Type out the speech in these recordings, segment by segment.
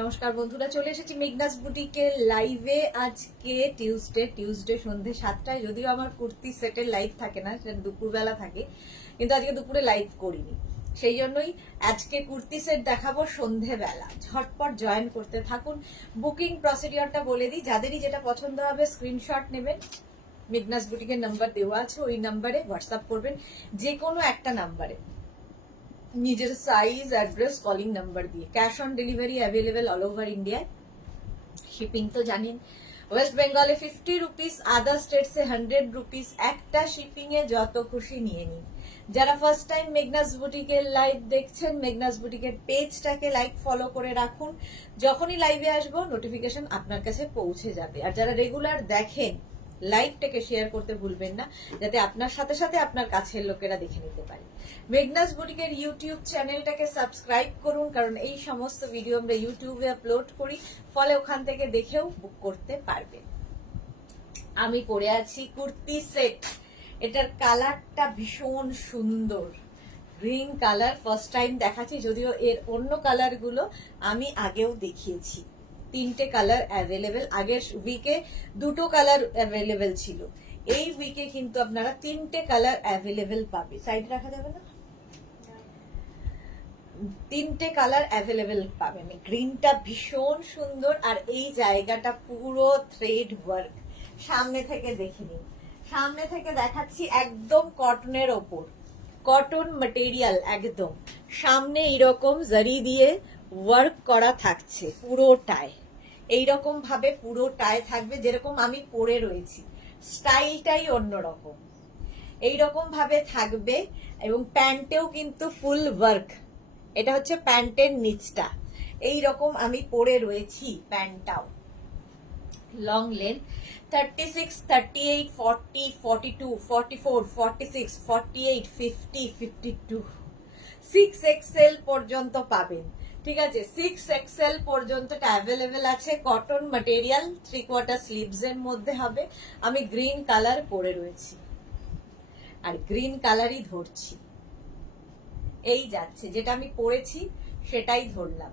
নমস্কার বন্ধুরা, চলে এসেছি মেঘনাস বুটিকের লাইভে। আজকে টিউসডে সন্ধ্যে 7টায়। যদিও আমার কুর্তি সেটের লাইভ থাকে না, সেটা দুপুরবেলা থাকে, কিন্তু আজকে দুপুরে লাইভ করিনি। সেই জন্যই আজকে কুর্তি সেট দেখাবো সন্ধেবেলা। ঝটপট জয়েন করতে থাকুন। বুকিং প্রসিডিওরটা বলে দিই, যাদেরই যেটা পছন্দ হবে স্ক্রিনশট নেবেন। মেঘনাস বুটিকের নাম্বার দেওয়া আছে, ওই নাম্বারে হোয়াটসঅ্যাপ করবেন, যে কোনো একটা নাম্বারে নিজের সাইজ, অ্যাড্রেস, কলিং নাম্বার দিয়ে। Cash on delivery available all over ইন্ডিয়ায়। শিপিং তো জানেন, ওয়েস্ট বেঙ্গলে 50 রুপিস, আদার স্টেটসে 100 রুপিস। একটা শিপিং এ যত খুশি নিয়ে নিন। যারা ফার্স্ট টাইম মেঘনাস বুটিকের লাইভ দেখছেন, মেঘনাস বুটিকের পেজটাকে লাইক ফলো করে রাখুন। যখনই লাইভে আসবো নোটিফিকেশন আপনার কাছে পৌঁছে যাবে। আর যারা রেগুলার দেখেন, লাইভটাকে শেয়ার করতে ভুলবেন না, যাতে আপনার সাথে সাথে আপনার কাছের লোকেরা দেখে নিতে পারে। মেঘনাস বুটিকের ইউটিউব চ্যানেলটাকে সাবস্ক্রাইব করুন, কারণ এই সমস্ত ভিডিও আমরা ইউটিউবে আপলোড করি, ফলে ওখান থেকে দেখেও বুক করতে পারবেন। আমি পরে আছি কুর্তি সেট। এটার কালারটা ভীষণ সুন্দর, গ্রিন কালার। ফার্স্ট টাইম দেখাচ্ছি, যদিও এর অন্য কালারগুলো আমি আগেও দেখিয়েছি। 3টে কালার অ্যাভেলেবেল। আগের উইকে 2টো কালার অ্যাভেলেবেল ছিল, এই উইকে কিন্তু আপনারা 3টে কালার অ্যাভেলেবেল পাবে। সাইডে রাখা যাবে না? 3টে কালার অ্যাভেলেবেল পাবেন। গ্রিনটা ভীষণ সুন্দর, আর এই জায়গাটা পুরো থ্রেড ওয়ার্ক। সামনে থেকে দেখে নিন, সামনে থেকে দেখাচ্ছি, একদম কটনের ওপর, কটন ম্যাটেরিয়াল একদম। সামনে এইরকম জারি দিয়ে ওয়ার্ক করা থাকছে পুরোটায়। এইরকম ভাবে পুরোটায় থাকবে, যেরকম আমি পরে রয়েছি। স্টাইলটাই অন্যরকম, এইরকম ভাবে থাকবে। এবং প্যান্টেও কিন্তু ফুল ওয়ার্ক। এটা হচ্ছে প্যান্টের নিচটা, এইরকম আমি পরে রয়েছি। প্যান্টটাও লং লেন্থ 36, 38, 40, 42, 44, 46, 48, 50, 52, 6XL পর্যন্ত পাবেন। ঠিক আছে, 6XL পর্যন্ত অ্যাভেলেবেল আছে। কটন ম্যাটেরিয়াল, 3/4 স্লিভস এর মধ্যে হবে। আমি গ্রিন কালার পরে রয়েছি, আর গ্রিন কালারই ধরছি। এই যাচ্ছে, যেটা আমি পরেছি সেটাই ধরলাম।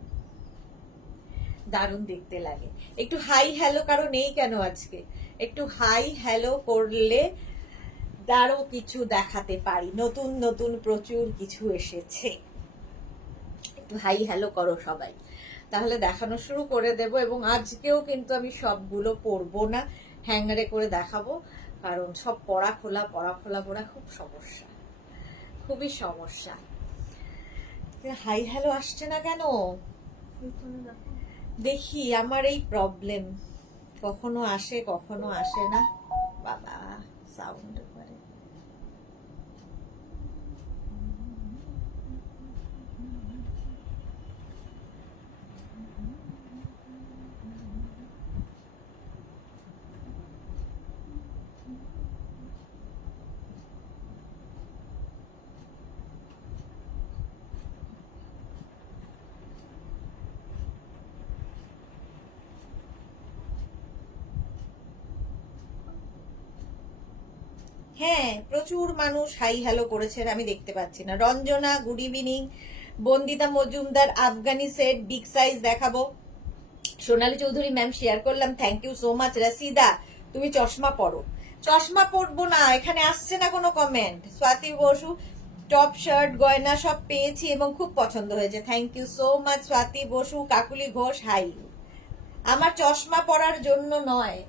দারুণ দেখতে লাগে। একটু হাই হ্যালো কারো নেই কেন আজকে? একটু হাই হ্যালো করলে আরো কিছু দেখাতে পারি। নতুন নতুন প্রচুর কিছু এসেছে। একটু হাই হ্যালো করো সবাই, তাহলে দেখানো শুরু করে দেব। এবং আজকেও কিন্তু আমি সবগুলো পরবো না, হ্যাঙ্গারে করে দেখাবো, কারণ সব পরা খোলা খুব সমস্যা, খুবই সমস্যা। হাই হ্যালো আসছে না কেন দেখি? আমার এই প্রবলেম, কখনো আসে কখনো আসে না। বাবা সাউন্ড করে। হ্যাঁ, প্রচুর মানুষ হাই হ্যালো করেছেন, আমি দেখতে পাচ্ছি না। Ranjana good evening. Bandita Majumdar Afghani set big size দেখাবো। সোনালী চৌধুরী ম্যাম শেয়ার করলাম, থ্যাংক ইউ সো মাচ। রাসিদা তুমি চশমা পরো। চশমা পরবো না, এখানে আসছে না কোনো comment. Swati Basu top shirt গয়না সব পেয়েছি এবং খুব পছন্দ হয়েছে, thank you so much Swati Basu. Kakuli Ghosh hi. আমার চশমা পরার জন্য নয়,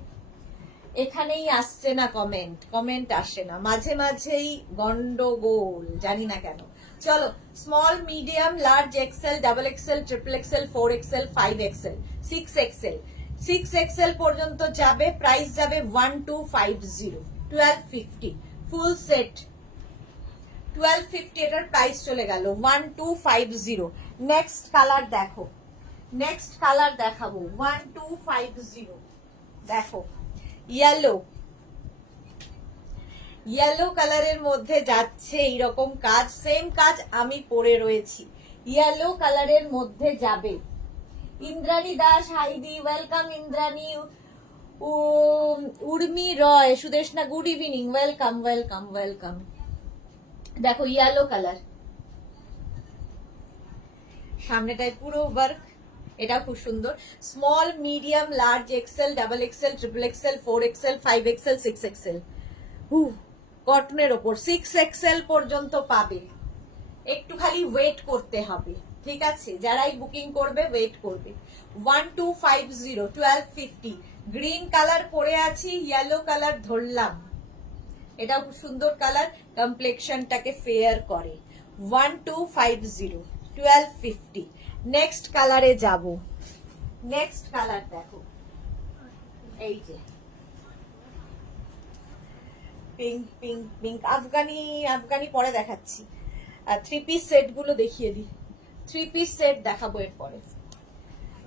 এখানেই আসছে না কমেন্ট, কমেন্ট আসে না, মাঝে মাঝেই গন্ডগোল, জানি না কেন। চলো, small, medium, large, XL, double XL, triple XL, 4XL, 5XL, 6XL, 6XL পর্যন্ত যাবে। প্রাইস যাবে 1250, 1250 ফুল সেট। 1250 এটার প্রাইস চলে গেল 1250। নেক্সট কালার দেখো, নেক্সট কালার দেখাবো 1250। দেখো, ইয়েলো, ইয়েলো কালারের মধ্যে যাচ্ছে এইরকম কাজ, সেম কাজ আমি পরে রয়েছি। ইয়েলো কালারের মধ্যে যাবে। ইন্দ্রাণী দাস হাইদি, welcome Indrani. Urmi Roy, Sudeshna good evening, welcome welcome welcome. দেখো ইয়েলো কালার, সামনেটায় পুরো ওয়ার্ক, এটাও খুব সুন্দর। Small, medium, large, XL, double XL, triple XL, 4XL, 5XL, 6XL। কটনের ওপর 6XL পর্যন্ত পাবে। একটু খালি ওয়েট করতে হবে, ঠিক আছে? যারাই বুকিং করবে ওয়েট করবে। 1250, 1250। গ্রিন কালার পরে আছি, ইয়েলো কালার ধরলাম, এটাও খুব সুন্দর কালার, কমপ্লেক্সনটাকে ফেয়ার করে। 1250, 1250। নেক্সট কালারে যাব। নেক্সট কালার দেখো, এই যে pink pink pink, Afghani Afghani পরে দেখাচ্ছি। আর 3 পিস সেট গুলো দেখিয়ে দিই। 3 পিস সেট দেখাবো এরপরে,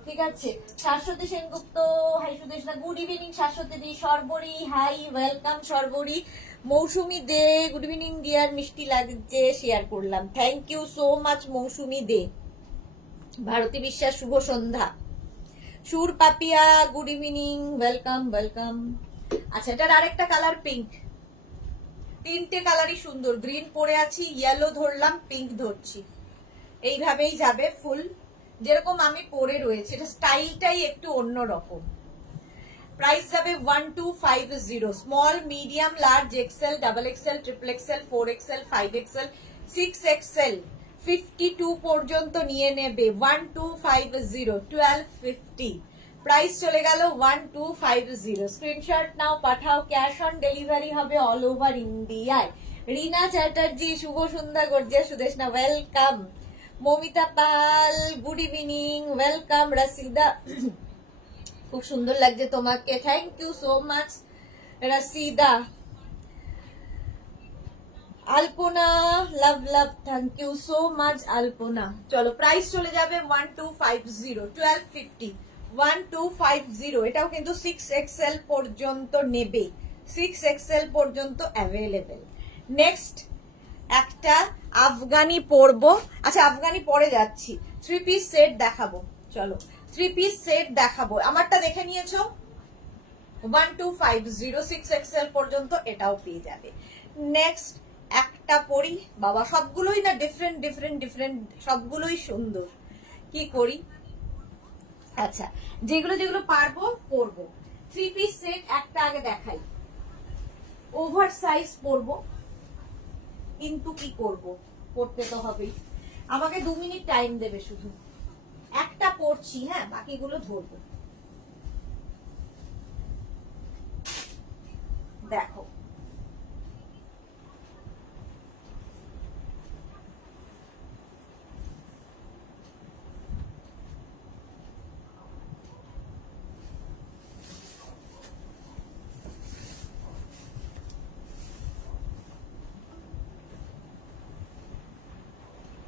ঠিক আছে? Shashwati Sengupta, hi Sudesh da, good evening Shashwati di. Sarbari, hi, welcome Sarbari. Mousumi De, good evening dear, মিষ্টি লাগছে, শেয়ার করলাম, thank you so much Mousumi De. Bharati Biswas, শুভ সন্ধ্যা। Sur Papiya, good evening, welcome welcome. আচ্ছা, এটার আরেকটা কালার পিঙ্ক। 3টে কালারই সুন্দর। গ্রিন পরে আছি, ইয়েলো ধরলাম, পিঙ্ক ধরছি, এইভাবেই যাবে ফুল, যেরকম আমি পরে রয়েছে। এটা স্টাইলটাই একটু অন্যরকম। প্রাইস যাবে 1250। Small, medium, large, XL, double XL, triple XL, 4XL, 5XL, 6XL, 52 পর্যন্ত নিয়ে নেবে। 1250, 1250। প্রাইস চলে গেল 1250। স্ক্রিনশট নাও, পাঠাও, ক্যাশ অন ডেলিভারি হবে অল ওভার ইন্ডিয়ায়। রিনা চ্যাটার্জি, শুভ সন্ধ্যা, gorgeous Sudeshna, welcome. Mamita Pal, good evening, welcome. Rasida, খুব সুন্দর লাগছে তোমাকে, thank you so much Rasida. Alpana, love love, thank you so much Alpana. চলো, প্রাইস চলে যাবে 1250, 1250, 1250। এটাও কিন্তু 6XL পর্যন্ত নেবে, 6XL পর্যন্ত অ্যাভেলেবেল। নেক্সট একটা আফগানি পরবো। আচ্ছা, আফগানি পরে যাচ্ছি। 3 পিস সেট দেখাবো, চলো 3 পিস সেট দেখাবো। আমারটা দেখে নিয়েছো? 1250, 6XL পর্যন্ত এটাও পেয়ে যাবে। নেক্সট একটা পরি, বাবা সবগুলোই না ডিফারেন্ট ডিফারেন্ট ডিফারেন্ট, সবগুলোই সুন্দর। কি করি? আচ্ছা, যেগুলো যেগুলো পারবো পরবো। 3 পিস সেট একটা আগে দেখাই। ওভার সাইজ পরবো, কিন্তু কি করব, পড়তে তো হবেই। আমাকে 2 মিনিট টাইম দেবে শুধু। একটা পড়ছি, হ্যাঁ, বাকিগুলো ধরবো। দেখো,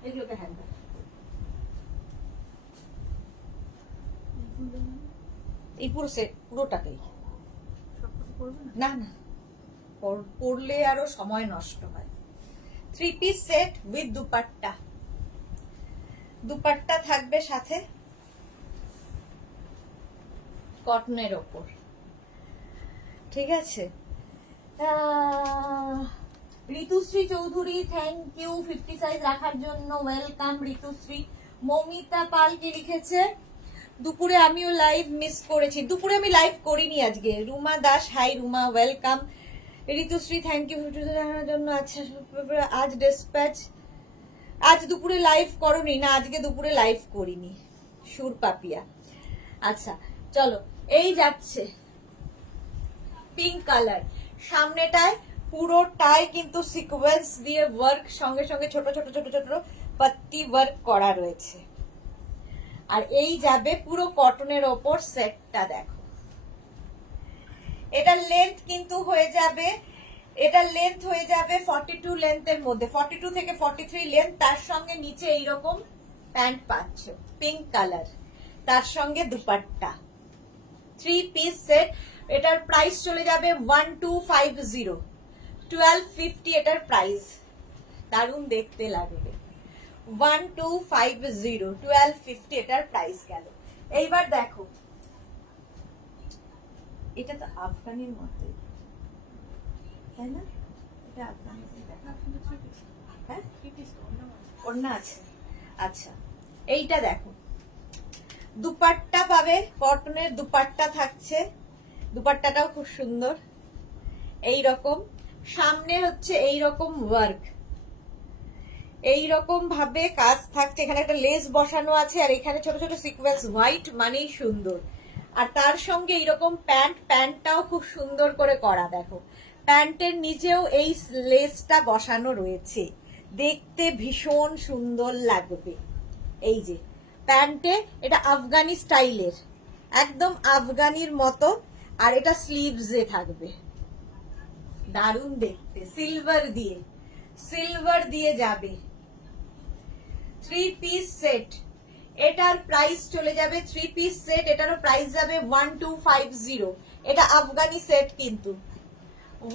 এগুলোকে হ্যান্ড, এই পুরো সেট পুরোটাকেই না না পড়লে আরো সময় নষ্ট হয়। 3 piece set with dupatta, dupatta থাকবে সাথে, কটনের ওপর, ঠিক আছে? Ritushree Chowdhury, thank you 50 size রাখার জন্য, ওয়েলকাম ঋতুশ্রী। মমিতা পাল কি লিখেছে? দুপুরে আমিও লাইভ মিস করেছি। দুপুরে আমি লাইভ করিনি আজকে। Ruma Das, hi Ruma, welcome. Ritushree, thank you 50 জানার জন্য। আচ্ছা, আজ ডিসপ্যাচ, আজ দুপুরে লাইভ করনি না? আজকে দুপুরে লাইভ করিনি। সুর পাপিয়া, আচ্ছা চলো, এই যাচ্ছে পিঙ্ক কালার। সামনেটায় পুরোটাই কিন্তু সিকোয়েন্স দিয়ে ওয়ার্ক, সঙ্গে সঙ্গে ছোট ছোট ছোট ছোট পাত্তি ওয়ার্ক করা রয়েছে। আর এই যাবে পুরো কটনের ওপর। সেটটা দেখো, এটার লেন্থ কিন্তু হয়ে যাবে, এটার লেন্থ হয়ে যাবে 42 লেন্থের মধ্যে, 42 থেকে 43 লেন্থ। তার সঙ্গে নিচে এইরকম প্যান্ট পাচ্ছ, পিঙ্ক কালার, তার সঙ্গে দুপাট্টা। 3 piece set. এটার প্রাইস চলে যাবে 1250, 1250 এটার প্রাইস। দারুণ দেখতে লাগবে। 1250, 1250 এটার প্রাইস গেল। এইবার দেখো, এটা তো আফগানির মতো, তাই না? এটা আফগানি, হ্যাঁ, ওড়না আছে। আচ্ছা, এইটা দেখো, দুপাট্টা পাবে, কটনের দুপাট্টা থাকছে, দুপাট্টাটাও খুব সুন্দর। এই রকম সামনে হচ্ছে এই রকম ওয়ার্ক, এই রকম ভাবে কাজ থাকছে। এখানে একটা লেস বসানো আছে আর এখানে ছোট ছোট সিকোয়েন্স, হোয়াইট মানেই সুন্দর। আর তার সঙ্গে এইরকম প্যান্টটাও খুব সুন্দর করে করা, দেখো প্যান্টের নিচেও এই লেসটা বসানো রয়েছে, দেখতে ভীষণ সুন্দর লাগবে। এই যে প্যান্টে এটা আফগানি স্টাইলের, একদম আফগানির মতো, আর এটা স্লিভসে থাকবে, দারুণ দেখতে, সিলভার দিয়ে যাবে। 3 পিস সেট, এটার প্রাইস চলে যাবে, 3 পিস সেট এটারও প্রাইস যাবে 1250। এটা আফগানি সেট কিন্তু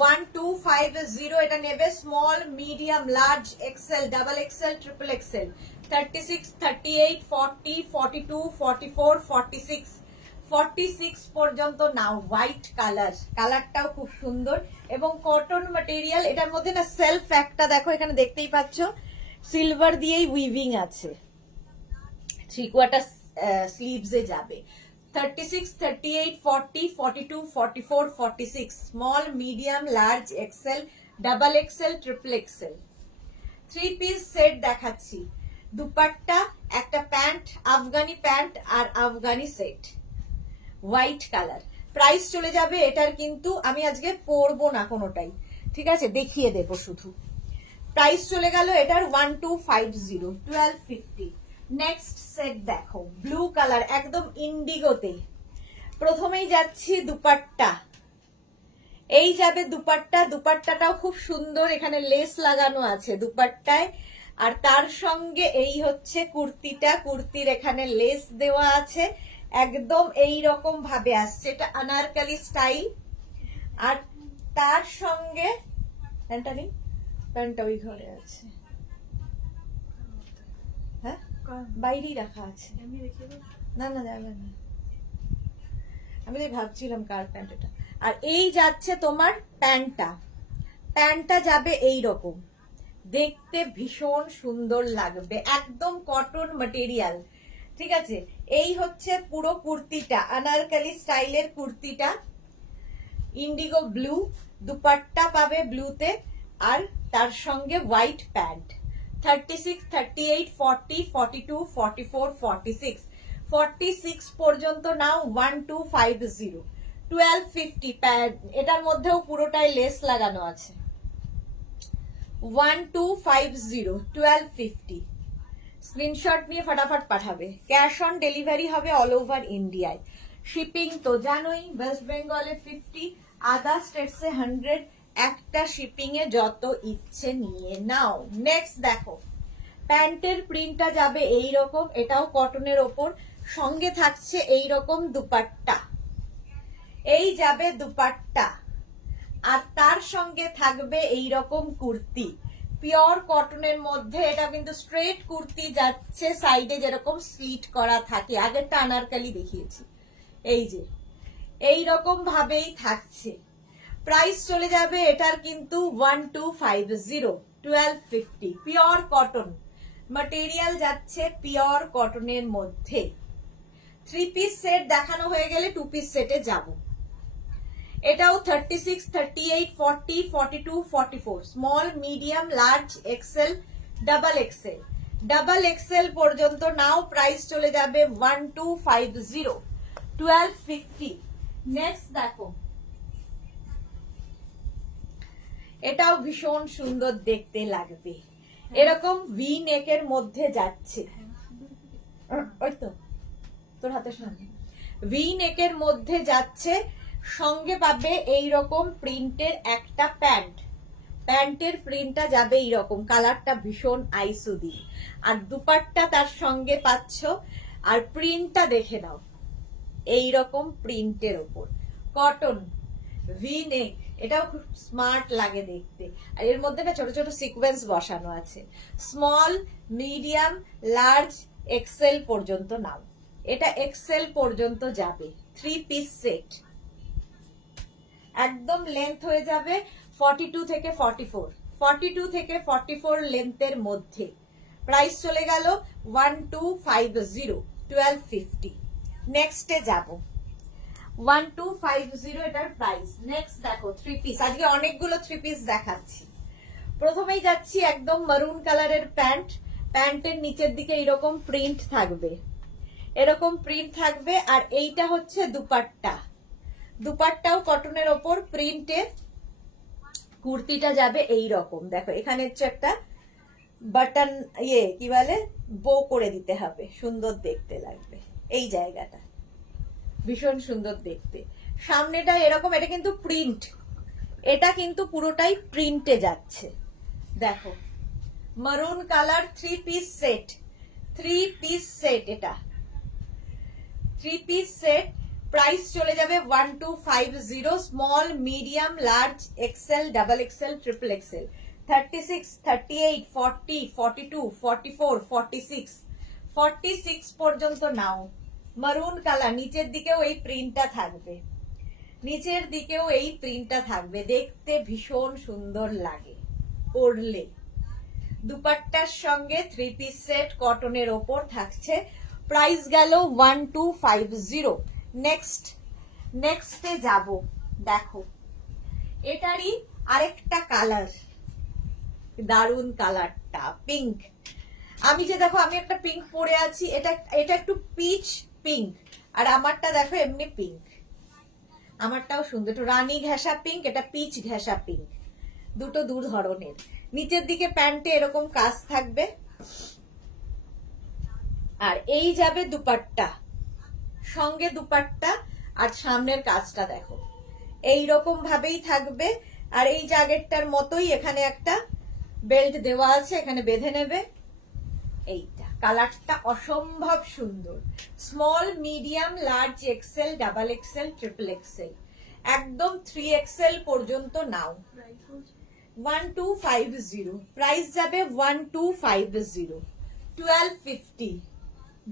1250। এটা নেবে small, medium, large, XL, double XL, triple XL, 36, 38, 40, 42, 44, 46, 46 পর্যন্ত নাও। হোয়াইট কালারটাও খুব সুন্দর এবং কটন ম্যাটেরিয়াল। এটার মধ্যে না সেলফ একটা দেখো, এখানে দেখতেই পাচ্ছ সিলভার দিয়েই উইভিং আছে। 3/4 স্লিভসে যাবে। 36, 38, 40, 42, 44, 46, small, medium, large, XL, double XL, triple XL. 3 piece set দেখাচ্ছি। দুপাট্টা, একটা প্যান্ট, আফগানি প্যান্ট আর Afghani set, white colour. Price চলে যাবে এটার, কিন্তু আমি আজকে পরবো না কোনোটাই, ঠিক আছে, দেখিয়ে দেবো শুধু। প্রাইস চলে গেল এটার 1250, 1250। নেক্সট সেট দেখো, ব্লু কালার, একদম ইন্ডিগোতে। প্রথমেই যাচ্ছি দুপাট্টা, এই যাবে দুপাট্টা। দুপাট্টাটাও খুব সুন্দর, এখানে লেস লাগানো আছে দুপাট্টায়। আর তার সঙ্গে এই হচ্ছে কুর্তিটা, কুর্তির এখানে লেস দেওয়া আছে, একদম এই রকম ভাবে আসছে, এটা আনারকলি স্টাইল। আর তার সঙ্গে প্যান্টটা নেই, প্যান্টটা ওই ঘরে আছে, হ্যাঁ বাইরেই রাখা আছে, না না যাবে না, আমি ভাবছিলাম কার প্যান্ট এটা। আর এই যাচ্ছে তোমার প্যান্টটা যাবে এই রকম, দেখতে ভীষণ সুন্দর লাগবে, একদম কটন ম্যাটেরিয়াল, ঠিক আছে। এই হচ্ছে পুরো কুর্তিটা, আনারকলি স্টাইলের কুর্তিটা, ইন্ডিগো ব্লু, দুপাট্টা পাবে ব্লুতে, আর তার সঙ্গে হোয়াইট প্যান্ট। 36, 38, 40, 42, 44, 46, 46 পর্যন্ত নাও। 1250, 1250 প্যান্ট। এটার মধ্যেও পুরোটাই লেস লাগানো আছে। 1250, 1250। স্ক্রিনশট নিয়ে ফটাফট পাঠাবে। ক্যাশ অন ডেলিভারি হবে অল ওভার ইন্ডিয়ায়। শিপিং তো জানোই, ওয়েস্ট বেঙ্গলে 50, আদার স্টেটসে 100। একটা শিপিং এ যত ইচ্ছে নিয়ে নাও। নেক্সট দেখো, প্যান্টের প্রিন্টটা যাবে এই রকম, এটাও কটনের ওপর, সঙ্গে থাকছে এই রকম দুপাট্টা, এই যাবে দুপাট্টা, আর তার সঙ্গে থাকবে এই রকম কুর্তি, পিওর কটনের মধ্যে। এটা কিন্তু স্ট্রেট কুর্তি যাচ্ছে, সাইডে যেরকম স্লিট করা থাকে, আগেরটা আনারকলি দেখিয়েছি, এই যে এই রকম ভাবেই থাকছে। প্রাইস চলে যাবে এটার কিন্তু 1250, 1250। পিওর কটন ম্যাটেরিয়াল যাচ্ছে, পিওর কটনের মধ্যে। 3 পিস সেট দেখানো হয়ে গেলে 2 পিস সেটে যাব। এটাও 36, 38, 40, 42, 44, small, medium, large, XL, double XL, double XL পর্যন্ত নাও। প্রাইস চলে যাবে 1250, 1250। নেক্সট দেখো, এটাও ভীষণ সুন্দর দেখতে লাগবে, এরকম ভি নেকের মধ্যে যাচ্ছে, ওই তো তোর হাতের সামনে ভি নেকের মধ্যে যাচ্ছে, সঙ্গে পাবে এই রকম প্রিন্টের একটা প্যান্ট, প্যান্টের প্রিন্টটা যাবে এইরকম, কালারটা ভীষণ আইসুদি, আর দুপাট্টা তার সঙ্গে পাচ্ছ। আর প্রিন্টটা দেখে নাও, এইরকম প্রিন্টের ওপর কটন ভি নেক, এটাও খুব স্মার্ট লাগে দেখতে। আর এর মধ্যে না ছোট ছোট সিকোয়েন্স বসানো আছে। স্মল, মিডিয়াম, লার্জ, এক্সেল পর্যন্ত নাও। এটা এক্সেল পর্যন্ত যাবে। 3 পিস সেট, একদম লেন্থ হয়ে যাবে 42 থেকে 44, 42 থেকে 44 লেন্থের মধ্যে। প্রাইস চলে গেল 1250, 1250। নেক্সটে যাব 1250 এটার প্রাইস। নেক্সট দেখো থ্রি পিস, আজকে অনেকগুলো থ্রি পিস দেখাচ্ছি। প্রথমেই যাচ্ছি একদম মারুন কালারের প্যান্ট। প্যান্টের নিচের দিকে এরকম প্রিন্ট থাকবে, এরকম প্রিন্ট থাকবে। আর এইটা হচ্ছে দুপাট্টা, দুপাট্টাও কটনের ওপর প্রিন্টের। কুর্তিটা যাবে এই রকম, দেখো এখানে হচ্ছে একটা বাটন, কি বলে, বো করে দিতে হবে, সুন্দর দেখতে লাগবে। এই জায়গাটা ভীষণ সুন্দর দেখতে। সামনেটা এরকম, এটা কিন্তু প্রিন্ট, এটা কিন্তু পুরোটাই প্রিন্টে যাচ্ছে। দেখো maroon colour three piece set, three piece set, এটা থ্রি পিস সেট। প্রাইস চলে যাবে 1250। Small, medium, large, XL, double XL, triple XL, 36, 38, 40, 42, 44, 46, 46 পর্যন্ত নাও। মারুন কালার, নিচের দিকেও এই প্রিন্টটা থাকবে, নিচের দিকেও এই প্রিন্টটা থাকবে, দেখতে ভীষণ সুন্দর লাগে পরলে। দুপাট্টার সঙ্গে থ্রি পিস সেট কটনের ওপর থাকছে। প্রাইস গেল 1250। নেক্সটে যাব, দেখো এটারই আরেকটা কালার, দারুন কালারটা পিঙ্ক। আমি যে দেখো আমি একটা পিঙ্ক পরে আছি, এটা একটু পিচ পিঙ্ক, আর আমারটা দেখো এমনি পিঙ্ক, আমারটাও সুন্দর, একটু রানী ঘেঁষা পিঙ্ক, এটা পিচ ঘেঁষা পিঙ্ক, দুটো দু ধরনের। নিচের দিকে প্যান্টে এরকম কাজ থাকবে, আর এই যাবে দুপাট্টা, সঙ্গে দুপাট্টা, আর সামনের কাজটা দেখো এইরকম ভাবেই থাকবে। আর এই জাগেরটার মতোই এখানে একটা বেল্ট দেওয়া আছে, এখানে বেঁধে নেবে। এইটা কালারটা অসম্ভব সুন্দর। Small, medium, large, XL, double XL, triple XL, একদম 3XL পর্যন্ত নাও। 1250, প্রাইস যাবে 1250, 1250,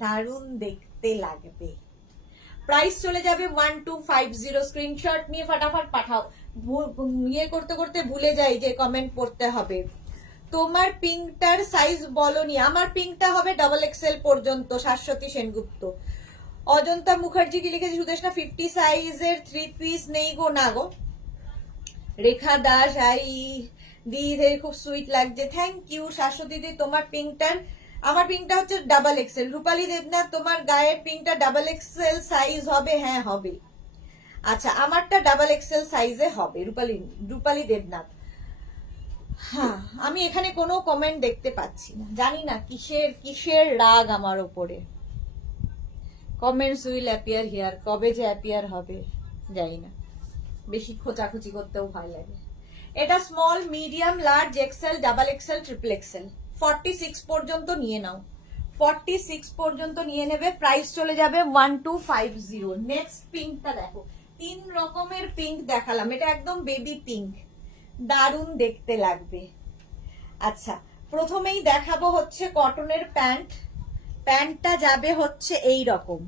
দারুণ দেখতে লাগবে। প্রাইস চলে যাবে 1250। স্ক্রিনশট নিয়ে ফটাফট পাঠাও, ইয়ে করতে করতে ভুলে যাই যে কমেন্ট পড়তে হবে। তোমার পিঙ্কটার সাইজ বলনি, আমার পিঙ্কটা হবে ডাবল এক্সেল পর্যন্ত। শাশ্বতী সেনগুপ্ত। অজন্তা মুখার্জি কি লিখেছে, সুদেশনা 50 সাইজের থ্রি পিস নেই গো, না গো। রেখা দাস, দিদি খুব সুইট লাগছে, থ্যাংক ইউ শাশ্বতী দিদি। তোমার পিঙ্কটার, আমার পিঙ্কটা হচ্ছে ডাবল এক্সেল। রূপালী দেবনাথ, তোমার গায়ের পিঙ্কটা ডাবল এক্সেল সাইজ হবে? হ্যাঁ হবে। আচ্ছা, আমারটা ডাবল এক্সেল সাইজে হবে। রূপালী দেবনাথ। হ্যাঁ, আমি এখানে কোনো কমেন্ট দেখতে পাচ্ছি না, জানি না কিসের রাগ আমার ওপরে। কমেন্টস উইল অ্যাপিয়ার হিয়ার, কবে যে অ্যাপিয়ার হবে জানি না, বেশি খোঁচাখুচি করতেও ভয় লাগে। এটা small, medium, large, XL, double XL, triple XL, 46 পর্যন্ত নিয়ে নাও, 46 পর্যন্ত নিয়ে নেবে। প্রাইস চলে যাবে 1250। নেক্সট পিঙ্কটা দেখো, 3 রকমের পিঙ্ক দেখালাম, এটা একদম বেবি পিঙ্ক, দারুণ দেখতে লাগবে। আচ্ছা, প্রথমেই দেখাবো হচ্ছে কটনের প্যান্ট। প্যান্টটা যাবে হচ্ছে এই রকম,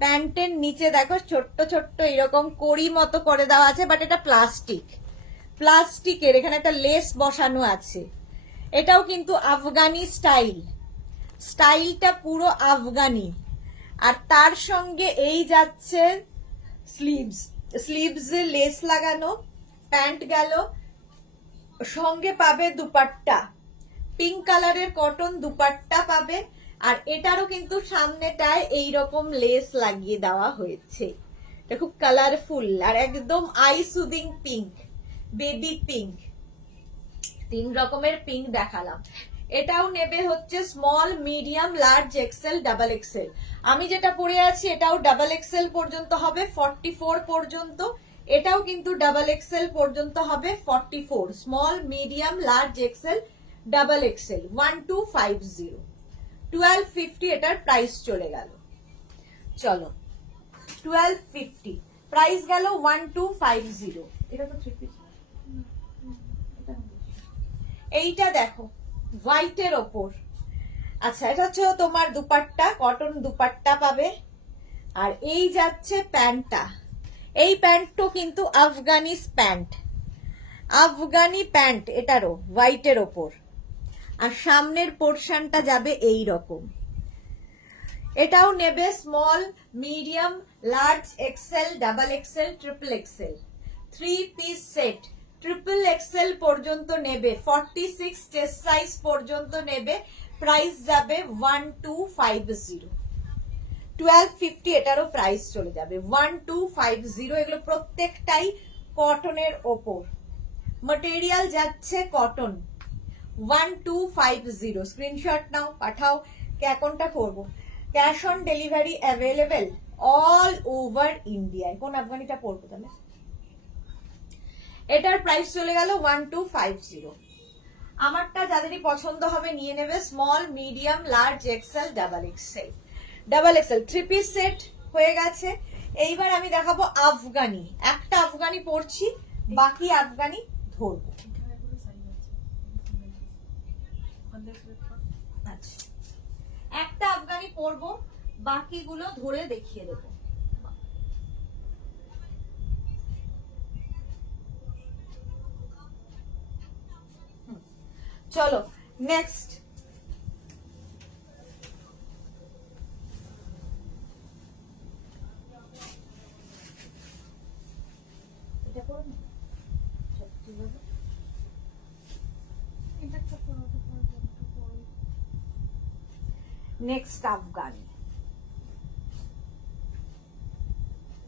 প্যান্টের নিচে দেখো ছোট্ট ছোট্ট এরকম কড়ি মতো করে দেওয়া আছে, বাট এটা প্লাস্টিকের, এখানে একটা লেস বসানো আছে। এটাও কিন্তু আফগানি স্টাইলটা পুরো আফগানি। আর তার সঙ্গে এই যাচ্ছে স্লিভসে লেস লাগানো, প্যান্ট গেল, সঙ্গে পাবে দুপাট্টা, পিঙ্ক কালারের কটন দুপাট্টা পাবে। আর এটারও কিন্তু সামনেটায় এইরকম লেস লাগিয়ে দেওয়া হয়েছে, এটা খুব কালারফুল আর একদম eye soothing pink, baby pink. 3 রকমের পিঙ্ক দেখালাম। এটাও নেবে হচ্ছে small, medium, large, XL, double XL. আমি যেটা পরে আছি এটাও ডাবল এক্সেল পর্যন্ত হবে, 44 পর্যন্ত। এটাও কিন্তু ডাবল এক্সেল পর্যন্ত হবে, 44। Small, medium, large, XL, double XL, 1250, 1250 এটার প্রাইস চলে গেল। চলো 1250 প্রাইস গেল 1250। এটা তো 3 পিস। এইটা দেখো হোয়াইটের ওপর। আচ্ছা, এটা হচ্ছে তোমার দুপাট্টা, কটন দুপাট্টা পাবে। আর এই যাচ্ছে প্যান্টটা, এই প্যান্টও কিন্তু আফগানি প্যান্ট, এটারও হোয়াইটের ওপর। আর সামনের পোর্শনটা যাবে এই রকম, এটাও নেবে small, medium, large, XL, double XL, triple XL, 3 piece set triple XL পর্যন্ত নেবে, 46 চেস্ট সাইজ পর্যন্ত নেবে। প্রাইস যাবে 1250, 1250 এটারও প্রাইস চলে যাবে 1250। এগুলো প্রত্যেকটাই কটনের ওপর, ম্যাটেরিয়াল যাচ্ছে কটন। 1250 স্ক্রিনশট নাও, পাঠাও। কোনটা করবো? Cash on delivery available all over ইন্ডিয়ায়। কোন আফগানিটা পড়বো তাহলে? এটার প্রাইস চলে গেল 1250। আমারটা যাদেরই পছন্দ হবে নিয়ে নেবে, small, medium, large, XL, double XL. Double XL 3 piece set হয়ে গেছে। এইবার আমি দেখাবো আফগানি। একটা আফগানি পরছি, বাকি আফগানি ধরবো। আচ্ছা, একটা আফগানি পরবো, বাকিগুলো ধরে দেখিয়ে দেবো। চলো নেক্সট। এটা করো না, নেক্সট আফগানি।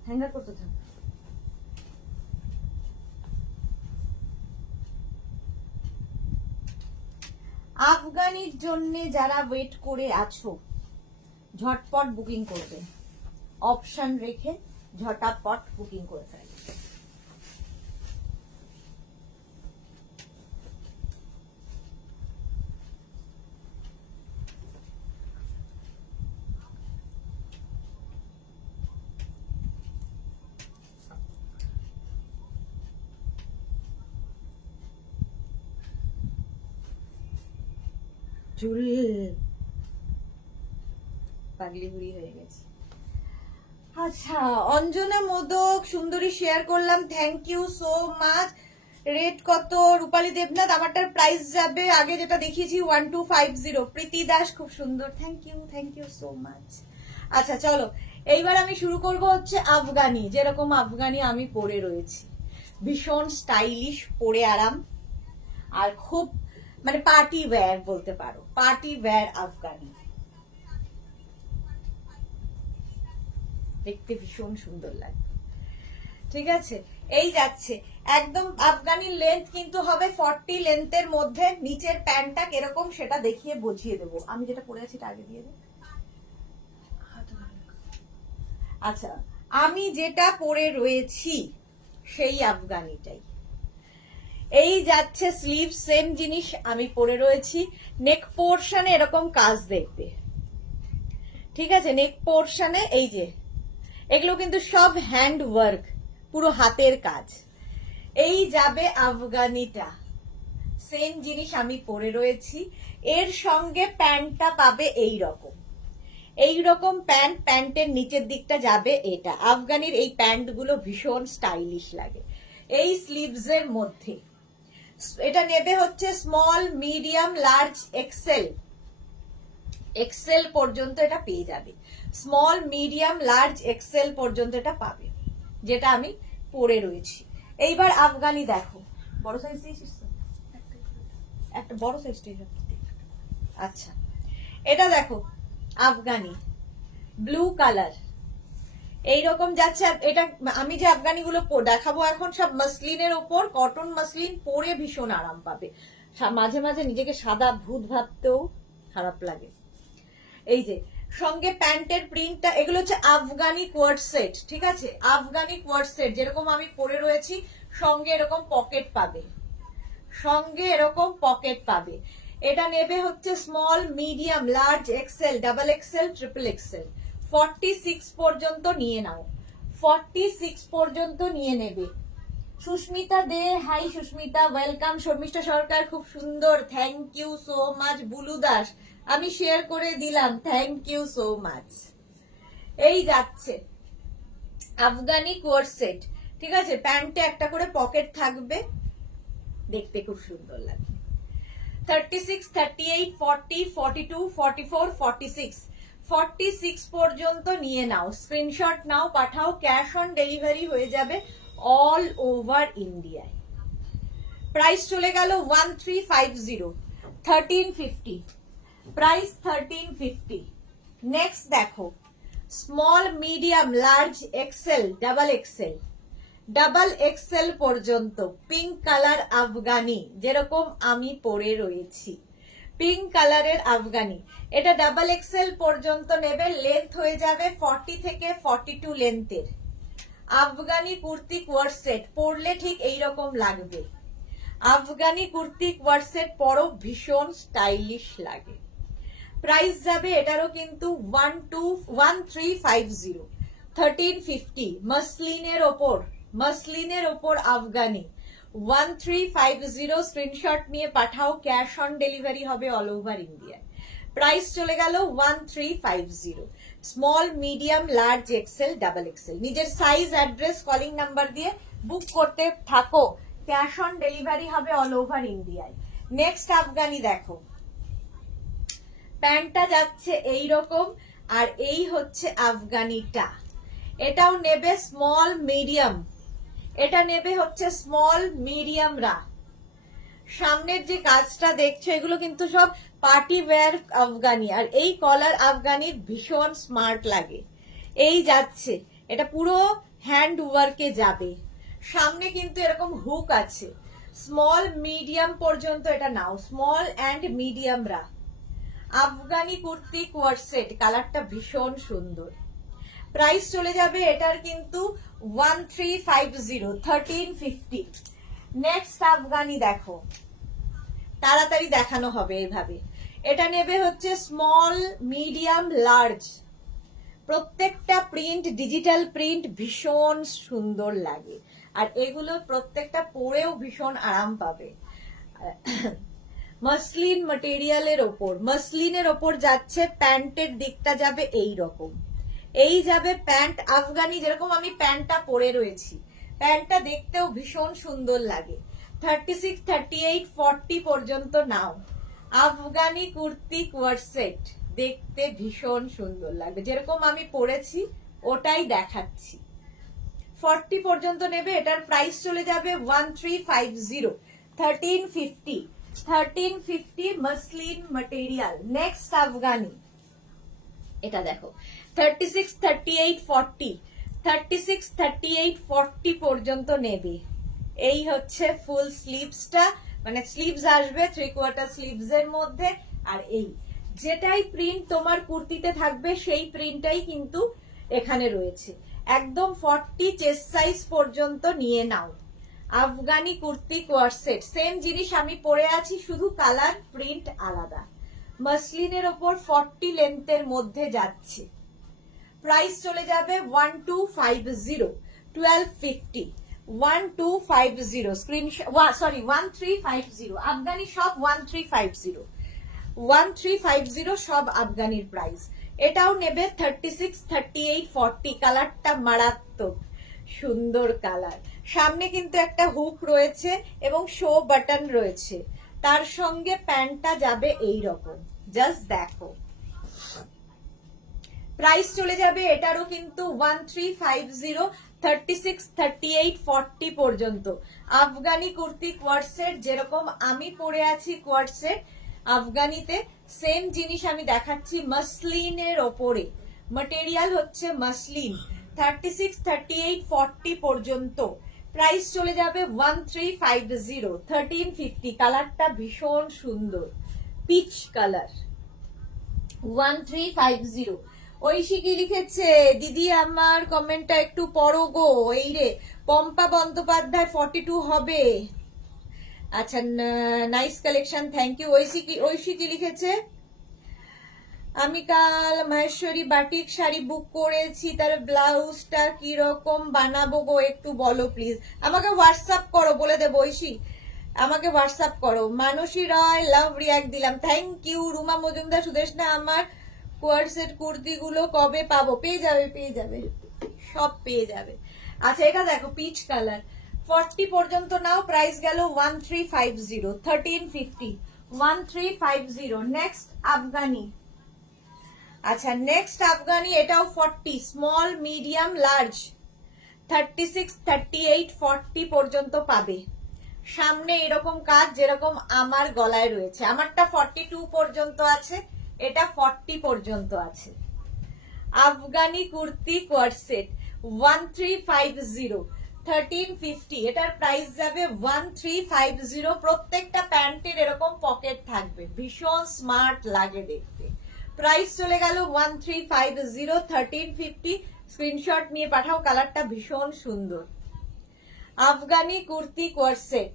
হ্যাঙ্গার করতে থাক। আফগানির জন্য যারা ওয়েট করে আছো, ঝটপট বুকিং করবে, অপশন রেখে ঝটাপট বুকিং করে ফেলবে। চুল পাগলি বুড়ি হয়ে গেছে। আচ্ছা, অঞ্জনা মোদক সুন্দরী শেয়ার করলাম, thank you so much. Rate কত? রূপালী দেবনাথ, আমারটার প্রাইস যাবে আগে যেটা দেখিয়েছি 1250। প্রীতি দাস খুব সুন্দর, থ্যাংক ইউ সো মাচ। আচ্ছা চলো, এইবার আমি শুরু করব হচ্ছে আফগানি। যেরকম আফগানি আমি পরে রয়েছি, ভীষণ স্টাইলিশ, পরে আরাম, আর খুব মানে পার্টি ওয়্যার বলতে পারো, পার্টি ওয়্যার আফগানি। দেখতে ভীষণ সুন্দর লাগে, ঠিক আছে? এই যাচ্ছে একদম আফগানি লেন্থ কিন্তু হবে 40 লেন্থের মধ্যে। নিচের প্যান্টটা কিরকম সেটা দেখিয়ে বুঝিয়ে দেবো। আমি যেটা পরে আছি আগে দিয়ে দেবো। আচ্ছা, আমি যেটা পরে রয়েছি সেই আফগানিটাই। এই যাচ্ছে স্লিভ, সেম জিনিস আমি পরে রয়েছি। নেক পোর্শনে এরকম কাজ দেখবে, ঠিক আছে? নেক পোর্শনে এই যে এগুলো কিন্তু সব হ্যান্ড ওয়ার্ক, পুরো হাতের কাজ। এই যাবে আফগানিটা, সেম জিনিস আমি পরে রয়েছি। এর সঙ্গে প্যান্টটা পাবে এই রকম প্যান্ট, প্যান্টের নিচের দিকটা যাবে এটা। আফগানির এই প্যান্টগুলো ভীষণ স্টাইলিশ লাগে এই স্লিভস এর মধ্যে। এটা নেবে হচ্ছে স্মল, মিডিয়াম, লার্জ, এক্সেল পর্যন্ত এটা পেয়ে যাবে। স্মল, মিডিয়াম, লার্জ, এক্সেল পর্যন্ত এটা পাবে, যেটা আমি পরে রয়েছি। এইবার আফগানি দেখো, বড় সাইজ দিয়েছিস তো? একটা বড় সাইজটাই। আচ্ছা, এটা দেখো আফগানি, ব্লু কালার, এইরকম যাচ্ছে। এটা আমি যে আফগানি গুলো দেখাবো এখন সব মাসলিনের ওপর, কটন মাসলিন, পরে ভীষণ আরাম পাবে। মাঝে মাঝে নিজেকে সাদা ভূত ভাবতেও খারাপ লাগে। এই যে সঙ্গে প্যান্টের প্রিন্টটা, এগুলো হচ্ছে আফগানি কোয়ার্ড সেট, ঠিক আছে? আফগানি কোয়ার্ড সেট যেরকম আমি পরে রয়েছি, সঙ্গে এরকম পকেট পাবে, এটা নেবে হচ্ছে small, medium, large, XL, double XL, triple XL. 46 পর্যন্ত নিয়ে নাও, 46 পর্যন্ত নিয়ে নেবে। Susmita Dey, hi Susmita, welcome. শর্মিষ্ঠা সরকার খুব সুন্দর, thank you so much. Bulu Das আমি শেয়ার করে দিলাম, থ্যাংক ইউ সো মাচ। এই যাচ্ছে আফগানি কোয়ার্ড সেট, ঠিক আছে? প্যান্টে একটা করে পকেট থাকবে, দেখতে খুব সুন্দর লাগে। 36, 38, 40, 42, 44, 46, 46 পর্যন্ত নিয়ে নাও, স্ক্রিনশট নাও, পাঠাও, ক্যাশ অন ডেলিভারি হয়ে যাবে অল ওভার ইন্ডিয়ায়। প্রাইস চলে গেল 1350, 1350 প্রাইস 1350। নেক্সট দেখো small, medium, large, XL, double XL পর্যন্ত পিঙ্ক কালার আফগানি, যেরকম আমি পরে রয়েছি পিঙ্ক কালারের আফগানি। এটা ডাবল এক্সেল পর্যন্ত নেবে, লেন্থ হয়ে যাবে 40 থেকে 42 লেন্থের। আফগানি কুর্তি কোয়ারসেট পরলে ঠিক এইরকম লাগবে। আফগানি কুর্তি কোয়ারসেট পরো, ভীষণ স্টাইলিশ লাগে। প্রাইস যাবে এটারও কিন্তু 1350, 1350 মসলিনের ওপর আফগানি 1350। স্ক্রিনশট নিয়ে পাঠাও, ক্যাশ অন ডেলিভারি হবে অল ওভার ইন্ডিয়া। প্রাইস চলে গেল 1350। Small, medium, large, XL, double XL. নিজের সাইজ, অ্যাড্রেস, কলিং নাম্বার দিয়ে বুক করতে থাকো, ক্যাশ অন ডেলিভারি হবে অল ওভার ইন্ডিয়ায়। নেক্সট আফগানি দেখো, প্যান্টটা যাচ্ছে এই রকম, আর এই হচ্ছে আফগানিটা। এটাও নেবে স্মল মিডিয়াম, এটা নেবে হচ্ছে স্মল মিডিয়ামরা। সামনের যে কাজটা দেখছো এগুলো কিন্তু সব পার্টি ওয়্যার আফগানি, আর এই কলার আফগানির ভীষণ স্মার্ট লাগে। এই যাচ্ছে, এটা পুরো হ্যান্ড ওয়ার্কে যাবে। সামনে কিন্তু এরকম হুক আছে। স্মল মিডিয়াম পর্যন্ত এটা নাও, স্মল অ্যান্ড মিডিয়ামরা। আফগানি কুর্তি কোয়ারসেট, কালারটা ভীষণ সুন্দর। প্রাইস চলে যাবে এটার কিন্তু 1350, 1350। নেক্সট আফগানি দেখো, তাড়াতাড়ি দেখানো হবে এইভাবে। এটা নেবে হচ্ছে স্মল, মিডিয়াম, লার্জ। প্রত্যেকটা প্রিন্ট ডিজিটাল প্রিন্ট, ভীষণ সুন্দর লাগে, আর এগুলো প্রত্যেকটা পরেও ভীষণ আরাম পাবে। মসলিন মসলিনের ওপর যাচ্ছে, প্যান্টের দিকটা যাবে এই রকম। এই যাবে প্যান্ট আফগানি, যেরকম আমি প্যান্টটা পরে রয়েছি, প্যান্টটা দেখতেও ভীষণ সুন্দর লাগে। 36, 38, 40 পর্যন্ত নাও। আফগানি কুর্তি কোয়ারসেট দেখতে ভীষণ সুন্দর লাগবে, যেরকম আমি পরেছি ওটাই দেখাচ্ছি। 40 পর্যন্ত নেবে, এটার প্রাইস চলে যাবে 1350, 1350, 1350 মসলিন ম্যাটেরিয়াল। নেক্সট আফগানি, এটা দেখো 36, 38, 40, 36, 38, 40 পর্যন্ত নেবে। এই হচ্ছে ফুল স্লিভসটা, মানে স্লিভস আসবে 3/4 স্লিভস এর মধ্যে, আর এই যেটাই প্রিন্ট তোমার কুর্তিতে থাকবে সেই প্রিন্টটাই কিন্তু এখানে রয়েছে। একদম 40 চেস্ট সাইজ পর্যন্ত নিয়ে নাও। আফগানি কুর্তি কোয়ারসেট, সেম জিনিস আমি পরে আছি, শুধু কালার প্রিন্ট আলাদা। মসলিনের ওপর 40 লেন্থের মধ্যে যাচ্ছে। প্রাইস চলে যাবে 1250, 1250, 1250 স্ক্রিনশট, সরি 1350। আফগানি সব 1350, 1350 সব আফগানির প্রাইস। এটাও নেবে 36, 38, 40। কালারটা মারাত্মক সুন্দর কালার। সামনে কিন্তু একটা হুক রয়েছে এবং শো বাটন রয়েছে, তার সঙ্গে প্যান্টটা যাবে এই রকম। জাস্ট দেখো, প্রাইস চলে যাবে এটারও কিন্তু 1350, 36, 38, 40 পর্যন্ত। আফগানি কুর্তি কোয়ারসেট, যেরকম আমি পরে আছি কোয়ারসেট আফগানিতে, সেম জিনিস আমি দেখাচ্ছি মসলিনের ওপরে। ম্যাটেরিয়াল হচ্ছে মসলিন। 36, 38, 40 পর্যন্ত। প্রাইস চলে যাবে 1350, 1350। কালারটা ভীষণ সুন্দর, পিচ কালার। 1350। ঐশী কি লিখেছে? দিদি আমার কমেন্টটা একটু পড়ো গো। এই রে, পম্পা বন্দ্যোপাধ্যায় 42 হবে। আচ্ছা, nice collection, thank you. Oishi কি লিখেছে? আমি কাল মহেশ্বরী বাটিক শাড়ি বুক করেছি, তার ব্লাউজটা কি রকম বানাবো গো, একটু বলো প্লিজ। আমাকে হোয়াটসঅ্যাপ করো, বলে দেবো। ঐশী আমাকে হোয়াটসঅ্যাপ করো। মানসী রায় লাভ রিয়াক্ট দিলাম, থ্যাংক ইউ। রুমা মজুমদার, সুদেশনা আমার কোয়ারসেট কুর্তিগুলো কবে পাবো? পেয়ে যাবে, সব পেয়ে যাবে। আচ্ছা, এটা দেখো পিচ কালার, 40 পর্যন্ত নাও। প্রাইস গেল 1350, 1350, 1350। নেক্সট আফগানি, আচ্ছা নেক্সট আফগানি, এটাও 40, স্মল মিডিয়াম লার্জ 36, 38, 40 পর্যন্ত পাবে। সামনে এরকম কাজ যেরকম আমার গলায় রয়েছে, আমারটা 42 পর্যন্ত আছে, এটা 40 পর্যন্ত আছে। আফগানি কুর্তি কোয়ার্সেট 1350, 1350, এটার প্রাইস যাবে 1350। প্রত্যেকটা প্যান্টের এরকম পকেট থাকবে, ভীষণ স্মার্ট লাগে দেখতে। প্রাইস চলে গেল 1350, 1350। স্ক্রিনশট নিয়ে পাঠাও, কালারটা ভীষণ সুন্দর। আফগানি কুর্তি কোয়ার্সেট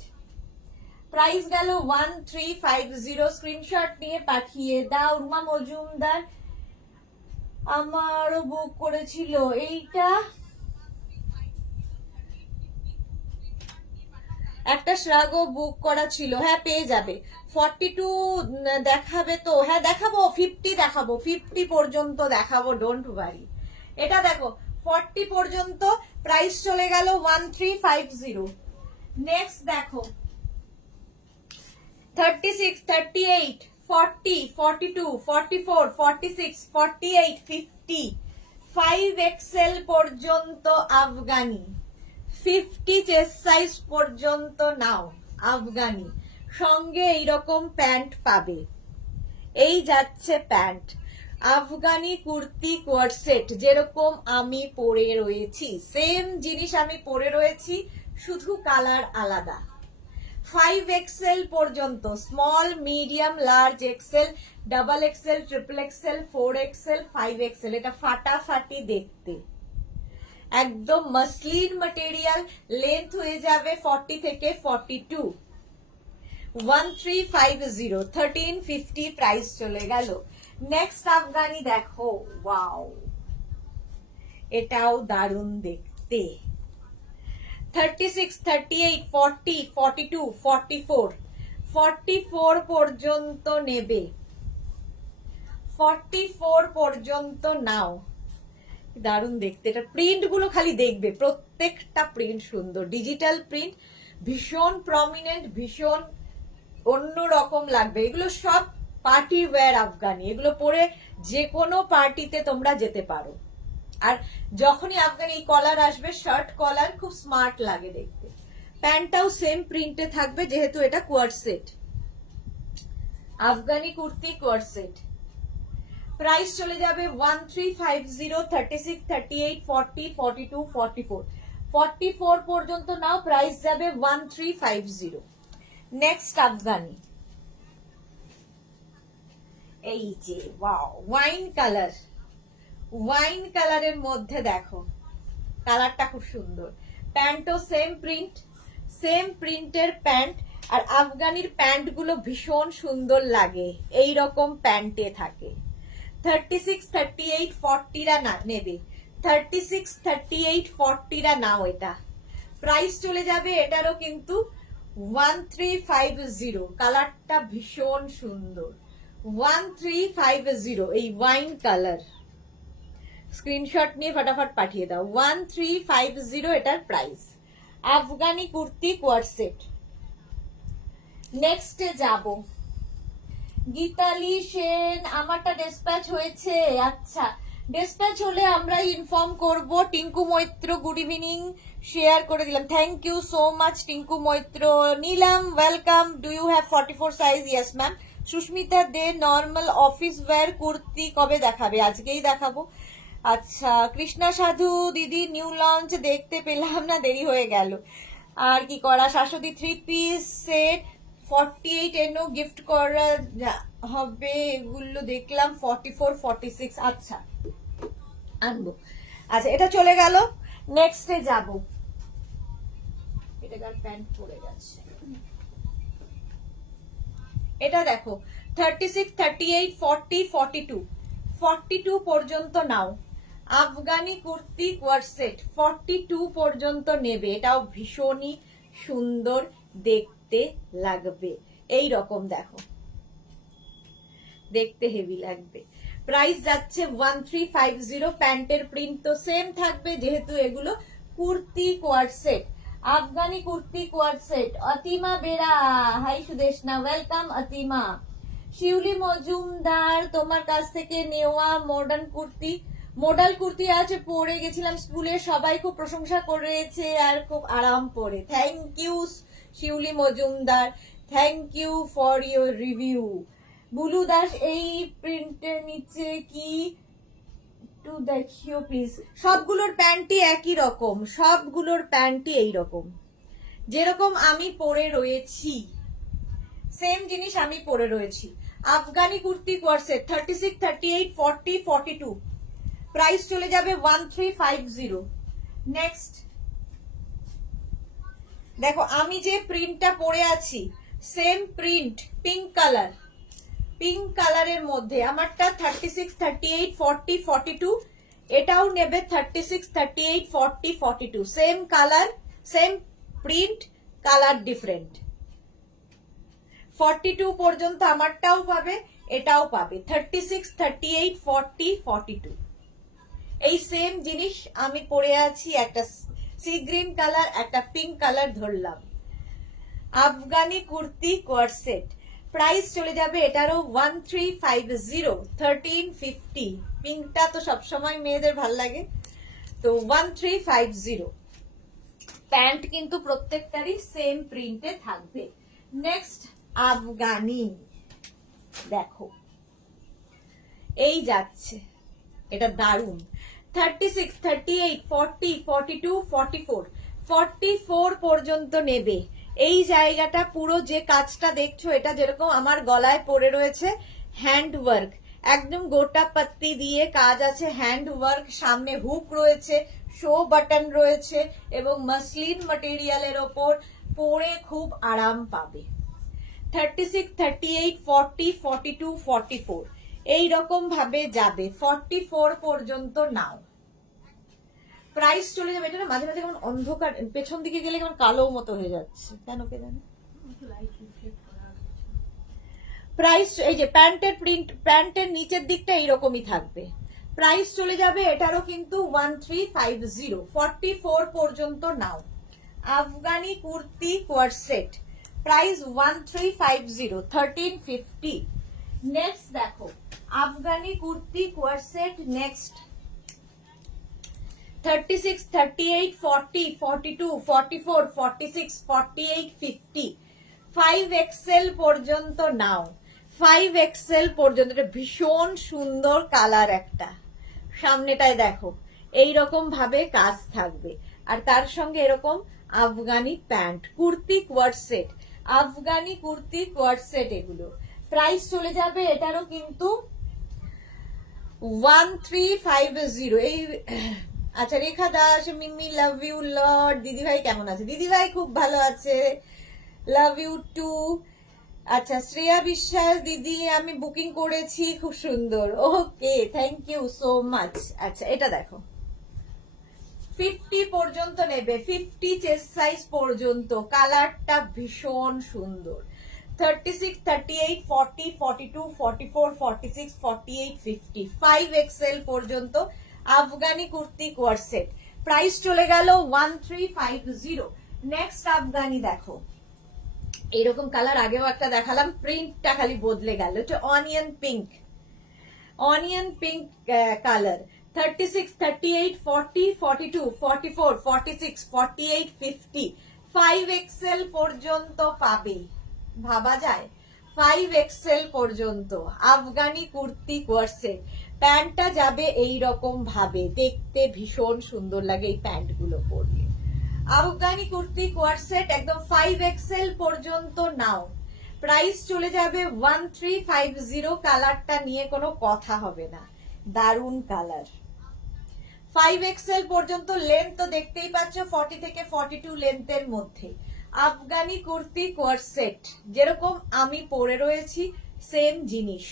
প্রাইস গেল 1350, স্ক্রিনশট নিয়ে পাঠিয়ে দাও। রুমা মজুমদার আমারও বুক করেছিল এইটা, একটা শ্রাগও বুক করা ছিল, হ্যাঁ পেয়ে যাবে। 42 দেখাবে তো, হ্যাঁ দেখাবো, 50 দেখাবো, 50 পর্যন্ত দেখাবো, ডোন্ট ওয়ারি। এটা দেখো 40 পর্যন্ত, প্রাইস চলে গেল 1350। নেক্সট দেখো 36, 38, 40, 42, 44, 46, 48, 50, 5XL পর্যন্ত আফগানি, 50 চেস্ট সাইজ পর্যন্ত নাও আফগানি। সঙ্গে এইরকম প্যান্ট পাবে, এই যাচ্ছে প্যান্ট। আফগানি কুর্তি কোয়ার্সেট যেরকম আমি পরে রয়েছি, সেম জিনিস আমি পরে রয়েছি, শুধু কালার আলাদা। 5XL পর্যন্ত, small medium large XL, double XL, triple XL, 4XL, 5XL। এটা ফাটাফাটি দেখতে, একদম মাসলিন ম্যাটেরিয়াল, লেন্থ হয়ে যাবে 40 থেকে 42। 1350, 1350 প্রাইস চলে গেল। নেক্সট আফগানি দেখো, ওয়াও এটাও দারুণ দেখতে। 36, 38, 40, 42, 44, 44 পর্যন্ত নেবে, 44 পর্যন্ত নাও। দারুণ দেখতে, এটা প্রিন্ট গুলো খালি দেখবে, প্রত্যেকটা প্রিন্ট সুন্দর, ডিজিটাল প্রিন্ট, ভীষণ প্রমিনেন্ট, ভীষণ অন্যরকম লাগবে। এগুলো সব পার্টি ওয়্যার আফগানি, এগুলো পরে যে কোনো পার্টিতে তোমরা যেতে পারো। আর যখনই আফগানি কলার আসবে, শার্ট কলার, খুব স্মার্ট লাগে দেখতে। প্যান্টটাও সেম প্রিন্টে থাকবে, যেহেতু এটা কোয়ার্সেট। আফগানি কুর্তি কোয়ার্সেট প্রাইস চলে যাবে 1350, 36, 38, 40, 42, 44, 44 পর্যন্ত নাও, প্রাইস যাবে 1350। নেক্সট আফগানি, এই যে ওয়াও, ওয়াইন কালার, ওয়াইন কালারের মধ্যে দেখো, কালারটা খুব সুন্দর। প্যান্টও সেম প্রিন্ট, সেম প্রিন্টের প্যান্ট। আর আফগানির প্যান্ট গুলো ভীষণ সুন্দর লাগে, এই রকম প্যান্টে থাকে। 36, 38, 40 না নেবে, 36, 38, 40 নাও। এটা প্রাইস চলে যাবে এটারও কিন্তু 1350। কালারটা ভীষণ সুন্দর, 1350, এই ওয়াইন কালার। স্ক্রিনশট নিয়ে ফটাফট পাঠিয়ে দাও, 1350 এটার প্রাইস। আফগানি কুর্তি কোয়ার্সেট। নেক্সটে যাব, গীতালি সেন, আমারটা ডিসপ্যাচ হয়েছে। আচ্ছা, ডিসপ্যাচ হলে আমরা ইনফর্ম করব। Tinku Maitra, good evening, share করে দিলাম, thank you so much Tinku Maitra. Neelam, welcome. Do you have 44 size? Yes ma'am. Susmita Dey, normal office wear kurti কবে দেখাবে? আজকেই দেখাবো। আচ্ছা, কৃষ্ণা সাধু দিদি, নিউ লঞ্চ দেখতে পেলাম না, দেরি হয়ে গেল, আর কি করা। শাশ্বতী 3 পিস সেট 48 এনো গিফট করা হবে, এগুলো দেখলাম 44, 46। আচ্ছা আনবো। আচ্ছা, এটা চলে গেল, নেক্সটে যাব। এটা প্যান্ট পরে গেছে, এটা দেখো 36, 38, 40, 42, 42 পর্যন্ত নাও। আফগানি কুর্তি কোয়ার্সেট 42 পর্যন্ত নেবে, এটাও ভীষণই সুন্দর দেখতে লাগবে। এই রকম দেখো, দেখতে হেভি লাগবে। প্রাইস যাচ্ছে 1350। প্যান্টের প্রিন্ট তো সেম থাকবে, যেহেতু এগুলো kurti coord set, Afghani kurti coord set. Atima Bera, hi Sudeshna, welcome Atima. Shiuli Majumdar তোমার কাছ থেকে নেওয়া মডাল কুর্তি আছে, পরে গেছিলাম স্কুলে, সবাই খুব প্রশংসা করেছে আর খুব আরাম পরে। Thank you Shiuli Majumdar, thank you for your review. Bulu Das, এই প্রিন্টের নিচে কি একটু দেখিও প্লিজ। সবগুলোর প্যান্টই একই রকম, সবগুলোর প্যান্টই এইরকম, যেরকম আমি পরে রয়েছি সেম জিনিস আমি পরে রয়েছি। আফগানি কুর্তি কোয়ারসেট 36, 38, 40, 42, প্রাইস চলে যাবে 1350। নেক্সট দেখো, আমি যে প্রিন্টটা পরে আছি সেম প্রিন্ট, পিঙ্ক কালারের মধ্যে আমারটা 36, 38, 40, 42, এটাও নেবে 36, 38, 40, 42, same colour, same print, colour different. 42 পর্যন্ত আমারটাও পাবে, এটাও পাবে। 36, 38, 40, 42, এই সেম জিনিস আমি পরে আছি। একটা সি গ্রিন কালার, একটা পিঙ্ক কালার ধরলাম। আফগানি কুর্তি কোয়ারসেট, প্রাইস চলে যাবে এটারও 1350, 1350। পিঙ্কটা তো সবসময় মেয়েদের ভাল লাগে, তো 1350। প্যান্ট কিন্তু প্রত্যেকটারই সেম প্রিন্টে থাকবে। নেক্সট আফগানি, দেখো এই যাচ্ছে, এটা দারুন। 36, 38, 40, 42, 44, 44 পর্যন্ত নেবে। এই জায়গাটা পুরো যে কাজটা দেখছো, এটা যেরকম আমার গলায় পড়ে রয়েছে, হ্যান্ড ওয়ার্ক, একদম গোটা পাত্তি দিয়ে কাজ আছে, হ্যান্ড ওয়ার্ক, সামনে হুক রয়েছে, শো বাটন রয়েছে, এবং মাসলিন ম্যাটেরিয়ালের ওপর পরে খুব আরাম পাবে। 36, 38, 40, 42, 44 এই রকম ভাবে যাবে। 44 পর্যন্ত নাও, প্রাইস চলে যাবে। এটা না মাঝে মাঝে কেমন অন্ধকার, পেছন দিকে গেলে কেমন কালো মতো হয়ে যাচ্ছে, কেন কে জানে। প্রাইস, এই যে প্যান্টের প্রিন্ট, প্যান্টের নিচের দিকটা এইরকমই থাকবে। প্রাইস চলে যাবে এটারও কিন্তু 1350। 44 পর্যন্ত নাও। আফগানি কুর্তি কোয়ারসেট, প্রাইস 1350, 1350। নেক্সট দেখো, আফগানি কুর্তি কোয়ারসেট, নেক্সট 36, 38, 40, 42, 44, 46, 48, 50, 5XL পর্যন্ত নাও। 5XL পর্যন্ত, এটা ভীষণ সুন্দর কালার একটা, সামনেটায় দেখো এইরকম ভাবে কাজ থাকবে, আর তার সঙ্গে এরকম আফগানি প্যান্ট। কুর্তি কোয়ারসেট, আফগানি কুর্তি কোয়ারসেট, এগুলো প্রাইস চলে যাবে এটারও কিন্তু 1350। এই আচ্ছা, রেখা দাস, মিমি লাভ ইউ লর্ড। দিদিভাই কেমন আছে? দিদিভাই খুব ভালো আছে, লাভ ইউ টু। আচ্ছা, শ্রেয়া বিশ্বাস দিদি, আমি বুকিং করেছি, খুব সুন্দর, ওকে, থ্যাংক ইউ সো মাচ। আচ্ছা, এটা দেখো 50 পর্যন্ত নেবে, 50 চেস্ট সাইজ পর্যন্ত, কালারটা ভীষণ সুন্দর। 36, 38, 40, 42, 44, 46, 48, 50, 5XL পর্যন্ত আফগানি কুর্তি কোয়ারসেট, প্রাইস চলে গেল 1350। নেক্সট আফগানি দেখো, এরকম কালার আগেও একটা দেখালাম, প্রিন্টটা খালি বদলে গেল। এটা অনিয়ন পিঙ্ক কালার। 36, 38, 40, 42, 44, 46, 48, 50, 5XL পর্যন্ত পাবে, ভাবা যায় 5XL পর্যন্ত। আফগানি কুর্তি কোয়ারসেট, প্যান্টটা যাবে এই রকম ভাবে, দেখতে ভীষণ সুন্দর লাগে এই প্যান্ট গুলো পরলে। আফগানি কুর্তি কোয়ারসেট একদম 5XL পর্যন্ত নাও, প্রাইস চলে যাবে 1350। কালারটা নিয়ে কোনো কথা হবে না, দারুন কালার। 5XL পর্যন্ত, লেন্থ তো দেখতেই পাচ্ছ 40 থেকে 42 লেন্থের মধ্যে। আফগানি কুর্তি কোয়ারসেট, যেরকম আমি পরে রয়েছি সেম জিনিস,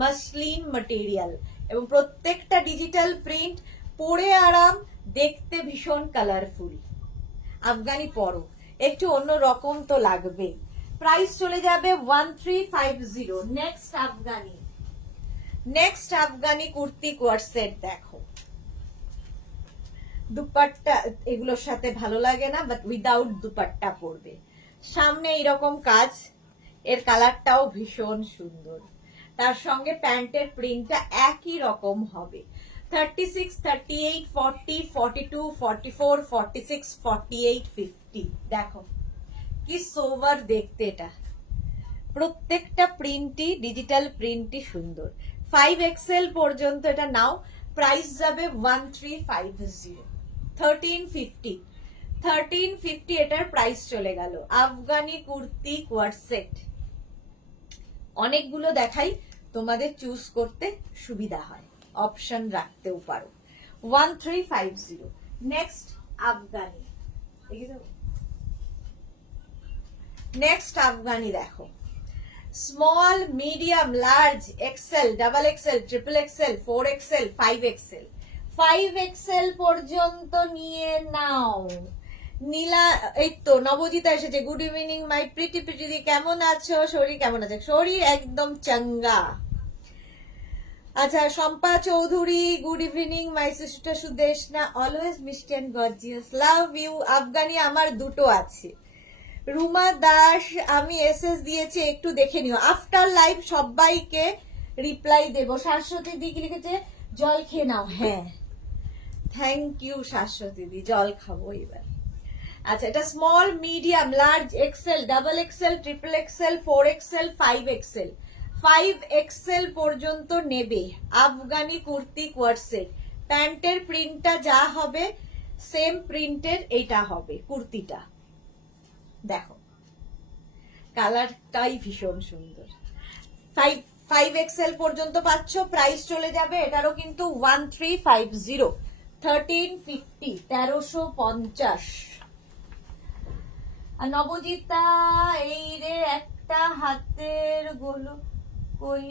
মাসলিন ম্যাটেরিয়াল, এবং প্রত্যেকটা ডিজিটাল প্রিন্ট, পরে আরাম, দেখতে ভীষণ কালারফুল। আফগানি পরো, একটু অন্য রকম তো লাগবে। প্রাইস চলে যাবে 1350। নেক্সট আফগানি কুর্তি কোয়ারসেট দেখো, দুপাট্টা এগুলোর সাথে ভালো লাগে না, বাট উইদাউট দুপাট্টা পরবে। সামনে এইরকম কাজ, এর কালারটাও ভীষণ সুন্দর। তার সঙ্গে প্যান্টের প্রিন্টটা একই রকম হবে। 36, 38, 40, 42, 44, 46, 48, 50। দেখো কি সোভার দেখতে এটা, প্রত্যেকটা প্রিন্টই ডিজিটাল প্রিন্টই সুন্দর। 5XL পর্যন্ত এটা নাও, প্রাইস যাবে 1350, 1350, 1350 এটার প্রাইস চলে গেল। আফগানি কুর্তি কোয়ার সেট, অনেকগুলো দেখাই, তোমাদের চুজ করতে সুবিধা হয়, অপশন রাখতেও পারো। 1350। নেক্সট আফগানি, নেক্সট আফগানি দেখো, small, medium, large, XL, double XL, triple XL, 4XL, 5XL, 5XL পর্যন্ত নিয়ে নাও। নীলা, এই তো নবজিতা এসেছে। Good evening my pretty pretty, কেমন আছো? শরীর কেমন আছে? শরীর একদম চাঙ্গা। আচ্ছা, Shampa Chowdhury, good evening my sister Sudeshna, always মিষ্টি and gorgeous, love you. Afghani আমার দুটো আছে। রুমা দাস, আমি এসএস দিয়েছি, একটু দেখে নিও। আফটার লাইভ সবাইকে রিপ্লাই দেব। শাশ্বতী দি কি লিখেছে? জল খেয়ে নাও। হ্যাঁ, থ্যাংক ইউ শাশ্বতী দি, জল খাবো এবার। আচ্ছা, এটা small, medium, large, XL, double XL, triple XL, 4XL, 5XL, 5XL পর্যন্ত নেবে। আফগানি কুর্তি কোয়ারসেট, প্যান্টের প্রিন্টটা যা হবে সেম প্রিন্টের এইটা হবে কুর্তিটা। দেখো কালারটাই ভীষণ সুন্দর। 5XL পর্যন্ত পাচ্ছ, প্রাইস চলে যাবে এটারও কিন্তু 1350, 1350, 1350। আর নবজিতা, এই রে একটা হাতের গোলো, কই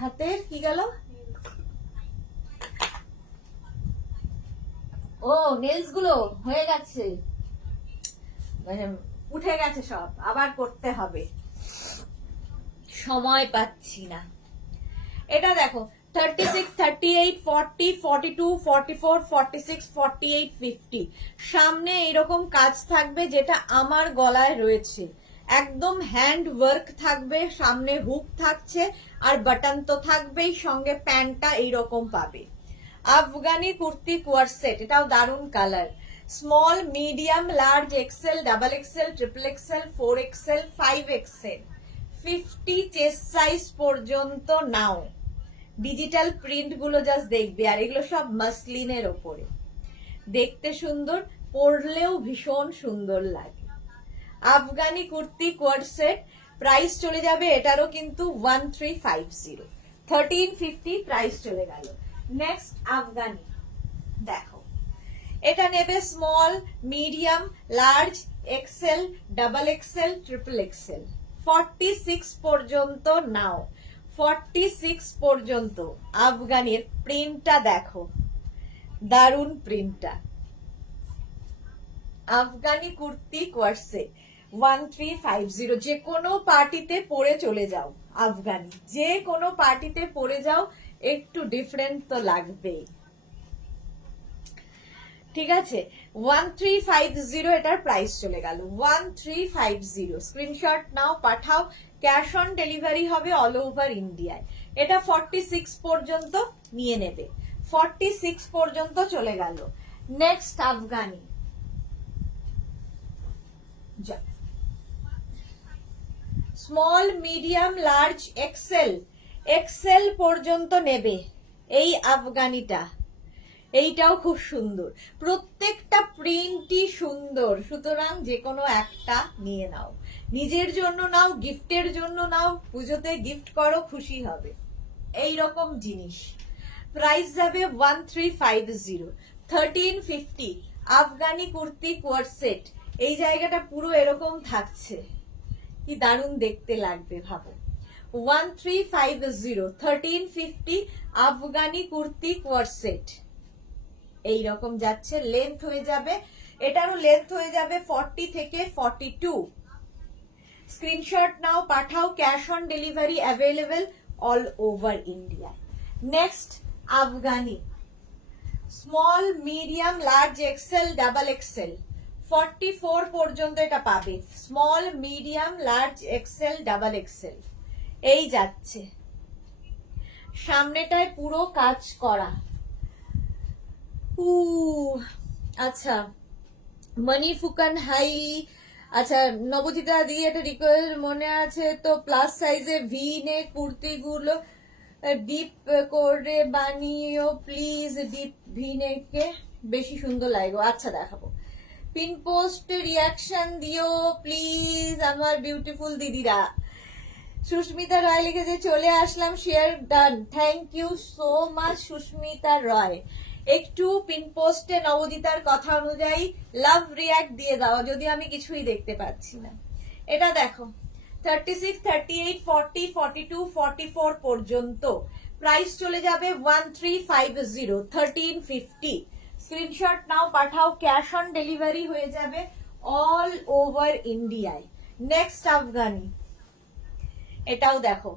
হাতের কি গেল? ও, নেলস গুলো হয়ে গেছে, উঠে গেছে সব, আবার করতে হবে, সময় পাচ্ছি না। এটা দেখো 36, 38, 40, 42, 44, 46, 48, 50। সামনে এরকম কাজ থাকবে যেটা আমার গলায় রয়েছে, একদম হ্যান্ড ওয়ার্ক থাকবে, সামনে হুক থাকছে আর বাটন তো থাকবেই, সঙ্গে প্যান্টটা এইরকম পাবে। আফগানি কুর্তি কোয়ার সেট, এটাও দারুণ colour. Small, medium, large, XL, double XL, triple XL, 4XL, 5XL, 50 chest size পর্যন্ত নাও। ডিজিটাল প্রিন্ট গুলো জাস্ট দেখবে, আর এগুলো সব মাসলিনের ওপরে, দেখতে সুন্দর, পরলেও ভীষণ সুন্দর লাগে। Afghani kurti coord set, price চলে যাবে এটারও কিন্তু 1350, 1350 প্রাইস চলে গেল। নেক্সট আফগানি দেখো, এটা নেবে small, medium, large, XL, double XL, triple XL, 46 পর্যন্ত নাও, 46 পর্যন্ত। আফগানির প্রিন্টটা দেখো, দারুন প্রিন্টটা। আফগানি কুর্তি কোয়ারসে 1350, যে কোনো পার্টিতে পরে চলে যাও। আফগানি যে কোনো পার্টিতে পরে যাও, একটু ডিফারেন্ট তো লাগবেই, ঠিক আছে। 1350 এটার প্রাইস চলে গেল, 1350। স্ক্রিনশট নাও, পাঠাও, ক্যাশ অন ডেলিভারি হবে অল ওভার ইন্ডিয়ায়। এটা 46 পর্যন্ত নিয়ে নেবে, 46 পর্যন্ত চলে গেল। Next Afghani, small, medium, large, XL, XL পর্যন্ত নেবে এই আফগানিটা। এইটাও খুব সুন্দর, প্রত্যেকটা প্রিন্টই সুন্দর, সুতরাং যে কোনো একটা নিয়ে নাও, নিজের জন্য নাও, গিফটের জন্য নাও, পুজোতে গিফট করো, খুশি হবে। এই রকম জিনিস, প্রাইস যাবে 1350, 1350। আফগানি কুর্তি কোয়ার সেট, এই জায়গাটা পুরো এরকম থাকছে, কি দারুণ দেখতে লাগবে ভাবো। 1350, 1350 আফগানি কুর্তি কোয়ার সেট এইরকম যাচ্ছে, লেন্থ হয়ে যাবে, এটারও লেন্থ হয়ে যাবে 40 থেকে 42। স্ক্রিনশট নাও, পাঠাও, cash on delivery available all over India. Next Afghani, small, medium, large, XL, double XL, 44 পর্যন্ত এটা পাবে। Small, medium, large, XL, double XL, এই যাচ্ছে, সামনেটায় পুরো কাজ করা। আচ্ছা, মানি ফুকান হাই। আচ্ছা, নবজিতা দি একটা রিকোয়েস্ট মনে আছে তো, প্লাস সাইজে ভি নে কুর্তি গুলো ডিপ করে বানিও প্লিজ, ডিপ ভি নেকে বেশি সুন্দর লাগবে। আচ্ছা দেখাবো, পিন পোস্টে রিয়াকশন দিও প্লিজ আমার বিউটিফুল দিদিরা। সুস্মিতা রয় লিখেছে চলে আসলাম, share done, thank you so much Susmita Roy. একটু পিন পোস্টে নবদিতার কথা অনুযায়ী লাভ রিয়াক্ট দিয়ে দাও, যদি আমি কিছুই দেখতে পাচ্ছি না। এটা দেখো 36, 38, 40, 42, 44 পর্যন্ত প্রাইস চলে যাবে 1350, 1350। স্ক্রিনশট নাও, পাঠাও, ক্যাশ অন ডেলিভারি হয়ে যাবে অল ওভার ইন্ডিয়ায়। নেক্সট আফগানি, এটাও দেখো,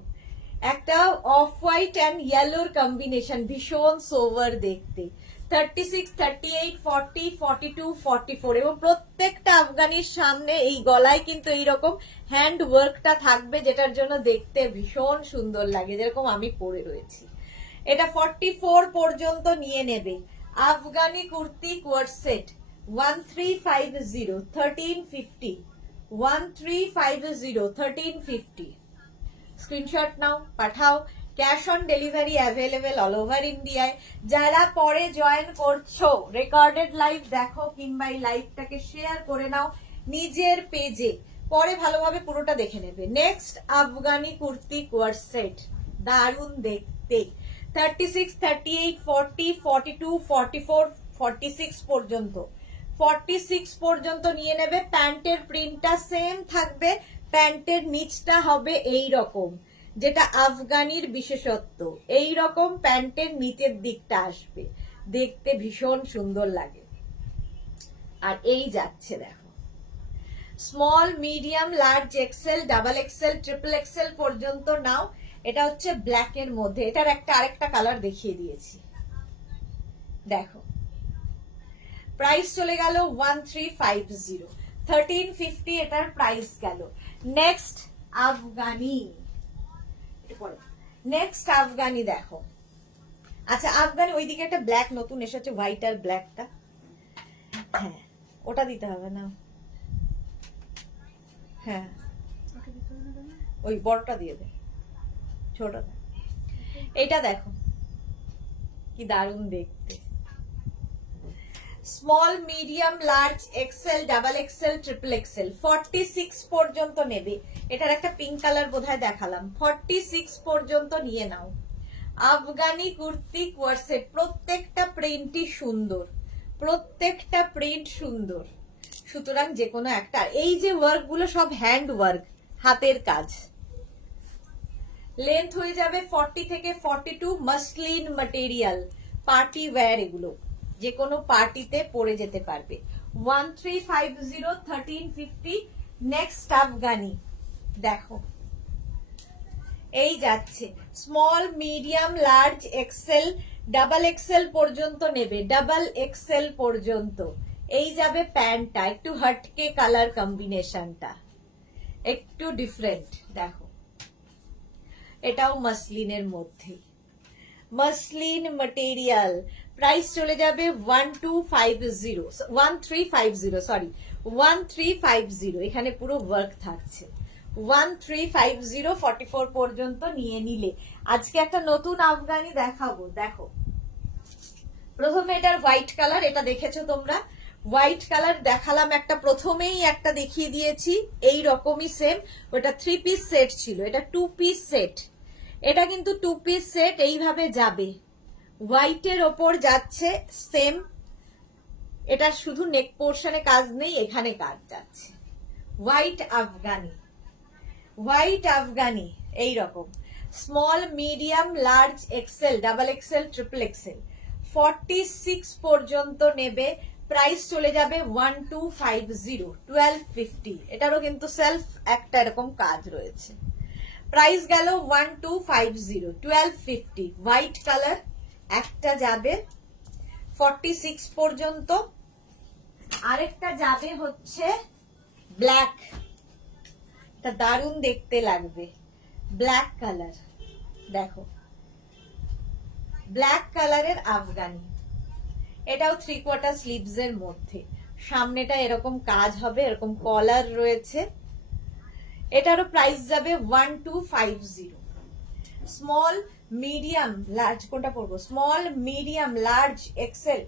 একটা অফ হোয়াইট অ্যান্ড ইয়েলোর কম্বিনেশন, ভীষণ সোভার দেখতে। 36, 38, 40, 42, 44 এবং প্রত্যেকটা আফগানির সামনে এই গলায় কিন্তু এইরকম হ্যান্ড ওয়ার্কটা থাকবে, যেটার জন্য দেখতে ভীষণ সুন্দর লাগে, যেরকম আমি পরে রয়েছি। এটা 44 পর্যন্ত নিয়ে নেবে। Afghani kurti coord set 1350, 1350, 1350, 1350। Screenshot নাও, পাঠাও, cash on delivery available all over ইন্ডিয়ায়। যারা পরে জয়েন করছো, রেকর্ডেড লাইভ দেখো কিংবা এই লাইভটাকে শেয়ার করে নাও নিজের পেজে, পরে ভালোভাবে পুরোটা দেখে নেবে। Next Afghani kurti coord set, দারুণ দেখতে। 36, 38, 40, 42, 44, 46 পর্যন্ত, 46 পর্যন্ত নিয়ে নেবে। প্যান্টের প্রিন্টটা সেম থাকবে, প্যান্টের নিচটা হবে এই রকম, যেটা আফগানির বিশেষত্ব। এই রকম প্যান্টের নিচের দিকটা আসবে, দেখতে ভীষণ সুন্দর লাগে। আর এই যাচ্ছে দেখো, small, medium, large, XL, double XL, triple XL পর্যন্ত নাও। এটা হচ্ছে ব্ল্যাক এর মধ্যে, এটার আরেকটা কালার দেখিয়ে দিয়েছি, দেখো। প্রাইস চলে গেল 1350, 1350 এটার প্রাইস গেল। নেক্সট আফগানি, নেক্সট আফগানি দেখো। আচ্ছা, আফগানি ওইদিকে একটা ব্ল্যাক নতুন এসেছে, হোয়াইট আর ব্ল্যাকটা, হ্যাঁ ওটা দিতে হবে না, হ্যাঁ ওই বড়টা দিয়ে দে, ছোটটা। এটা দেখো কি দারুণ দেখতে, small, medium, large, XL, double XL, triple XL, 46 পর্যন্ত নেবে। এটার একটা পিঙ্ক কালার বোধহয় দেখালাম, 46 পর্যন্ত নিয়ে নাও। আফগানি কুর্তি কোয়ারসেট, প্রত্যেকটা প্রিন্টই সুন্দর, প্রত্যেকটা প্রিন্ট সুন্দর, সুতরাং যে কোনো একটা। এই যে ওয়ার্ক গুলো সব হ্যান্ড ওয়ার্ক, হাতের কাজ। লেন্থ হয়ে যাবে 40 থেকে 42, মাসলিন ম্যাটেরিয়াল, পার্টি ওয়্যার, এগুলো যে কোনো পার্টিতে পরে যেতে পারবে। 1350, 1350। নেক্সট আফগানি দেখো, এই যাচ্ছে, small, medium, large, XL, double XL পর্যন্ত নেবে, ডাবল এক্সেল পর্যন্ত। এই যাবে প্যান্টটা, একটু হটকে কালার কম্বিনেশনটা, একটু ডিফারেন্ট দেখো। এটাও মাসলিনের মধ্যে, মাসলিন ম্যাটেরিয়াল। প্রাইস চলে যাবে 1350, এখানে পুরো ওয়ার্ক থাকছে। 1350, 44 পর্যন্ত নিয়ে নিলে। আজকে একটা নতুন আফগানি দেখাবো, দেখো। প্রথমে এটার হোয়াইট কালার, এটা দেখেছো তোমরা, হোয়াইট কালার দেখালাম একটা, প্রথমেই একটা দেখিয়ে দিয়েছি এই রকমই সেম, ওটা 3 পিস সেট ছিল, এটা 2 পিস সেট। এটা কিন্তু 2 পিস সেট, এইভাবে যাবে, হোয়াইটের ওপর যাচ্ছে সেম। এটা শুধু নেক পোর্শনে কাজ নেই, এখানে কাজ যাচ্ছে। হোয়াইট আফগানি, হোয়াইট আফগানি এই রকম, small, medium, large, XL, double XL, triple XL, 46 পর্যন্ত নেবে। প্রাইস চলে যাবে 1250, 1250। এটারও কিন্তু সেলফ একটা এরকম কাজ রয়েছে। প্রাইস গেল 1250, 1250। হোয়াইট কালার একটা যাবে 46 পর্যন্ত, আরেকটা যাবে হচ্ছে ব্ল্যাক, এটা দারুণ দেখতে লাগবে, ব্ল্যাক কালার, দেখো ব্ল্যাক কালারের আফগানি, এটাও 3/4 স্লিভস এর মধ্যে, সামনেটা এরকম কাজ হবে, এরকম কলার রয়েছে। এটারও প্রাইস যাবে 1250। স্মল মিডিয়াম লার্জ কোনটা পড়বো? Small medium large XL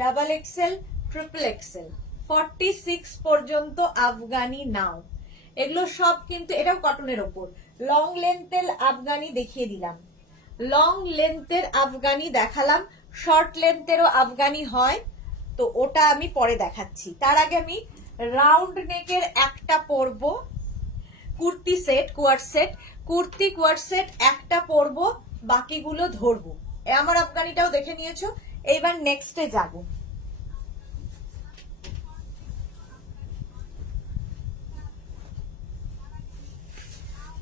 double XL triple XL 46 পর্যন্ত আফগানি নাও। এগুলো সব কিন্তু, এটাও কটনের ওপর। লং লেন্থের আফগানি দেখিয়ে দিলাম, লং লেন্থের আফগানি দেখালাম, শর্ট লেন্থেরও আফগানি হয়, তো ওটা আমি পরে দেখাচ্ছি। তার আগে আমি রাউন্ড নেকের একটা পরবো, kurti set, coord set, kurti coord set একটা পরবো, বাকিগুলো ধরবো। আমার আফগানিটাও দেখে নিয়েছো, এইবার নেক্সটে যাব।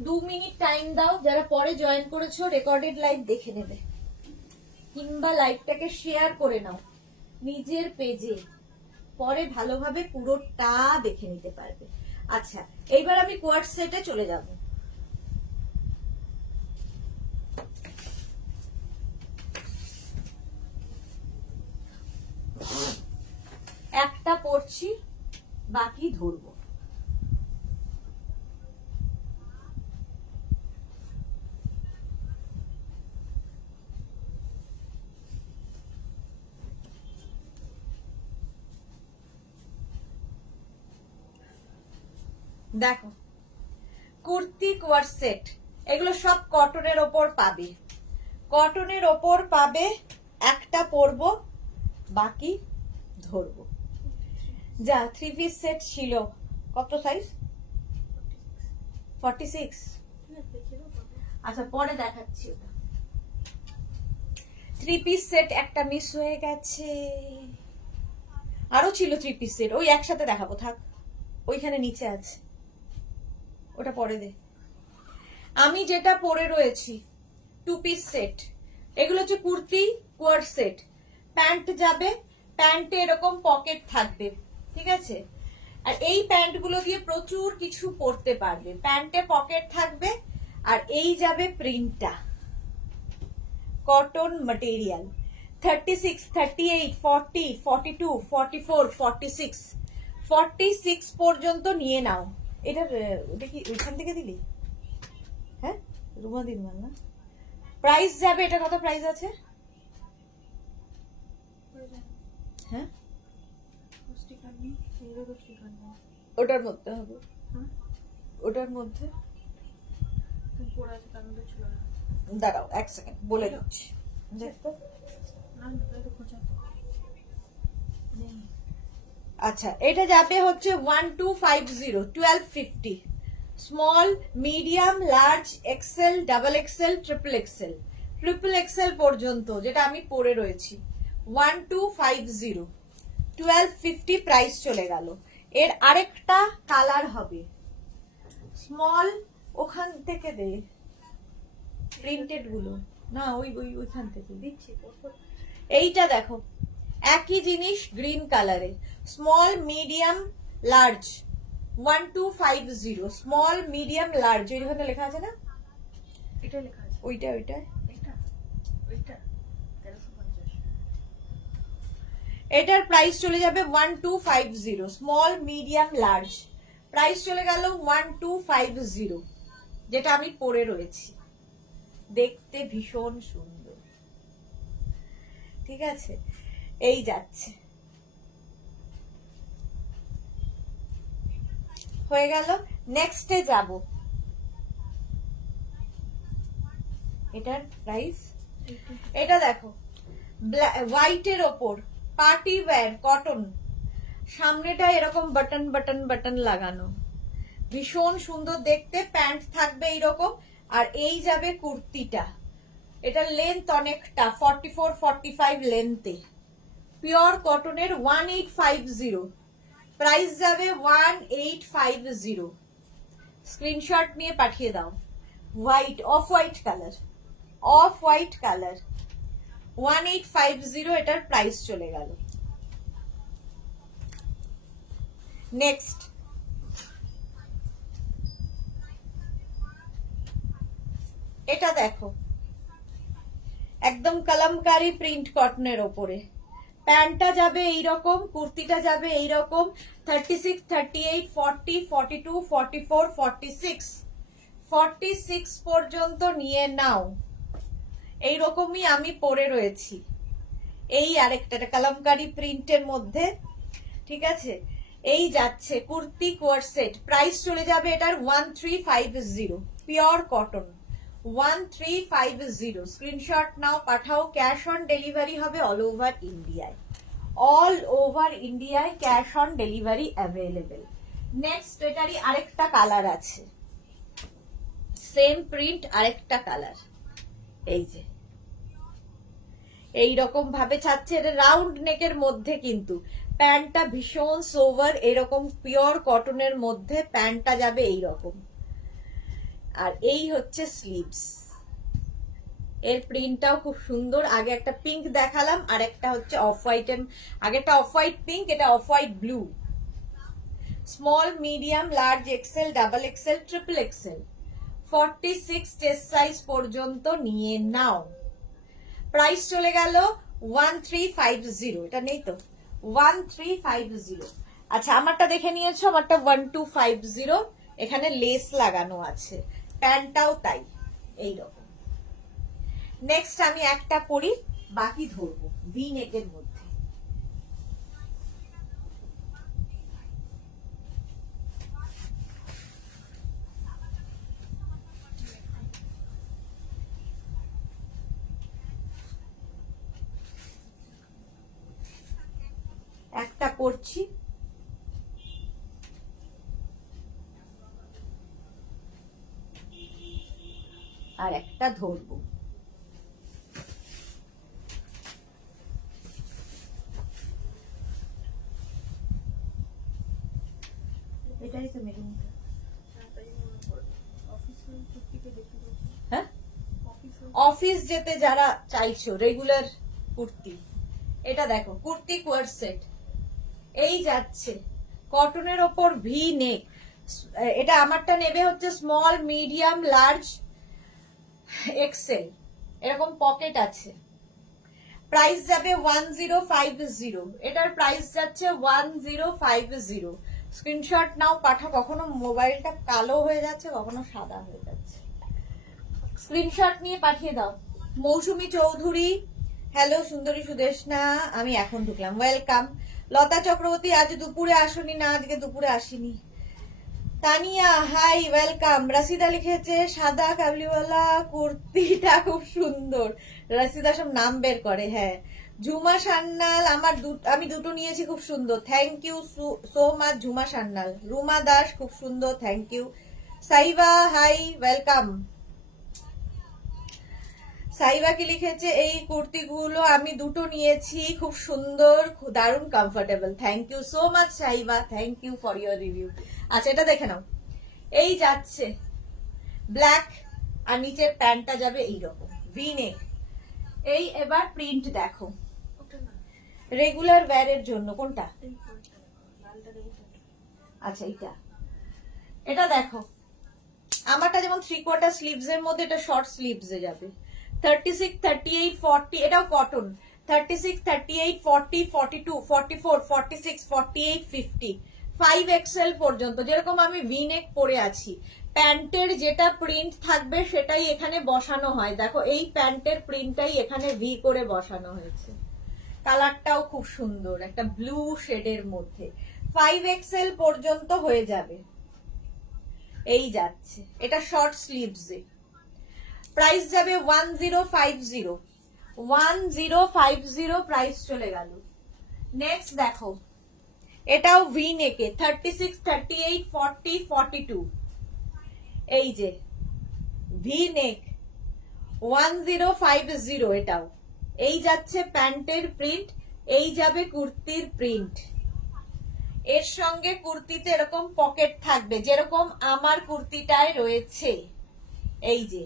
দু মিনিট টাইম দাও, যারা পরে জয়েন করেছো রেকর্ডেড লাইভ দেখে নেবে, কিংবা লাইভটাকে শেয়ার করে নাও নিজের পেজে, পরে ভালোভাবে পুরোটা দেখে নিতে পারবে। আচ্ছা, এইবার আমি কোয়ার্ড সেটে চলে যাব। একটা পড়ছি, বাকি ধরবো। দেখো কুর্তি কোয়ার্ড সেট, এগুলো সব কটনের ওপর পাবে, কটনের ওপর পাবে। একটা পরবো, বাকি ধরবো। যা 3 পিস সেট ছিল, কত সাইজ? 46। আচ্ছা, পরে দেখাচ্ছি ওটা। 3 পিস সেট একটা মিস হয়ে গেছে, আরো ছিল 3 পিস সেট, ওই একসাথে দেখাবো, থাক ওইখানে নিচে আছে, ওটা পরে দে। আমি যেটা পরে রয়েছি 2 পিস সেট, এগুলো হচ্ছে কুর্তি কোয়ার্ড সেট। প্যান্ট যাবে, প্যান্টে এরকম পকেট থাকবে, ঠিক আছে? আর এই প্যান্ট গুলো দিয়ে প্রচুর কিছু পরতে পারবে, প্যান্টে পকেট থাকবে। আর এই যাবে প্রিন্টটা, কটন ম্যাটেরিয়াল। 36, 38, 40, 42, 44, 46, 46 পর্যন্ত নিয়ে নাও। এটার ওটা কি ওইখান থেকে দিলি? হ্যাঁ, রুমা দিন না। প্রাইস যাবে, এটা কত প্রাইস আছে? হ্যাঁ, ওটার মধ্যে হবে, ওটার মধ্যে দাঁড়াও 1 সেকেন্ড বলে দিচ্ছি। আচ্ছা, এটা যাবে হচ্ছে 1250, 1250। Small medium large XL double XL triple XL, triple XL পর্যন্ত যেটা আমি পরে রয়েছি 1250, 1250 প্রাইস চলে গেল। এর আরেকটা কালার হবে স্মল, ওখান থেকে দে প্রিন্টেড গুলো, না ওই ওই ওইখান থেকে দিচ্ছি। এইটা দেখো, একই জিনিস গ্রিন কালারে, small medium large 1250, small medium large, ওইখানে লেখা আছে না? এটা লেখা আছে, ওইটা ওইটা এটা ওইটা 1350। এটার প্রাইস চলে যাবে 1250, স্মল মিডিয়াম লার্জ প্রাইস চলে গেল 1250, যেটা আমি পরে রয়েছি, দেখতে ভীষণ সুন্দর, ঠিক আছে? এই যাচ্ছে, হয়ে গেল। নেক্সটে যাব। এটার প্রাইস, এটা দেখো হোয়াইটের ওপর পার্টি ওয়্যার কটন, সামনেটা এরকম বাটন বাটন বাটন লাগানো, ভীষণ সুন্দর দেখতে। প্যান্ট থাকবে এইরকম, আর এই যাবে কুর্তিটা, এটা লেন্থ অনেকটা 44, 45 লেন্থে, পিওর কটনের 1850, প্রাইস যাবে 1850। স্ক্রিনশট নিয়ে পাঠিয়ে দাও। White, off white colour, off white colour 1850, এটার প্রাইস চলে গেল। নেক্সট এটা দেখো, একদম কলমকারি প্রিন্ট কটনের ওপরে, প্যান্টটা যাবে এইরকম, কুর্তিটা যাবে এইরকম। 36, 38, 40, 42, 44, 46, 46 পর্যন্ত নিয়ে নাও। এইরকমই আমি পরে রয়েছি। এই আরেকটা কলমকারি প্রিন্টের মধ্যে, ঠিক আছে। এই যাচ্ছে কুর্তি কোয়ারসেট, প্রাইস চলে যাবে এটার 1350, পিওর কটন 1350। স্ক্রিনশট নাও, পাঠাও। ক্যাশ অন ডেলিভারি হবে অল ওভার ইন্ডিয়ায়, অল ওভার ইন্ডিয়ায় cash on delivery available. Next এটারই আরেকটা কালার আছে, সেম প্রিন্ট আরেকটা কালার। এই যে এইরকম ভাবে ছাড়ছে, এটা রাউন্ড নেকের মধ্যে, কিন্তু প্যান্টটা ভীষণ সোভার, এরকম পিওর কটনের মধ্যে প্যান্টটা যাবে এইরকম। আর এই হচ্ছে স্লিভস, এর প্রিন্টটাও খুব সুন্দর। আগে একটা পিঙ্ক দেখালাম, আর একটা হচ্ছে অফ হোয়াইট, আগেটা অফ হোয়াইট পিঙ্ক, এটা off white blue. Small, medium, large, XL, double XL, triple XL, 46 chest size পর্যন্ত নিয়ে নাও। প্রাইস চলে গেল 1350, এটা নেই তো, 1350। আচ্ছা, আমারটা দেখে নিয়েছো, আমারটা 1250, এখানে লেস লাগানো আছে, প্যান্টটাও তাই এইরকম। নেক্সট আমি একটা পরি, বাকি ধরবো ভি নেকের মধ্যে। একটা পরছি, আর একটা ধরবো। এটাই তো মেরুনটা। হ্যাঁ, অফিস যেতে যারা চাইছো রেগুলার কুর্তি, এটা দেখো কুর্তি কোয়ারসেট, এই যাচ্ছে কটনের ওপর ভি নেক। এটা আমারটা নেবে হচ্ছে স্মল, মিডিয়াম, লার্জ, এক্সেল, এরকম পকেট আছে। প্রাইস যাবে 1050, এটার প্রাইস যাচ্ছে 1050। স্ক্রিনশট নাও, পাঠা। কখনো মোবাইলটা কালো হয়ে যাচ্ছে, কখনো সাদা হয়ে যাচ্ছে, স্ক্রিনশট নিয়ে পাঠিয়ে দাও। মৌসুমী চৌধুরী, হ্যালো। সুন্দরী সুদেশনা, আমি এখন ঢুকলাম, ওয়েলকাম। লতা চক্রবর্তী, আজ দুপুরে আসনি? না, আজকে দুপুরে আসিনি। Tania, high, welcome. রাশিদা লিখেছে সাদা কাবলিওয়ালা কুর্তিটা খুব সুন্দর। রাশিদা সব নাম বের করে, হ্যাঁ। ঝুমা সান্নাল, আমি দুটো নিয়েছি, খুব সুন্দর, thank you so much Jhuma Sanyal. Ruma Das, খুব সুন্দর, thank you. Saiba, hi, welcome. Saiba কি লিখেছে, এই কুর্তিগুলো আমি দুটো নিয়েছি, খুব সুন্দর, দারুণ comfortable. Thank you so much Saiba, thank you for your review. আচ্ছা, এটা দেখে নাও, এই যাচ্ছে ব্ল্যাক, আর নিচের প্যান্টটা যাবে এইরকম ভি নেক। এই এবার প্রিন্ট দেখো, রেগুলার ওয়্যারের জন্য। কোনটা? আচ্ছা, এটা দেখো, আমারটা যেমন 3/4 স্লিভস এর মধ্যে, এটা শর্ট স্লিভস এ যাবে। 36, 38, 40, এটাও কটন। 36, 38, 40, 42, 44, 46, 48, 50, 5XL পর্যন্ত। যেরকম আমি ভি নেক পরে আছি, প্যান্টের যেটা প্রিন্ট থাকবে সেটাই এখানে বসানো হয়। দেখো, এই প্যান্টের প্রিন্টটাই এখানে ভি করে বসানো হয়েছে। কালারটাও খুব সুন্দর, একটা ব্লু শেডের মধ্যে। 5XL পর্যন্ত হয়ে যাবে। এই যাচ্ছে, এটা শর্ট স্লিভস এ। প্রাইস যাবে 1050, 1050 প্রাইস চলে গেল। নেক্সট দেখো, এটাও ভি নেকে, 36, 38, 40, 42, এই যে ভি নেক 1050, এটাও। এই যাচ্ছে প্যান্টের প্রিন্ট, এই যাবে কুর্তির প্রিন্ট। এর সঙ্গে কুর্তিতে এরকম পকেট থাকবে, যেরকম আমার কুর্তিটায় রয়েছে। এই যে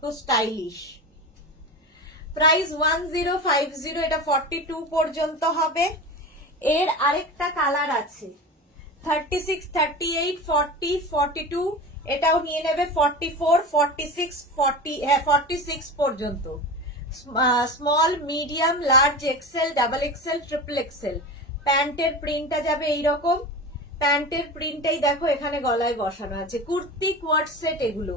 খুব স্টাইলিশ। প্রাইস 1050, এটা 42 পর্যন্ত হবে। এর আরেকটা কালার আছে, 36, 38, 40, 42, এটাও নিয়ে নেবে 44, 46, 40, হ্যাঁ 46 পর্যন্ত। Small, medium, large, XL, double XL, triple XL. প্যান্টের প্রিন্টটা যাবে এইরকম। প্যান্টের প্রিন্টটাই দেখো এখানে গলায় বসানো আছে। কুর্তি কোয়ার্ড সেট এগুলো।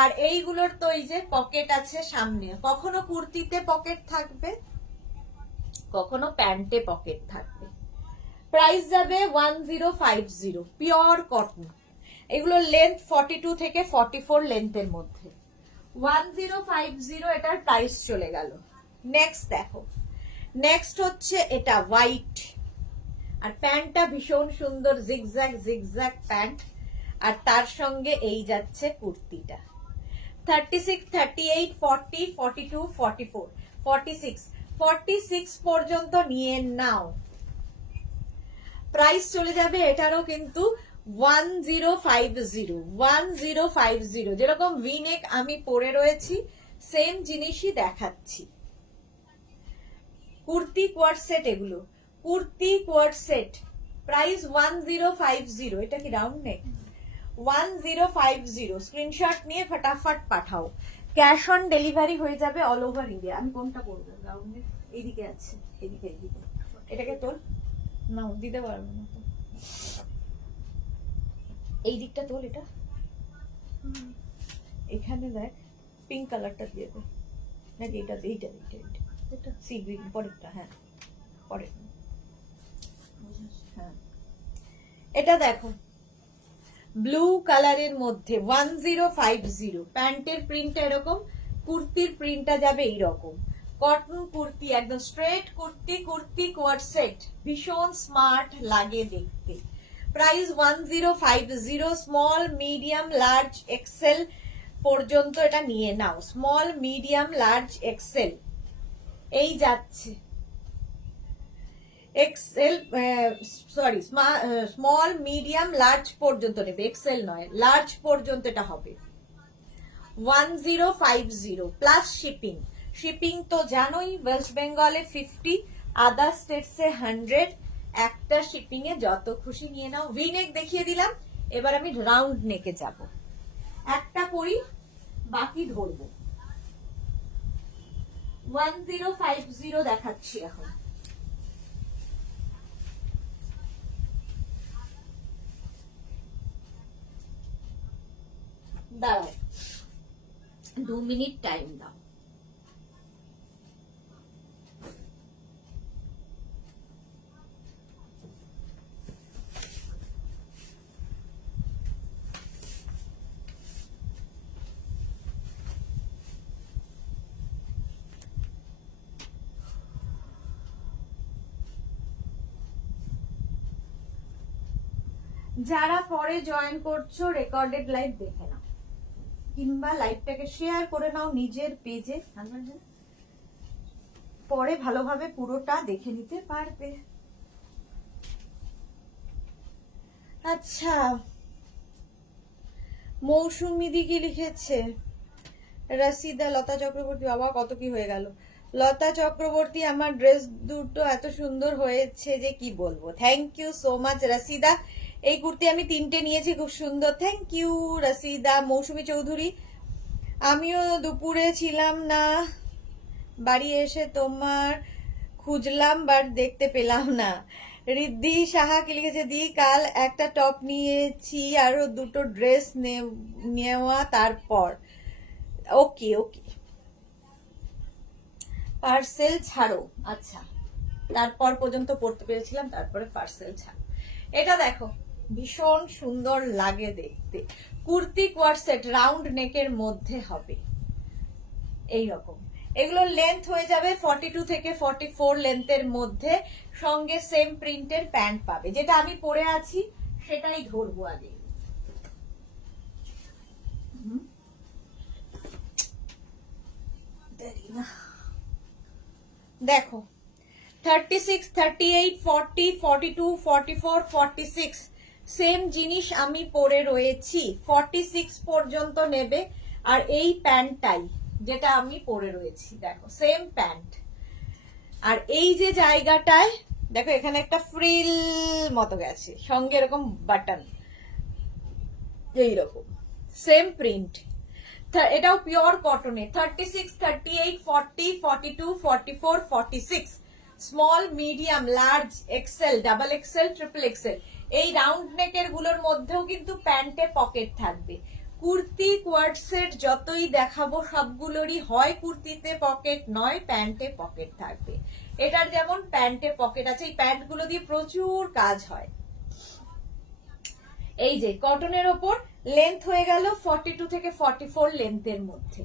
আর এইগুলোর তো এই যে পকেট আছে সামনে, কখনো কুর্তিতে পকেট থাকবে, কখনো প্যান্টে পকেট থাকবে। প্রাইস যাবে 1050, পিওর কটন। এগুলো লেন্থ 42 থেকে 44 লেন্থের মধ্যে। 1050 এটার প্রাইস চলে গেল। নেক্সট দেখো, নেক্সট হচ্ছে এটা হোয়াইট, আর প্যান্টটা ভীষণ সুন্দর, জিগজ্যাগ জিগজ্যাগ প্যান্ট, আর তার সঙ্গে এই যাচ্ছে কুর্তিটা। 36, 38, 40, 42, 44, 46, 46 পর্যন্ত নিয়ে নাও। প্রাইস চলে যাবে এটারও কিন্তু 1050, 1050। যেরকম ভিনেক আমি পরে রয়েছি সেম জিনিসই দেখাচ্ছি। কুর্তি কোয়ার্ড সেট এগুলো, কুর্তি কোয়ার্ড সেট, প্রাইস 1050। এটা কি রাউন্ড নেক? 1050। স্ক্রিনশট নিয়ে ফটাফট পাঠাও। ক্যাশ অন ডেলিভারি হয়ে যাবে অল ওভার ইন্ডিয়া। আমি কোনটা করবো? রাউন্ড নেক এইদিকে আছে, এদিকে এইদিকে। এটাকে তোল, না দিতে পারবো না তো, এই দিকটা তোল। এটা এখানে দেখ, পিঙ্ক কালারটা দিয়ে দে নাকি এটা? এইটা এইটা এইটা এটা সি গ্রিন পরেরটা, হ্যাঁ পরের, হ্যাঁ এটা দেখো ব্লু কালারের মধ্যে 1050। প্যান্টের প্রিন্টটা এরকম, কুর্তির প্রিন্টটা যাবে এইরকম। কটন কুর্তি, একদম straight kurti, kurti coord set, ভীষণ স্মার্ট লাগে দেখতে। Price 1050। Small, medium, large, XL পর্যন্ত এটা নিয়ে নাও। স্মল, মিডিয়াম, লার্জ, এক্সেল এই যাচ্ছে। XL, sorry, small, medium, large পর্যন্ত নেবে, এক্সেল নয়, লার্জ পর্যন্ত এটা হবে। 1050 প্লাস শিপিং। শিপিং তো জানোই, ওয়েস্ট বেঙ্গলে 50, আদার স্টেটসে 100। একটা শিপিং এ যত খুশি নিয়ে নাও। ভি নেক দেখিয়ে দিলাম, এবার আমি রাউন্ড নেকে যাব। একটা করি, বাকি ধরবো। 1050 দেখাচ্ছি এখন। দাঁড়াও, 2 মিনিট টাইম দাও। যারা পরে জয়েন করছো রেকর্ডেড লাইভ দেখে নাও, কিংবা লাইভটাকে শেয়ার করে নাও নিজের পেজে, পরে ভালোভাবে পুরোটা দেখে নিতে পারবে। আচ্ছা, মৌসুমি দি কি লিখেছে? রাশিদা, লতা চক্রবর্তী, বাবা কত কি হয়ে গেল। লতা চক্রবর্তী, আমার ড্রেস দুটো এত সুন্দর হয়েছে যে কি বলবো। Thank you so much Rashida. এই কুর্তি আমি 3টে নিয়েছি, খুব সুন্দর। Thank you Rashida. মৌসুমি চৌধুরী, আমিও দুপুরে ছিলাম না, বাড়ি এসে তোমার খুঁজলাম বাট দেখতে পেলাম না। রিদ্ধি সাহা কি লিখেছে? দি কাল একটা টপ নিয়েছি, আরো 2টো ড্রেস নেওয়া, তারপর ওকে ওকে পার্সেল ছাড়ো। আচ্ছা, তারপর পর্যন্ত পড়তে পেরেছিলাম, তারপরে পার্সেল ছাড়ো। এটা দেখো ভীষণ সুন্দর লাগে দেখতে। কুর্তি কোয়ার্ড সেট, রাউন্ড নেকের মধ্যে হবে এইরকম। এগুলো লেন্থ হয়ে যাবে 42 থেকে 44 লেন্থের মধ্যে। সঙ্গে সেম প্রিন্টের প্যান্ট পাবে। যেটা আমি পরে আছি সেটাই ধরবো আগে। দেখো 36, 38, 40, 42, 44, 46 সেম জিনিস আমি পরে রয়েছি। 46 পর্যন্ত নেবে। আর এই প্যান্টটাই যেটা আমি পরে রয়েছি, দেখো সেম প্যান্ট। আর এই যে জায়গাটায় দেখো এখানে একটা ফ্রিল মতো গেছে, সঙ্গে এরকম বাটন এইরকম। সেম প্রিন্ট, এটাও পিওর কটনে। 36, 38, 40, 42, 44, 46, small, medium, large, XL, double XL, triple XL. এই রাউন্ড নেকের গুলোর মধ্যেও কিন্তু প্যান্টে পকেট থাকবে। কুর্তি কোয়ার্ড সেট যতই দেখাবো সবগুলোরই হয় কুর্তিতে পকেট, নয় প্যান্টে পকেট থাকবে। এটার যেমন প্যান্টে পকেট আছে, এই প্যান্ট গুলো দিয়ে প্রচুর কাজ হয়। এই যে কটনের ওপর লেন্থ হয়ে গেল 42 থেকে 44 লেন্থের মধ্যে।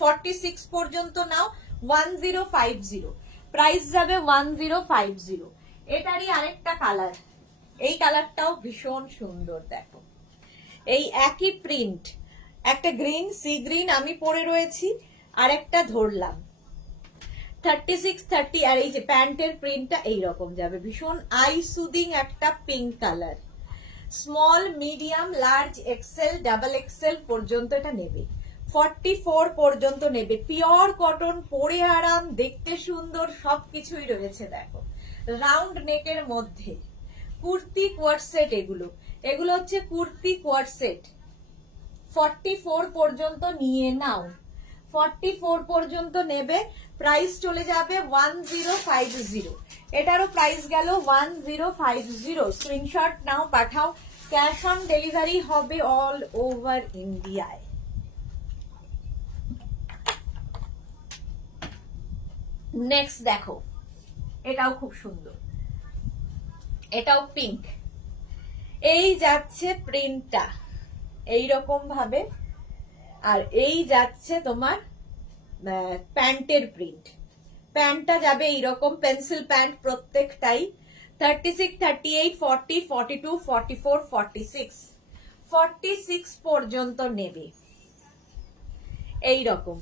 46 পর্যন্ত নাও 1050, প্রাইস যাবে 1050। এটারই আরেকটা কালার, এই কালারটাও ভীষণ সুন্দর। দেখো এই একই প্রিন্ট, একটা গ্রিন, সি গ্রিন আমি পরে রয়েছি, আর একটা ধরলাম 36, 30, আর এই যে প্যান্টের প্রিন্টটা এইরকম যাবে, ভীষণ আই সুদিং একটা pink colour. Small, medium, large, XL, double XL পর্যন্ত এটা নেবে। 44 পর্যন্ত নেবে। পিওর কটন, পরে আরাম, দেখতে সুন্দর, সবকিছুই রয়েছে। দেখো রাউন্ড নেকের মধ্যে কুর্তি কোয়ার্ড সেট, এগুলো হচ্ছে কুর্তি কোয়ার্ড সেট। 44 পর্যন্ত নিয়ে নাও, 44 পর্যন্ত নেবে। প্রাইস চলে যাবে 1050। এটারও প্রাইস গেল 1050। স্ক্রিনশট নাও, পাঠাও। ক্যাশ অন ডেলিভারি হবে অল ওভার ইন্ডিয়ায়। নেক্সট দেখো, এটাও খুব সুন্দর, এটাও পিঙ্ক। এই যাচ্ছে প্রিন্টটা এইরকম ভাবে, আর এই যাচ্ছে তোমার প্যান্টের প্রিন্ট। প্যান্টটা যাবে এইরকম পেন্সিল প্যান্ট প্রত্যেকটাই। 36, 38, 40, 42, 44, 46, 46 পর্যন্ত নেবে। এইরকম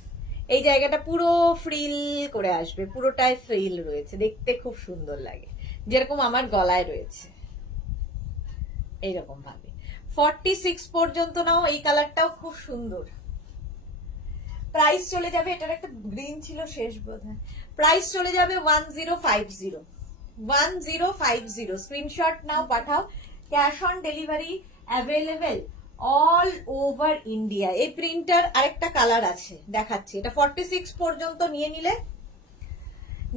এই জায়গাটা পুরো ফ্রিল করে আসবে, পুরোটাই ফ্রিল রয়েছে, দেখতে খুব সুন্দর লাগে, যেরকম আমার গলায় রয়েছে এইরকম ভাবে। 46 পর্যন্ত নাও। এই কালারটাও খুব সুন্দর। প্রাইস চলে যাবে, এটার একটা গ্রিন ছিল শেষ বোধহয়। প্রাইস চলে যাবে 1050। 1050। স্ক্রিনশট নাও, পাঠাও। Cash on delivery available all over India. এই প্রিন্টার আরেকটা কালার আছে, দেখাচ্ছি। এটা 46 পর্যন্ত নিয়ে নিলে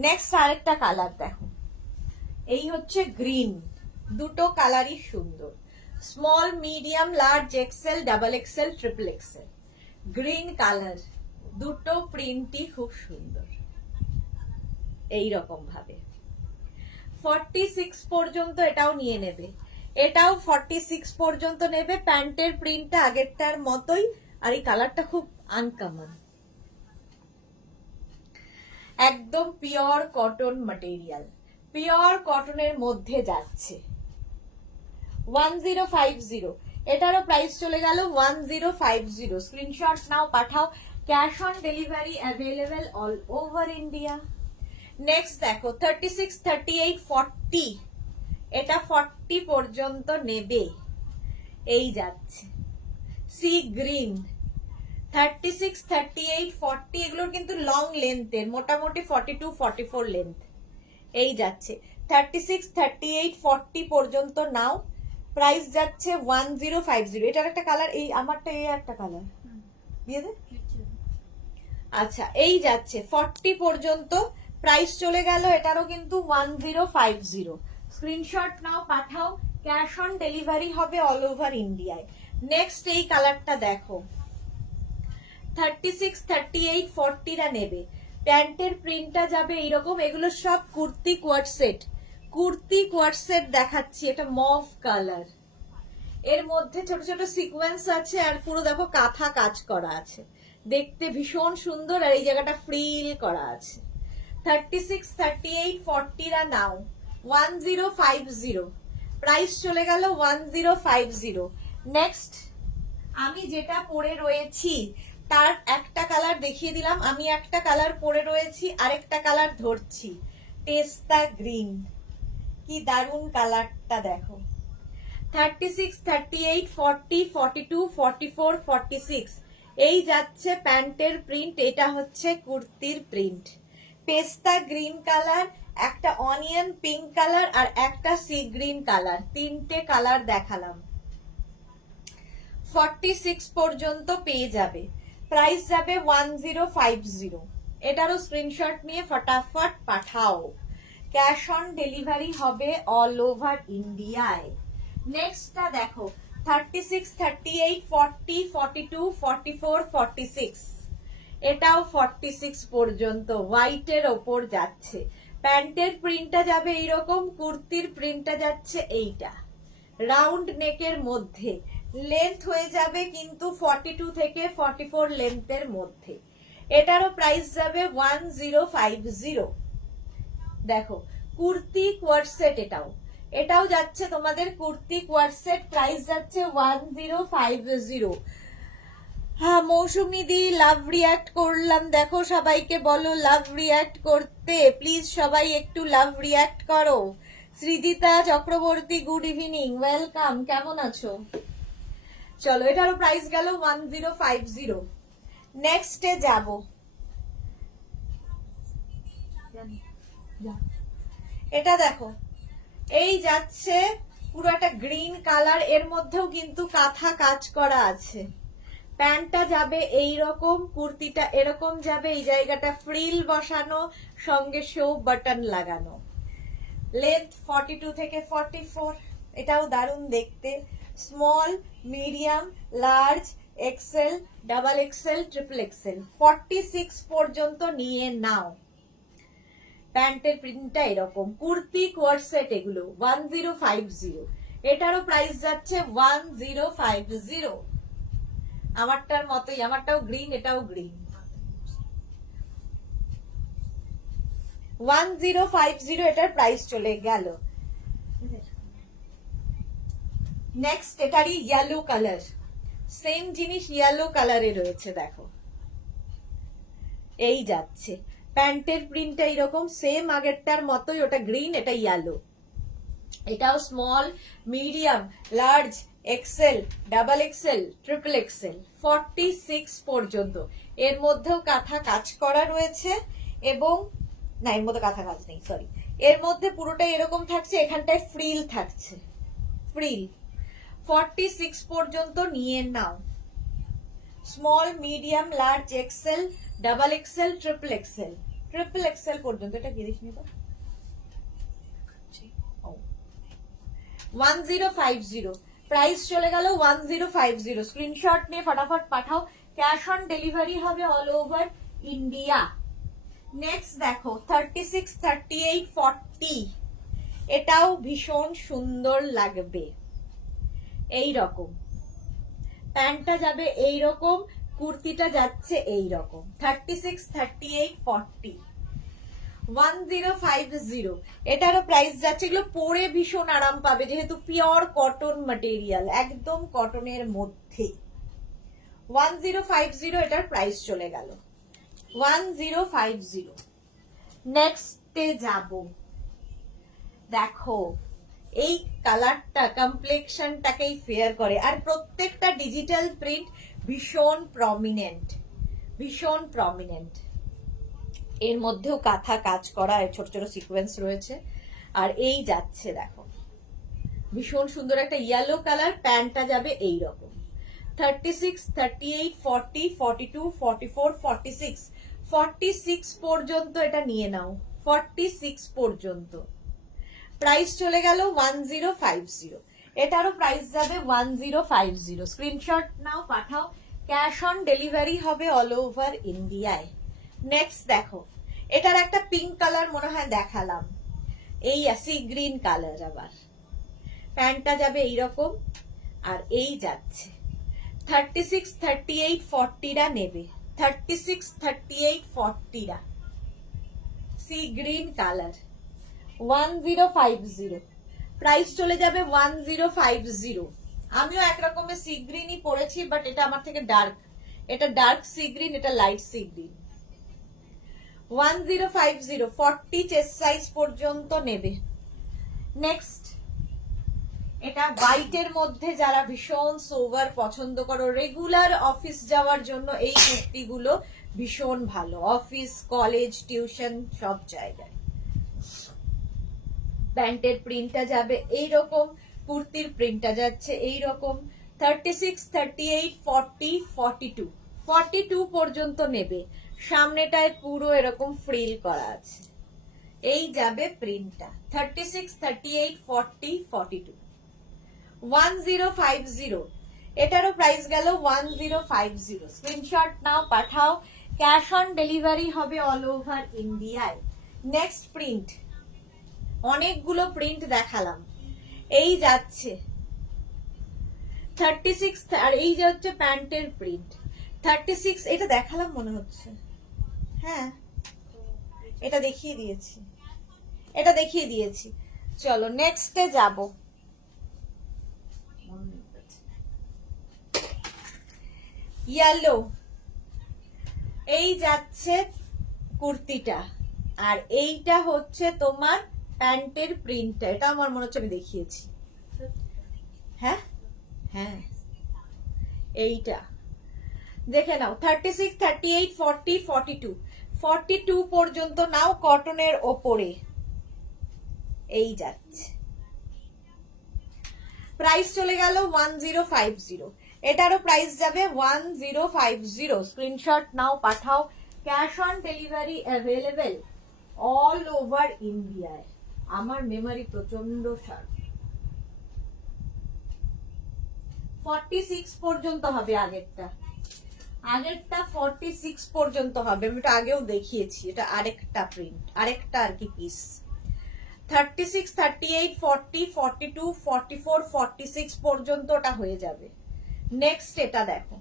নেক্সট আরেকটা কালার দেখো, এই হচ্ছে গ্রিন। দুটো কালারই সুন্দর। Small, medium, large, XL, double XL, triple XL, green colour. দুটো প্রিন্টই খুব সুন্দর এইরকম ভাবে। 46 পর্যন্ত এটাও নিয়ে নেবে, এটাও 46 পর্যন্ত নেবে। প্যান্টের প্রিন্টটা আগেরটার মতোই, আর এই কালারটা খুব আনকমন, একদম পিওর কটন ম্যাটেরিয়াল, পিওর কটনের মধ্যে যাচ্ছে। 1050। এটারও প্রাইস চলে গেল 1050। স্ক্রিনশট নাও, পাঠাও। Cash on delivery available all over India. Next দেখো 36, 38, 40। এটা 40 পর্যন্ত নেবে। এই যাচ্ছে সি গ্রিন। 36, 38, 40 এগুলোর কিন্তু লং লেন্থের, মোটামুটি 42, 44 লেন্থ। এই যাচ্ছে 36, 38, 40 পর্যন্ত নাও। প্রাইস যাচ্ছে 1050। এটার একটা কালার, এই আমারটা এই একটা কালার দিয়ে দে। আচ্ছা, এই যাচ্ছে 40 পর্যন্ত। প্রাইস চলে গেল এটারও কিন্তু 1050। স্ক্রিনশট নাও, পাঠাও। ক্যাশ অন ডেলিভারি হবে অল ওভার ইন্ডিয়ায়। নেক্সট এই কালারটা দেখো, 36, 38, 40রা নেবে। প্যান্টের প্রিন্টটা যাবে এইরকম। এগুলো সব kurti coord set, kurti coord set দেখাচ্ছি। এটা মভ কালার, এর মধ্যে ছোট ছোট সিকোয়েন্স আছে, আর পুরো দেখো কাঁথা কাজ করা আছে, দেখতে ভীষণ সুন্দর। আর এই জায়গাটা ফ্রিল করা আছে। 36, 38, 40রা নাও 1050। প্রাইস চলে গেল 1050। নেক্সট আমি যেটা পরে রয়েছি তার একটা কালার দেখিয়ে দিলাম। আমি একটা কালার পরে রয়েছি, আরেকটা কালার ধরছি, পেস্তা গ্রিন। কি দারুণ কালারটা দেখো। 36, 38, 40, 42, 44, 46 এই যাচ্ছে প্যান্টের প্রিন্ট। এটা হচ্ছে কুর্তির প্রিন্ট। পেস্তা গ্রিন কালার, একটা অনিয়ন পিঙ্ক কালার, আর একটা সি গ্রিন কালার। তিনটে কালার দেখালাম। 46 পর্যন্ত পেয়ে যাবে। প্রাইস যাবে 1050। এটারও স্ক্রিনশট নিয়ে ফটাফট পাঠাও। ক্যাশ অন ডেলিভারি হবে অল ওভার ইন্ডিয়ায়। নেক্সটটা দেখো 36, 38, 40, 42, 44, 46। এটাও 46 পর্যন্ত হোয়াইটের ওপর যাচ্ছে। প্যান্টের প্রিন্টটা যাবে এইরকম, কুর্তির প্রিন্টটা যাচ্ছে এইটা রাউন্ড নেকের মধ্যে। লেন্থ হয়ে যাবে কিন্তু 42 থেকে 44 লেন্থের মধ্যে। এটারও প্রাইস যাবে 1050। দেখো কুর্তি কোয়ার্ড সেট, এটাও যাচ্ছে তোমাদের কুর্তি কোয়ার্ড সেট, প্রাইস যাচ্ছে 1050। হ্যাঁ মৌসুমি দি লাভ রিয়াক্ট করলাম, দেখো সবাইকে বলো লাভ রিয়াক্ট করতে, প্লিজ সবাই একটু লাভ রিয়াক্ট করো। Srijita Chakraborty good evening, welcome, কেমন আছো? চলো এটারও প্রাইস গেল 1050। নেক্সটে যাব, এটা দেখো এই যাচ্ছে পুরো একটা গ্রিন কালার, এর মধ্যেও কিন্তু কাঁথা কাজ করা আছে। প্যান্টটা যাবে এই রকম, কুর্তিটা এরকম যাবে, এই জায়গাটা ফ্রিল বসানো, সঙ্গে শো বাটন লাগানো। লেন্থ 42 থেকে 44। এটাও দারুণ দেখতে। Small, medium, large, XL, double XL, triple XL 46 পর্যন্ত নিয়ে নাও। প্যান্টের প্রিন্টটা এরকম, কুর্তি কোয়ার্ড সেট এগুলো 1050। এটারও প্রাইস যাচ্ছে 1050। আমারটার মতোই, আমারটাও গ্রিন, এটাও গ্রিন। 1050 এটার প্রাইস চলে গেল। নেক্সট এটারই ইয়েলো কালার, সেম জিনিস ইয়েলো কালারে রয়েছে, দেখো এই যাচ্ছে। প্যান্টের প্রিন্টটা এইরকম সেম আগেরটার মতোই, ওটা গ্রিন এটা ইয়েলো। এটাও small, medium, large, XL, double XL, triple XL 46 পর্যন্ত। এর মধ্যেও কাঁথা কাজ করা রয়েছে, এবং না এর মধ্যে কাঁথা কাজ নেই, সরি। এর মধ্যে পুরোটা এরকম থাকছে, এখানটায় ফ্রিল থাকছে, ফ্রিল। 46 পর্যন্ত নিয়ে নাও। Small, medium, large, XL, double XL, triple XL, triple XL পর্যন্ত। এটা গিরিশ নিব 1050। প্রাইস চলে গেল 1050। স্ক্রিনশট নিয়ে ফটাফট পাঠাও। ক্যাশ অন ডেলিভারি হবে অল ওভার ইন্ডিয়া। নেক্সট দেখো 36, 38, 40। এটাও ভীষণ সুন্দর লাগবে। এই রকম প্যান্টটা যাবে এই রকম, কুর্তিটা যাচ্ছে এই রকম। 36, 38, 40 1050। এটারও প্রাইস যাচ্ছে, এগুলো পরে ভীষণ আরাম পাবে, যেহেতু পিওর কটন ম্যাটেরিয়াল, একদম কটনের মধ্যে। 1050 এটার প্রাইস চলে গেল 1050। নেক্সটে যাব, দেখো এই কালারটা কমপ্লেক্সনটাকেই ফেয়ার করে, আর প্রত্যেকটা ডিজিটাল প্রিন্ট ভীষণ প্রমিনেন্ট, ভীষণ প্রমিনেন্ট। এর মধ্যেও কাঁথা কাজ করা, ছোট ছোট সিকোয়েন্স রয়েছে। আর এই যাচ্ছে দেখো ভীষণ সুন্দর একটা ইয়েলো কালার, প্যান্টটা যাবে এই রকম। 36, 38, 40, 42, 44, 46 46 পর্যন্ত এটা নিয়ে নাও। 46 পর্যন্ত প্রাইস চলে গেল 1050। এটারও প্রাইস যাবে 1050। স্ক্রিনশট নাও, পাঠাও। ক্যাশ অন ডেলিভারি হবে অল ওভার ইন্ডিয়ায়। নেক্সট দেখো এটার একটা পিঙ্ক কালার মনে হয় দেখালাম, এই সি গ্রিন কালার। আবার প্যান্টটা যাবে এইরকম, আর এই যাচ্ছে 36, 38, 40রা নেবে। 36, 38, 40রা সি গ্রিন কালার 1050। প্রাইস চলে যাবে 1050। আমিও একরকমের সি গ্রিনই পরেছি, বাট এটা আমার থেকে ডার্ক, এটা ডার্ক সি গ্রিন, এটা light sea green. 1050 40 chest size পর্যন্ত নেবে। নেক্সট এটা হোয়াইটের মধ্যে যারা ভীষণ সোভার পছন্দ করো, রেগুলার অফিস যাওয়ার জন্য এই কুর্তিগুলো ভীষণ ভালো, অফিস, কলেজ, টিউশন সব জায়গায়। প্যান্টের প্রিন্টটা যাবে এইরকম, কুর্তির প্রিন্টটা যাচ্ছে এইরকম, 36, 38, 40, 42, 42 পর্যন্ত নেবে। সামনেটায় পুরো এরকম ফ্রিল করা আছে। এই যাবে প্রিন্টটা 36, 38, 40, 42, 1050। এটারও প্রাইস গেল 1050। স্ক্রিনশট নাও, পাঠাও। ক্যাশ অন ডেলিভারি হবে অল ওভার ইন্ডিয়ায়। নেক্সট প্রিন্ট, অনেকগুলো প্রিন্ট দেখালাম। এই যাচ্ছে 36, আর এই যে হচ্ছে প্যান্টের প্রিন্ট 36। এটা দেখালাম মনে হচ্ছে, হ্যাঁ এটা দেখিয়ে দিয়েছি, এটা দেখিয়ে দিয়েছি। চলো নেক্সটে যাব। ইয়েলো, এই যাচ্ছে কুর্তিটা, আর এইটা হচ্ছে তোমার প্যান্টের প্রিন্টটা। এটা আমার মনে হচ্ছে আমি দেখিয়েছি, হ্যাঁ হ্যাঁ এইটা দেখে নাও। 36, 38, 40, 42, 42 পর্যন্ত নাও, কটনের ওপরে। এই যাচ্ছে, প্রাইস চলে গেল 1050। এটারও প্রাইস যাবে 1050। স্ক্রিনশট নাও, পাঠাও। Cash on delivery available all over ইন্ডিয়ায়। আমার মেমরি প্রচন্ড শার্প। 46 পর্যন্ত হবে আগেরটা, 46 পর্যন্ত হবে। আমি এটা আগেও দেখিয়েছি, এটা আরেকটা প্রিন্ট, আরেকটা আর কি পিস। 36, 38, 40, 42, 44, 46 পর্যন্ত ওটা হয়ে যাবে। নেক্সট এটা দেখো,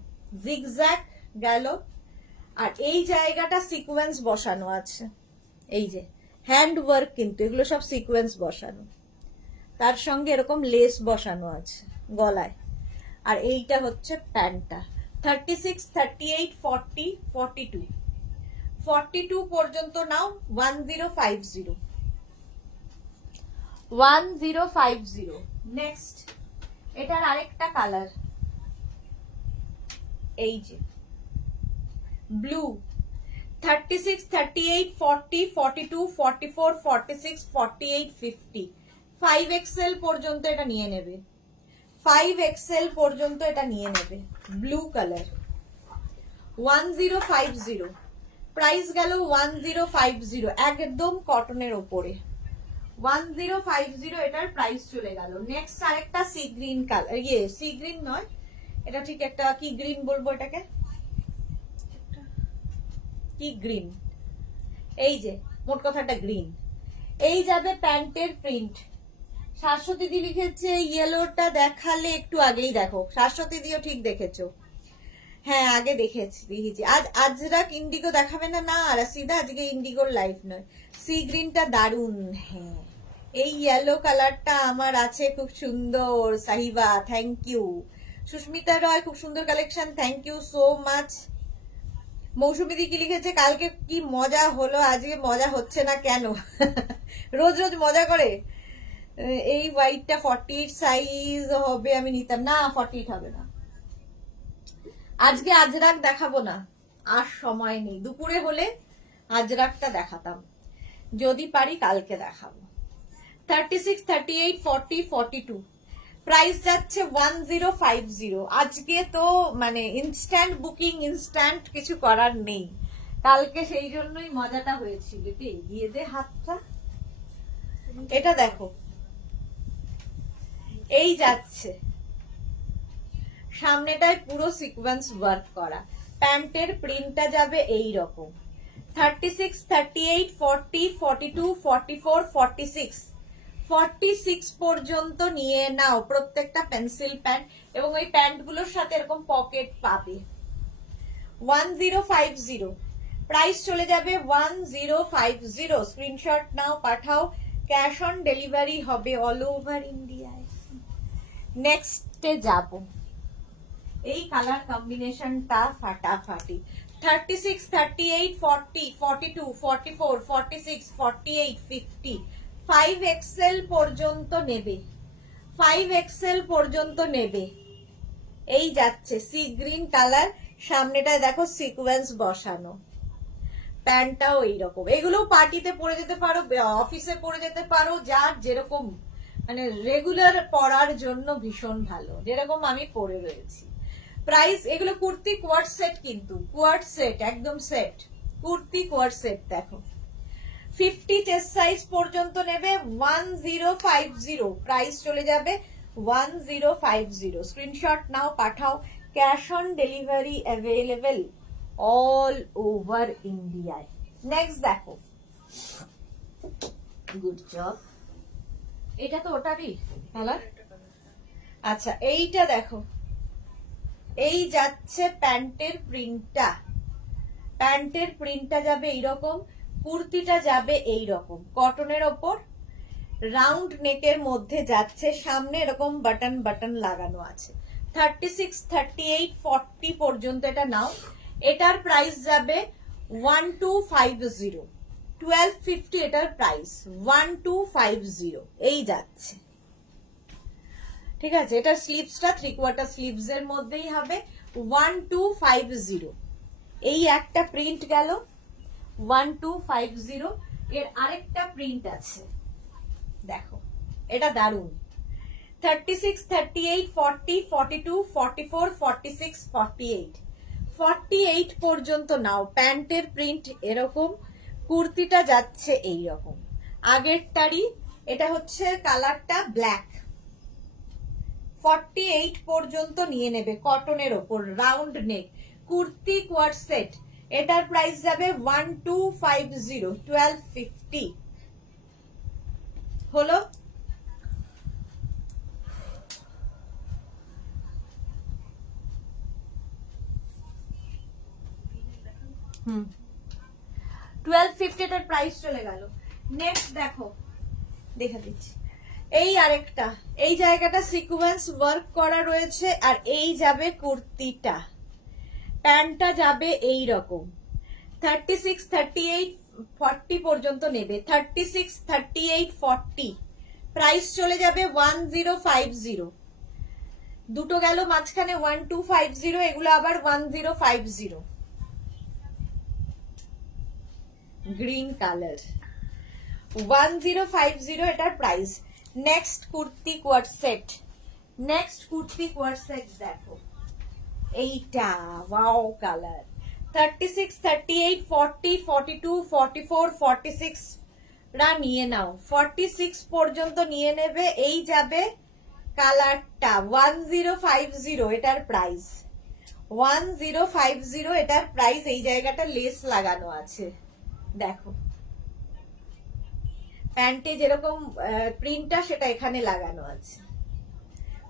জিগজ্যাগ গেল, আর এই জায়গাটা সিকোয়েন্স বসানো আছে। এই যে হ্যান্ড ওয়ার্ক, কিন্তু এগুলো সব সিকোয়েন্স বসানো, তার সঙ্গে এরকম লেস বসানো আছে গলায়। আর এইটা হচ্ছে প্যান্টটা। 36, 38, 40, 42, 42 পর্যন্ত নাও। 1050, 1050। নেক্সট, এটার আরেকটা কালার, এই যে ব্লু। 36, 38, 40, 42, 44, 46, 48, 50, 5XL পর্যন্ত এটা নিয়ে নেবে। 5XL পর্যন্ত এটা নিয়ে নেবে। Blue colour 1050। প্রাইস গেল 1050, একদম কটনের ওপরে। 1050 এটার প্রাইস চলে গেল। নেক্সট আরেকটা sea green colour, sea green নয়, এটা ঠিক একটা কি গ্রিন বলবো এটাকে, কি গ্রিন, এই যে মোট কথাটা গ্রিন। এই যাবে প্যান্টের প্রিন্ট। শাশ্বতী দি লিখেছে ইয়েলোটা দেখালে একটু আগেই দেখো। শাশ্বতী দিও ঠিক দেখেছো, হ্যাঁ আগে দেখেছি। আজ আজরাক ইন্ডিগো দেখাবে না? না রাসিদা, আজকে ইন্ডিগোর লাইফ নয়। সি গ্রিনটা দারুন। হ্যাঁ এই ইয়েলো কালারটা আমার আছে, খুব সুন্দর। Sahiba thank you. সুস্মিতা রয় খুব সুন্দর collection, thank you so much. Mousumi দি কি লিখেছে, কালকে কি মজা হলো, আজকে মজা হচ্ছে না কেন? রোজ রোজ মজা করে। এই হোয়াইটটা 48 সাইজ হবে, আমি নিতাম না। 48 হবে না। আজকে আজরাক দেখাবো না, আর সময় নেই। দুপুরে হলে আজরাকটা দেখাতাম, যদি পারি কালকে দেখাবো। 36, 38, 40, 42, প্রাইস যাচ্ছে 1050। আজকে তো মানে ইনস্ট্যান্ট বুকিং, ইনস্ট্যান্ট কিছু করার নেই। কালকে সেই জন্যই মজাটা হয়েছিল। এগিয়ে দে হাতটা। এটা দেখো, এই যাচ্ছে, সামনেটায় পুরো সিকোয়েন্স ওয়ার্ক করা। প্যান্টের প্রিন্টটা যাবে এই রকম। 36, 38, 40, 42, 44, 46, 46 পর্যন্ত নিয়ে নাও। প্রত্যেকটা পেন্সিল প্যান্ট, এবং ওই প্যান্টগুলোর সাথে এরকম পকেট পাবে। 1050, প্রাইস চলে যাবে 1050। স্ক্রিনশট নাও, পাঠাও। ক্যাশ অন ডেলিভারি হবে অল ওভার ইন্ডিয়ায়। নেক্সটে যাব, এই কালার কম্বিনেশনটা ফাটাফাটি। 36, 38, 40, 42, 44, 46, 48, 50, 5XL পর্যন্ত নেবে। 5XL পর্যন্ত নেবে। এই যাচ্ছে সি গ্রিন কালার, সামনেটায় দেখো সিকোয়েন্স বসানো। প্যান্টটাও এইরকম। এগুলো পার্টিতে পরে যেতে পারো, অফিসে পরে যেতে পারো, যার যেরকম মানে রেগুলার পরার জন্য ভীষণ ভালো, যেরকম আমি পরে রয়েছি। প্রাইস, এগুলো কুর্তি কোয়ার্ড সেট, কিন্তু কোয়ার্ড সেট, একদম সেট কুর্তি কোয়ার্ড সেট। দেখো 50 চেস্ট সাইজ পর্যন্ত নেবে 1050, প্রাইস চলে যাবে 1050। স্ক্রিনশট নাও, পাঠাও। Cash on delivery available all over ইন্ডিয়ায়। নেক্সট দেখো, গুড জব। এটা তো ওটারই কালার। আচ্ছা, এইটা দেখো, এই যাচ্ছে প্যান্টের প্রিন্টটা, প্যান্টের প্রিন্টটা যাবে এইরকম, কুর্তিটা যাবে এইরকম কটনের ওপর, রাউন্ড নেকের মধ্যে যাচ্ছে, সামনে এরকম বাটন বাটন লাগানো আছে। 36, 38, 40 পর্যন্ত এটা নাও। এটার প্রাইস যাবে 1250, 1250 এটার প্রাইস, 1250 এই যাচ্ছে। ঠিক আছে, এটা স্লিভসটা 3/4 স্লিভস এর মধ্যেই হবে, 1250। এই একটা প্রিন্ট গেল 1250। এর আরেকটা প্রিন্ট আছে, দেখো এটা দারুন। 36, 38, 40, 42, 44, 46, 48, 48 পর্যন্ত নাও। প্যান্টের প্রিন্ট এরকম, কুর্তিটা যাচ্ছে এই রকম, আগেরটারই। এটা হচ্ছে কালারটা ব্ল্যাক। 48 পর্যন্ত নিয়ে নেবে, কটনের ওপর, round neck, kurti coord set. এটার প্রাইস যাবে 1250, 1250 হলো। হুম, 1250 এটার প্রাইস চলে গেল। নেক্সট দেখো, দেখা দিচ্ছি, এই আরেকটা, এই জায়গাটা সিকোয়েন্স ওয়ার্ক করা রয়েছে, আর এই যাবে কুর্তিটা, প্যান্টটা যাবে এই রকম। 36, 38, 40 পর্যন্ত নেবে, 36, 38, 40, প্রাইস চলে যাবে 1050। দুটো গেল মাঝখানে 1250, এগুলো আবার 1050। গ্রিন কালার, 1050 এটার price. Next kurti coord set, next kurti coord set দেখো, এইটা ওয়াও কালার। 36, 38, 40, 42, 44, 46 রা নিয়ে নাও, 46 পর্যন্ত নিয়ে নেবে। এই যাবে কালারটা 1050, এটার প্রাইস 1050, এটার প্রাইস। এই জায়গাটা লেস লাগানো আছে, দেখো প্যান্টে যেরকম প্রিন্টটা সেটা এখানে লাগানো আছে।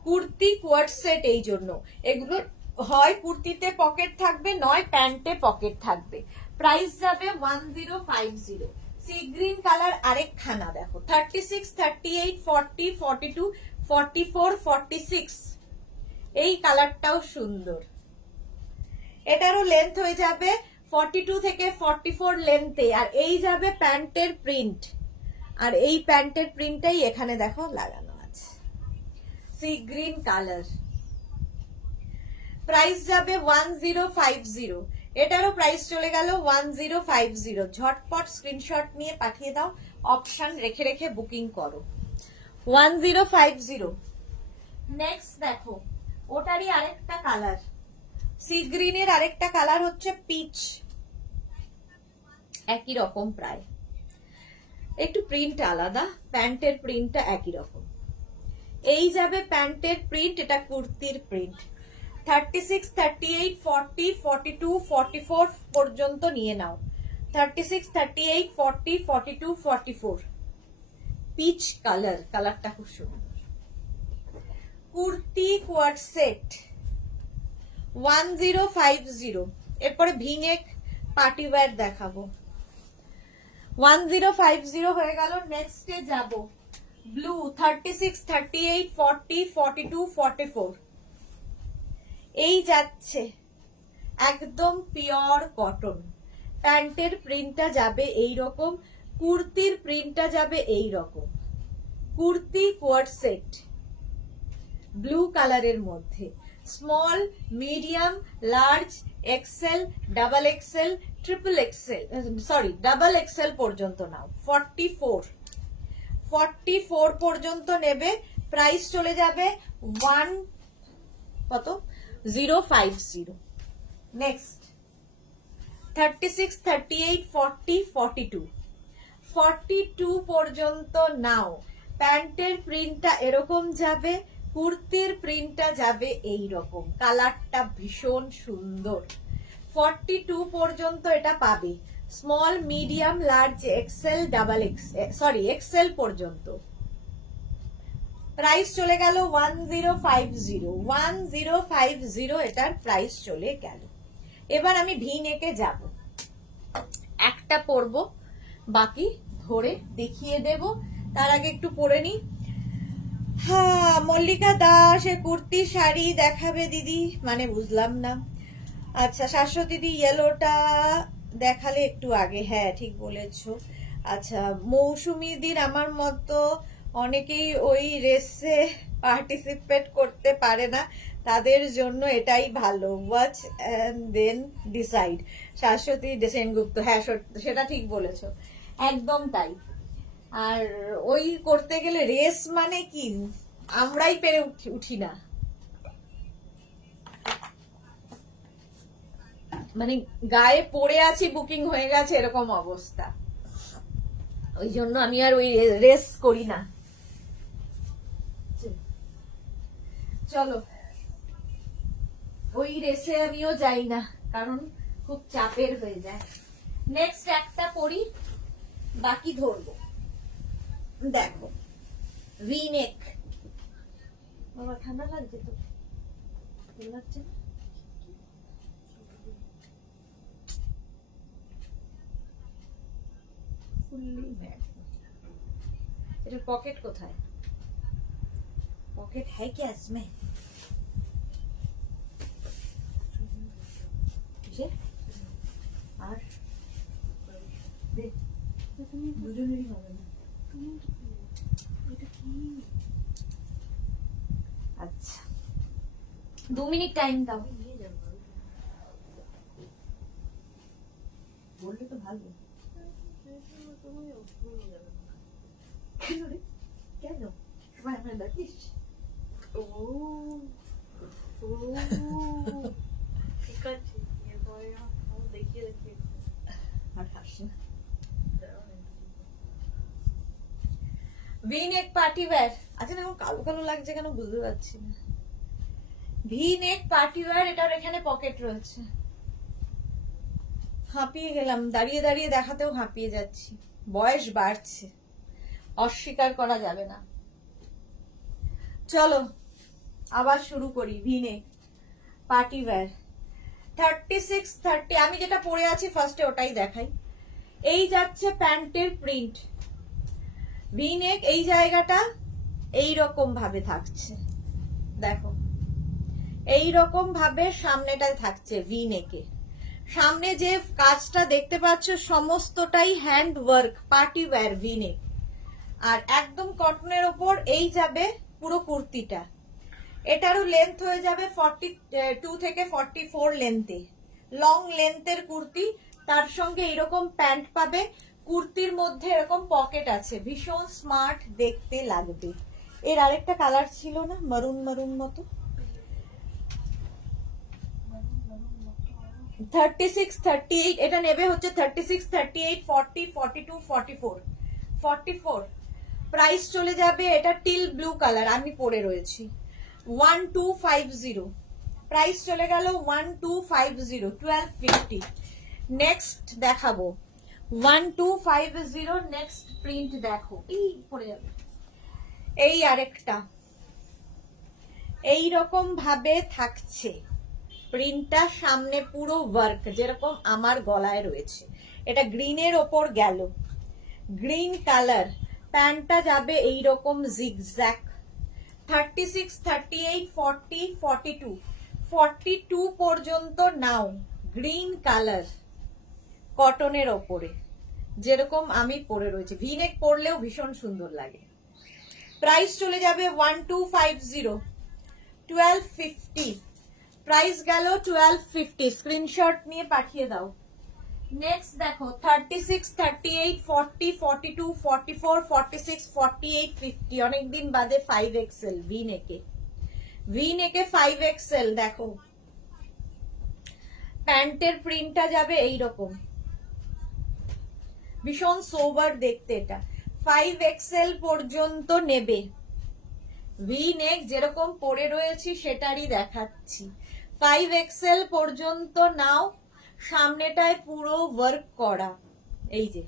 কুর্তি কোয়ার্ড সেট, এই জন্য এগুলো হয় কুর্তিতে পকেট থাকবে, নয় প্যান্টে পকেট থাকবে। প্রাইস যাবে 1050। সি গ্রিন কালার আরেকখানা দেখো, 36, 38, 40, 42, 44, 46, এই কালারটাও সুন্দর। এটারও লেন্থ হয়ে যাবে 42 থেকে 44 লেন্থে, আর এই যাবে প্যান্টের প্রিন্ট, আর এই প্যান্টের প্রিন্টটাই এখানে দেখো লাগানো আছে, সি গ্রিন কালার। প্রাইস যাবে 1050, এটারও প্রাইস চলে গেল 1050। ঝটপট স্ক্রিনশট নিয়ে পাঠিয়ে দাও, অপশন রেখে রেখে বুকিং করো। 1050। নেক্সট দেখো, ওটারই আরেকটা কালার, সি গ্রিনের আরেকটা কালার হচ্ছে পিচ, একই রকম প্রায়, একটু প্রিন্ট আলাদা, প্যান্টের প্রিন্টটা একই রকম। এই যাবে প্যান্টের প্রিন্ট, এটা কুর্তির প্রিন্ট। 36, 38, 40, 42, 44 পর্যন্ত নিয়ে নাও। 36, 38, 40, 42, 44, পিচ কালার, কালারটা খুব সুন্দর। Kurti coord set 1050। এরপরে ভিঙে পার্টি ওয়্যার দেখাবো। 1050 হয়ে গেল। নেক্সটে যাব ব্লু, 36, 38, 40, 42, 44, এই যাচ্ছে একদম পিওর কটন। প্যান্টের প্রিন্টটা যাবে এই রকম, কুর্তির প্রিন্টটা যাবে এই রকম। কুর্তি কোয়ার্ড সেট ব্লু কালারের মধ্যে, small, medium, large, XL, double XL, triple XL, sorry double XL পর্যন্ত নাও। 44, 44 পর্যন্ত নেবে, প্রাইস চলে যাবে 050। নেক্সট 36, 38, 40, 42, 42 পর্যন্ত নাও। প্যান্টের প্রিন্টটা এরকম যাবে, কুর্তির প্রিন্টটা যাবে এই রকম, কালারটা ভীষণ সুন্দর। 42 পর্যন্ত এটা পাবে, small, medium, large, XL, double XL পর্যন্ত। প্রাইস চলে গেল 1050 এটার প্রাইস চলে গেল। এবার আমি ভি নেকে যাব, একটা পরবো, বাকি ধরে দেখিয়ে দেব। তার আগে একটু পরে নি। হ্যাঁ, মল্লিকা দাস এ কুর্তি শাড়ি দেখাবে দিদি, মানে বুঝলাম না। আচ্ছা শাশ্বতী দিদি ইয়েলোটা দেখালে একটু আগে, হ্যাঁ ঠিক বলেছো। আচ্ছা মৌসুমী দির আমার মতো অনেকেই ওই রেসে পার্টিসিপেট করতে পারে না, তাদের জন্য এটাই ভালো, watch and then decide. Shashwati Sengupta, হ্যাঁ সেটা ঠিক বলেছো, একদম তাই। আর ওই করতে গেলে রেস মানে কি, আমরাই পেরে উঠি না, মানে গায়ে পড়ে আছি, বুকিং হয়ে গেছে এরকম অবস্থা। ওই জন্য আমি আর ওই রেস করি না। চলো, ওই রেসে আমিও যাই না, কারণ খুব চাপের হয়ে যায়। নেক্সট একটা পরি, বাকি ধরবো। দেখো ভি নেক। বাবা ঠান্ডা লাগছে তো, লাগছে না? এটা পকেট কোথায়? पॉकेट है क्या इसमें? আর দে তুমি দুজনেরই হবে না। আচ্ছা 2 মিনিট টাইম দাও, বললে তো ভালো। কেন রে, কেন সবাই আমরা ডাকিস? ঠিক আছে, এরপরে দেখিয়ে দেখিয়ে আর হাসি না। ভি নেক পার্টি ওয়্যার, আচ্ছা না আমার কালো কালো লাগছে কেন বুঝতে পারছি না। ভি নেক পার্টি ওয়্যার, এটার এখানে পকেট রয়েছে। হাঁপিয়ে গেলাম, দাঁড়িয়ে দাঁড়িয়ে দেখাতেও হাঁপিয়ে যাচ্ছি, বয়স বাড়ছে, অস্বীকার করা যাবে না। চলো আবার শুরু করি। ভি নেক পার্টি ওয়্যার 36, 30, আমি যেটা পরে আছি ফার্স্টে ওটাই দেখাই। এই যাচ্ছে প্যান্টের প্রিন্ট, ভি নেক, এই জায়গাটা এই রকম ভাবে থাকছে, দেখো এই রকম ভাবে সামনেটায় থাকছে। ভি নেকে সামনে যে কাজটা দেখতে পাচ্ছ সমস্তটাই hand work, party wear V neck. আর একদম কটনের ওপর এই যাবে পুরো কুর্তিটা, এটারও লেন্থ হয়ে যাবে 42 থেকে 44 লেন্থে, লং লেন্থের কুর্তি। তার সঙ্গে এরকম প্যান্ট পাবে, কুর্তির মধ্যে এরকম পকেট আছে, ভীষণ স্মার্ট দেখতে লাগবে। এর আরেকটা কালার ছিল না, মারুন মারুন মতো। 36, 38 এটা নেবে হচ্ছে 36, 38, 40, 42, 44, 44 প্রাইস চলে যাবে। এটা টিল ব্লু কালার আমি পরে রয়েছি, 1250 প্রাইস চলে গেল 1250, 1250। নেক্সট দেখাবো 1250, নেক্সট প্রিন্ট দেখো, এই পড়ে যাবে। এই আরেকটা এই রকম ভাবে থাকছে প্রিন্টটা, সামনে পুরো ওয়ার্ক যেরকম আমার গলায় রয়েছে। এটা গ্রিনের ওপর গেল, গ্রিন কালার, প্যান্টটা যাবে এইরকম জিগজ্যাগ। 36, 38, 40, 42, 42 পর্যন্ত নাও, গ্রিন কালার কটনের ওপরে যেরকম আমি পরে রয়েছে। ভিনেক পরলেও ভীষণ সুন্দর লাগে। প্রাইস চলে যাবে 1250, 1250 প্রাইস গেল 1250। স্ক্রিনশট নিয়ে পাঠিয়ে দাও, নেক্সট দেখো 36, 38, 40, 42, 44, 46, 48, 50 অনেকদিন বাদে 5XL ভি নেকে, ভি নেকে 5XL। দেখো প্যান্টের প্রিন্টটা যাবে এইরকম, ভীষণ সোবার দেখতে এটা। 5XL পর্যন্ত নেবে, ভি নেক যেরকম পরে রয়েছি সেটারই দেখাচ্ছি। 5XL পর্যন্ত নাও, সামনেটায় পুরো ওয়ার্ক করা, এই যে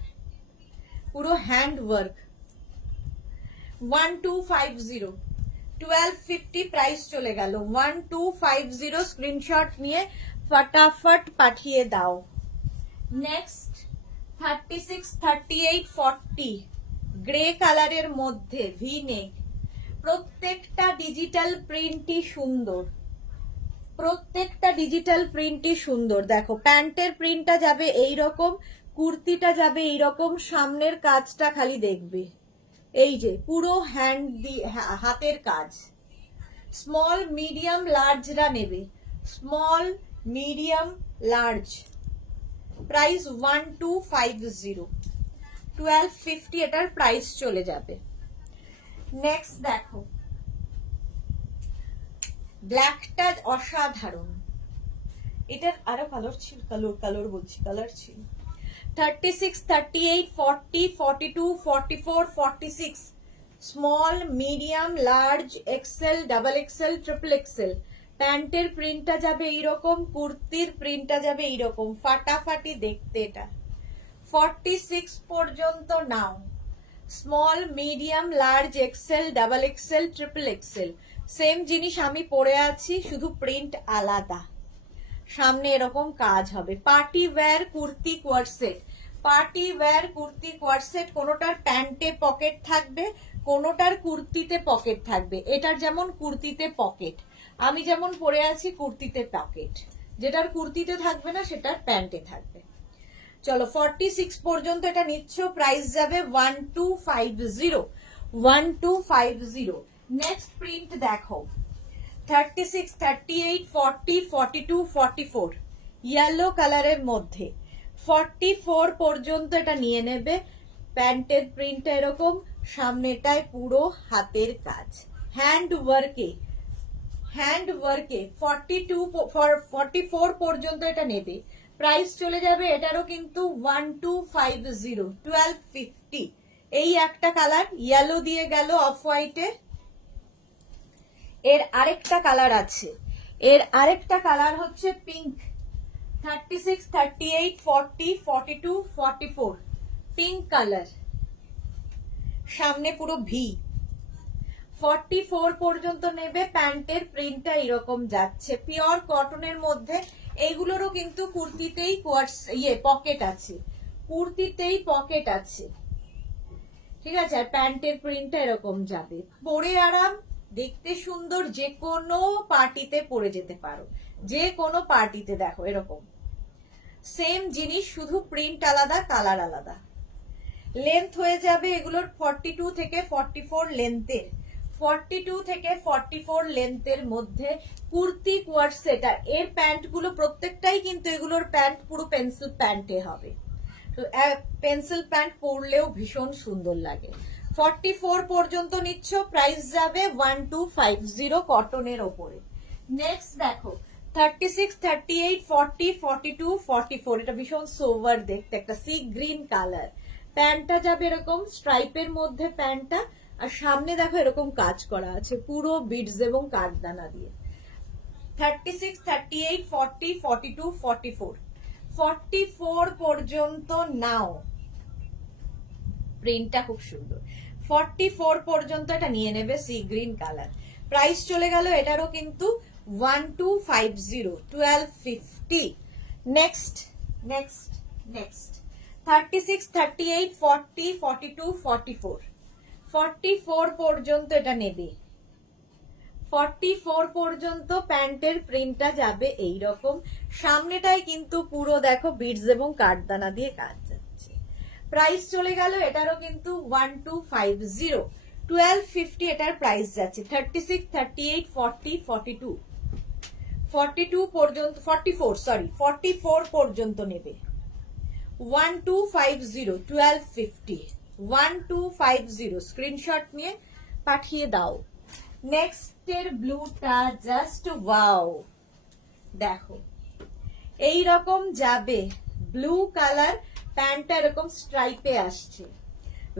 পুরো হ্যান্ড ওয়ার্ক। 1250, 1250 প্রাইস চলে গেল। 1250 স্ক্রিনশট নিয়ে ফটাফট পাঠিয়ে দাও। নেক্সট 36, 38, 40 গ্রে কালারের মধ্যে ভি নেক, প্রত্যেকটা ডিজিটাল প্রিন্টই সুন্দর, প্রত্যেকটা ডিজিটাল প্রিন্টই সুন্দর। দেখো প্যান্টের প্রিন্টটা যাবে এইরকম, কুর্তিটা যাবে এইরকম, সামনের কাজটা খালি দেখবে, এই যে পুরো হ্যান্ড দিয়ে হাতের কাজ। স্মল মিডিয়াম লার্জরা নেবে, স্মল মিডিয়াম লার্জ। প্রাইস 1250, 1250 এটার প্রাইস চলে যাবে। নেক্সট দেখো ব্ল্যাকটা অসাধারণ, এটার আরো কালার ছিল, কালার বলছি, কালার ছিল। 36, 38, 40, 42, 44, 46 small medium large XL double XL triple XL. প্যান্টের প্রিন্টটা যাবে এইরকম, কুর্তির প্রিন্টটা যাবে এইরকম, ফাটাফাটি দেখতে এটা। 46 পর্যন্ত নাও, small medium large XL double XL triple XL, same জিনিস আমি পরে আছি, শুধু প্রিন্ট আলাদা। সামনে এরকম কাজ হবে। Party wear kurti coord set, party wear kurti coord set, কোনোটার প্যান্টে পকেট থাকবে, কোনোটার কুর্তিতে পকেট থাকবে। এটার যেমন কুর্তিতে পকেট, আমি যেমন পরে আছি কুর্তিতে পকেট, যেটার কুর্তিতে থাকবে না সেটার প্যান্টে থাকবে। চলো 46 পর্যন্ত এটা নিচ্ছ, প্রাইস যাবে 1250, 1250। নেক্সট প্রিন্ট দেখো 36, 38, 40, 42, 44 ইয়েলো কালারের মধ্যে। 44 পর্যন্ত এটা নিয়ে নেবে, প্যান্টের প্রিন্টটা এরকম, সামনেটায় পুরো হাতের কাজ, হ্যান্ড ওয়ার্কে, হ্যান্ড ওয়ার্কে। 44 পর্যন্ত এটা নেবে, প্রাইস চলে যাবে এটারও কিন্তু 1250, 1250। এই একটা কালার ইয়েলো দিয়ে গেল অফ হোয়াইটে। এর আরেকটা কালার আছে, এর আরেকটা কালার হচ্ছে পিঙ্ক। 36, 38, 40, 42, 44 পিঙ্ক কালার, সামনে পুরো ভি। 44 পর্যন্ত নেবে, প্যান্টের প্রিন্টটা এরকম যাচ্ছে, পিওর কটনের মধ্যে। এইগুলোরও কিন্তু কুর্তিতেই পকেট আছে, কুর্তিতেই পকেট আছে, ঠিক আছে। আর প্যান্টের প্রিন্টটা এরকম যাবে, পরে আরাম, দেখতে সুন্দর, যে কোনো পার্টিতে পরে যেতে পারো, যে কোনো পার্টিতে। দেখো এরকম সেম জিনিস, শুধু প্রিন্ট আলাদা, কালার আলাদা। লেন্থ হয়ে যাবে এগুলোর 42 থেকে 44 লেন্থের, 42 থেকে 44 লেন্থের মধ্যে কুর্তি কোয়ারসেট। আর এর প্যান্ট গুলো প্রত্যেকটাই কিন্তু এগুলোর প্যান্ট পুরো পেন্সিল প্যান্টে হবে, তো পেন্সিল প্যান্ট পরলেও ভীষণ সুন্দর লাগে। 44 পর্যন্ত নিচ্ছ, প্রাইস যাবে 1250 কটনের ওপরে। নেক্সট দেখো 36, 38, 40, 42, 44 এটা ভীষণ সোভার দেখতে, একটা সি গ্রিন কালার। প্যান্টটা যাবে এরকম স্ট্রাইপের মধ্যে প্যান্টটা, আর সামনে দেখো এরকম কাজ করা আছে পুরো বিডস এবং কাঠদানা দিয়ে। 36, 38, 40, 42, 44 44 পর্যন্ত নাও, প্রিন্টটা খুব সুন্দর। 44 পর্যন্ত এটা নিয়ে নেবে, সি গ্রিন কালার। প্রাইস চলে গেল এটারও কিন্তু 1250, 1250। নেক্সট নেক্সট নেক্সট 36, 38, 40, 42, 44 44 পর্যন্ত এটা নেবে। 44 পর্যন্ত প্যান্টের প্রিন্টটা যাবে এইরকম, সামনেটাই কিন্তু পুরো দেখো বিডস এবং কাঠদানা দিয়ে কাজ যাচ্ছে। প্রাইস চলে গেল এটারও কিন্তু 1250, 1250 এটার প্রাইস যাচ্ছে। 36, 38, 40, 42 42 পর্যন্ত, 44 পর্যন্ত নেবে। 1250 1250 1250 স্ক্রিনশট নিয়ে পাঠিয়ে দাও। নেক্সট এর ব্লুটা জাস্ট ওয়াও, দেখো এই রকম যাবে ব্লু কালার, প্যান্টটা এরকম স্ট্রাইপে আসছে,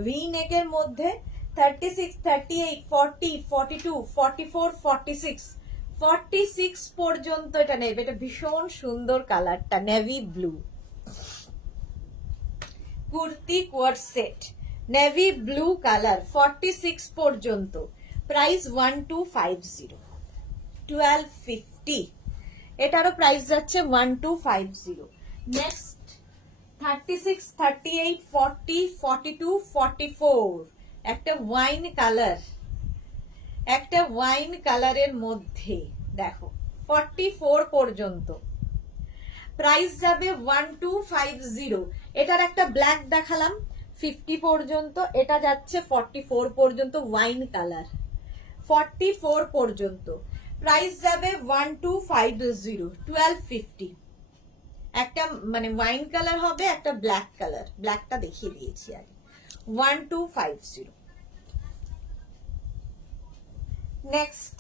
ভি নেকের মধ্যে 36 38 40 42 44 46 46 পর্যন্ত এটা নেবে। এটা ভীষণ সুন্দর কালারটা, navy blue kurti coord set, navy blue colour 46 পর্যন্ত, প্রাইস 1250 1250, এটারও প্রাইস যাচ্ছে 1250। নেক্সট 36 38 40 42 44, একটা ওয়াইন কালার, একটা ওয়াইন কালারের মধ্যে দেখো 44 পর্যন্ত, প্রাইস যাবে 1250। এটার একটা ব্ল্যাক দেখালাম 50 পর্যন্ত, এটা যাচ্ছে 44 পর্যন্ত, ওয়াইন কালার 44 পর্যন্ত, প্রাইস যাবে 1250 1250। একটা মানে ওয়াইন কালার হবে, একটা ব্ল্যাক কালার, ব্ল্যাকটা দেখিয়ে দিয়েছি আগে, 1250। নেক্সট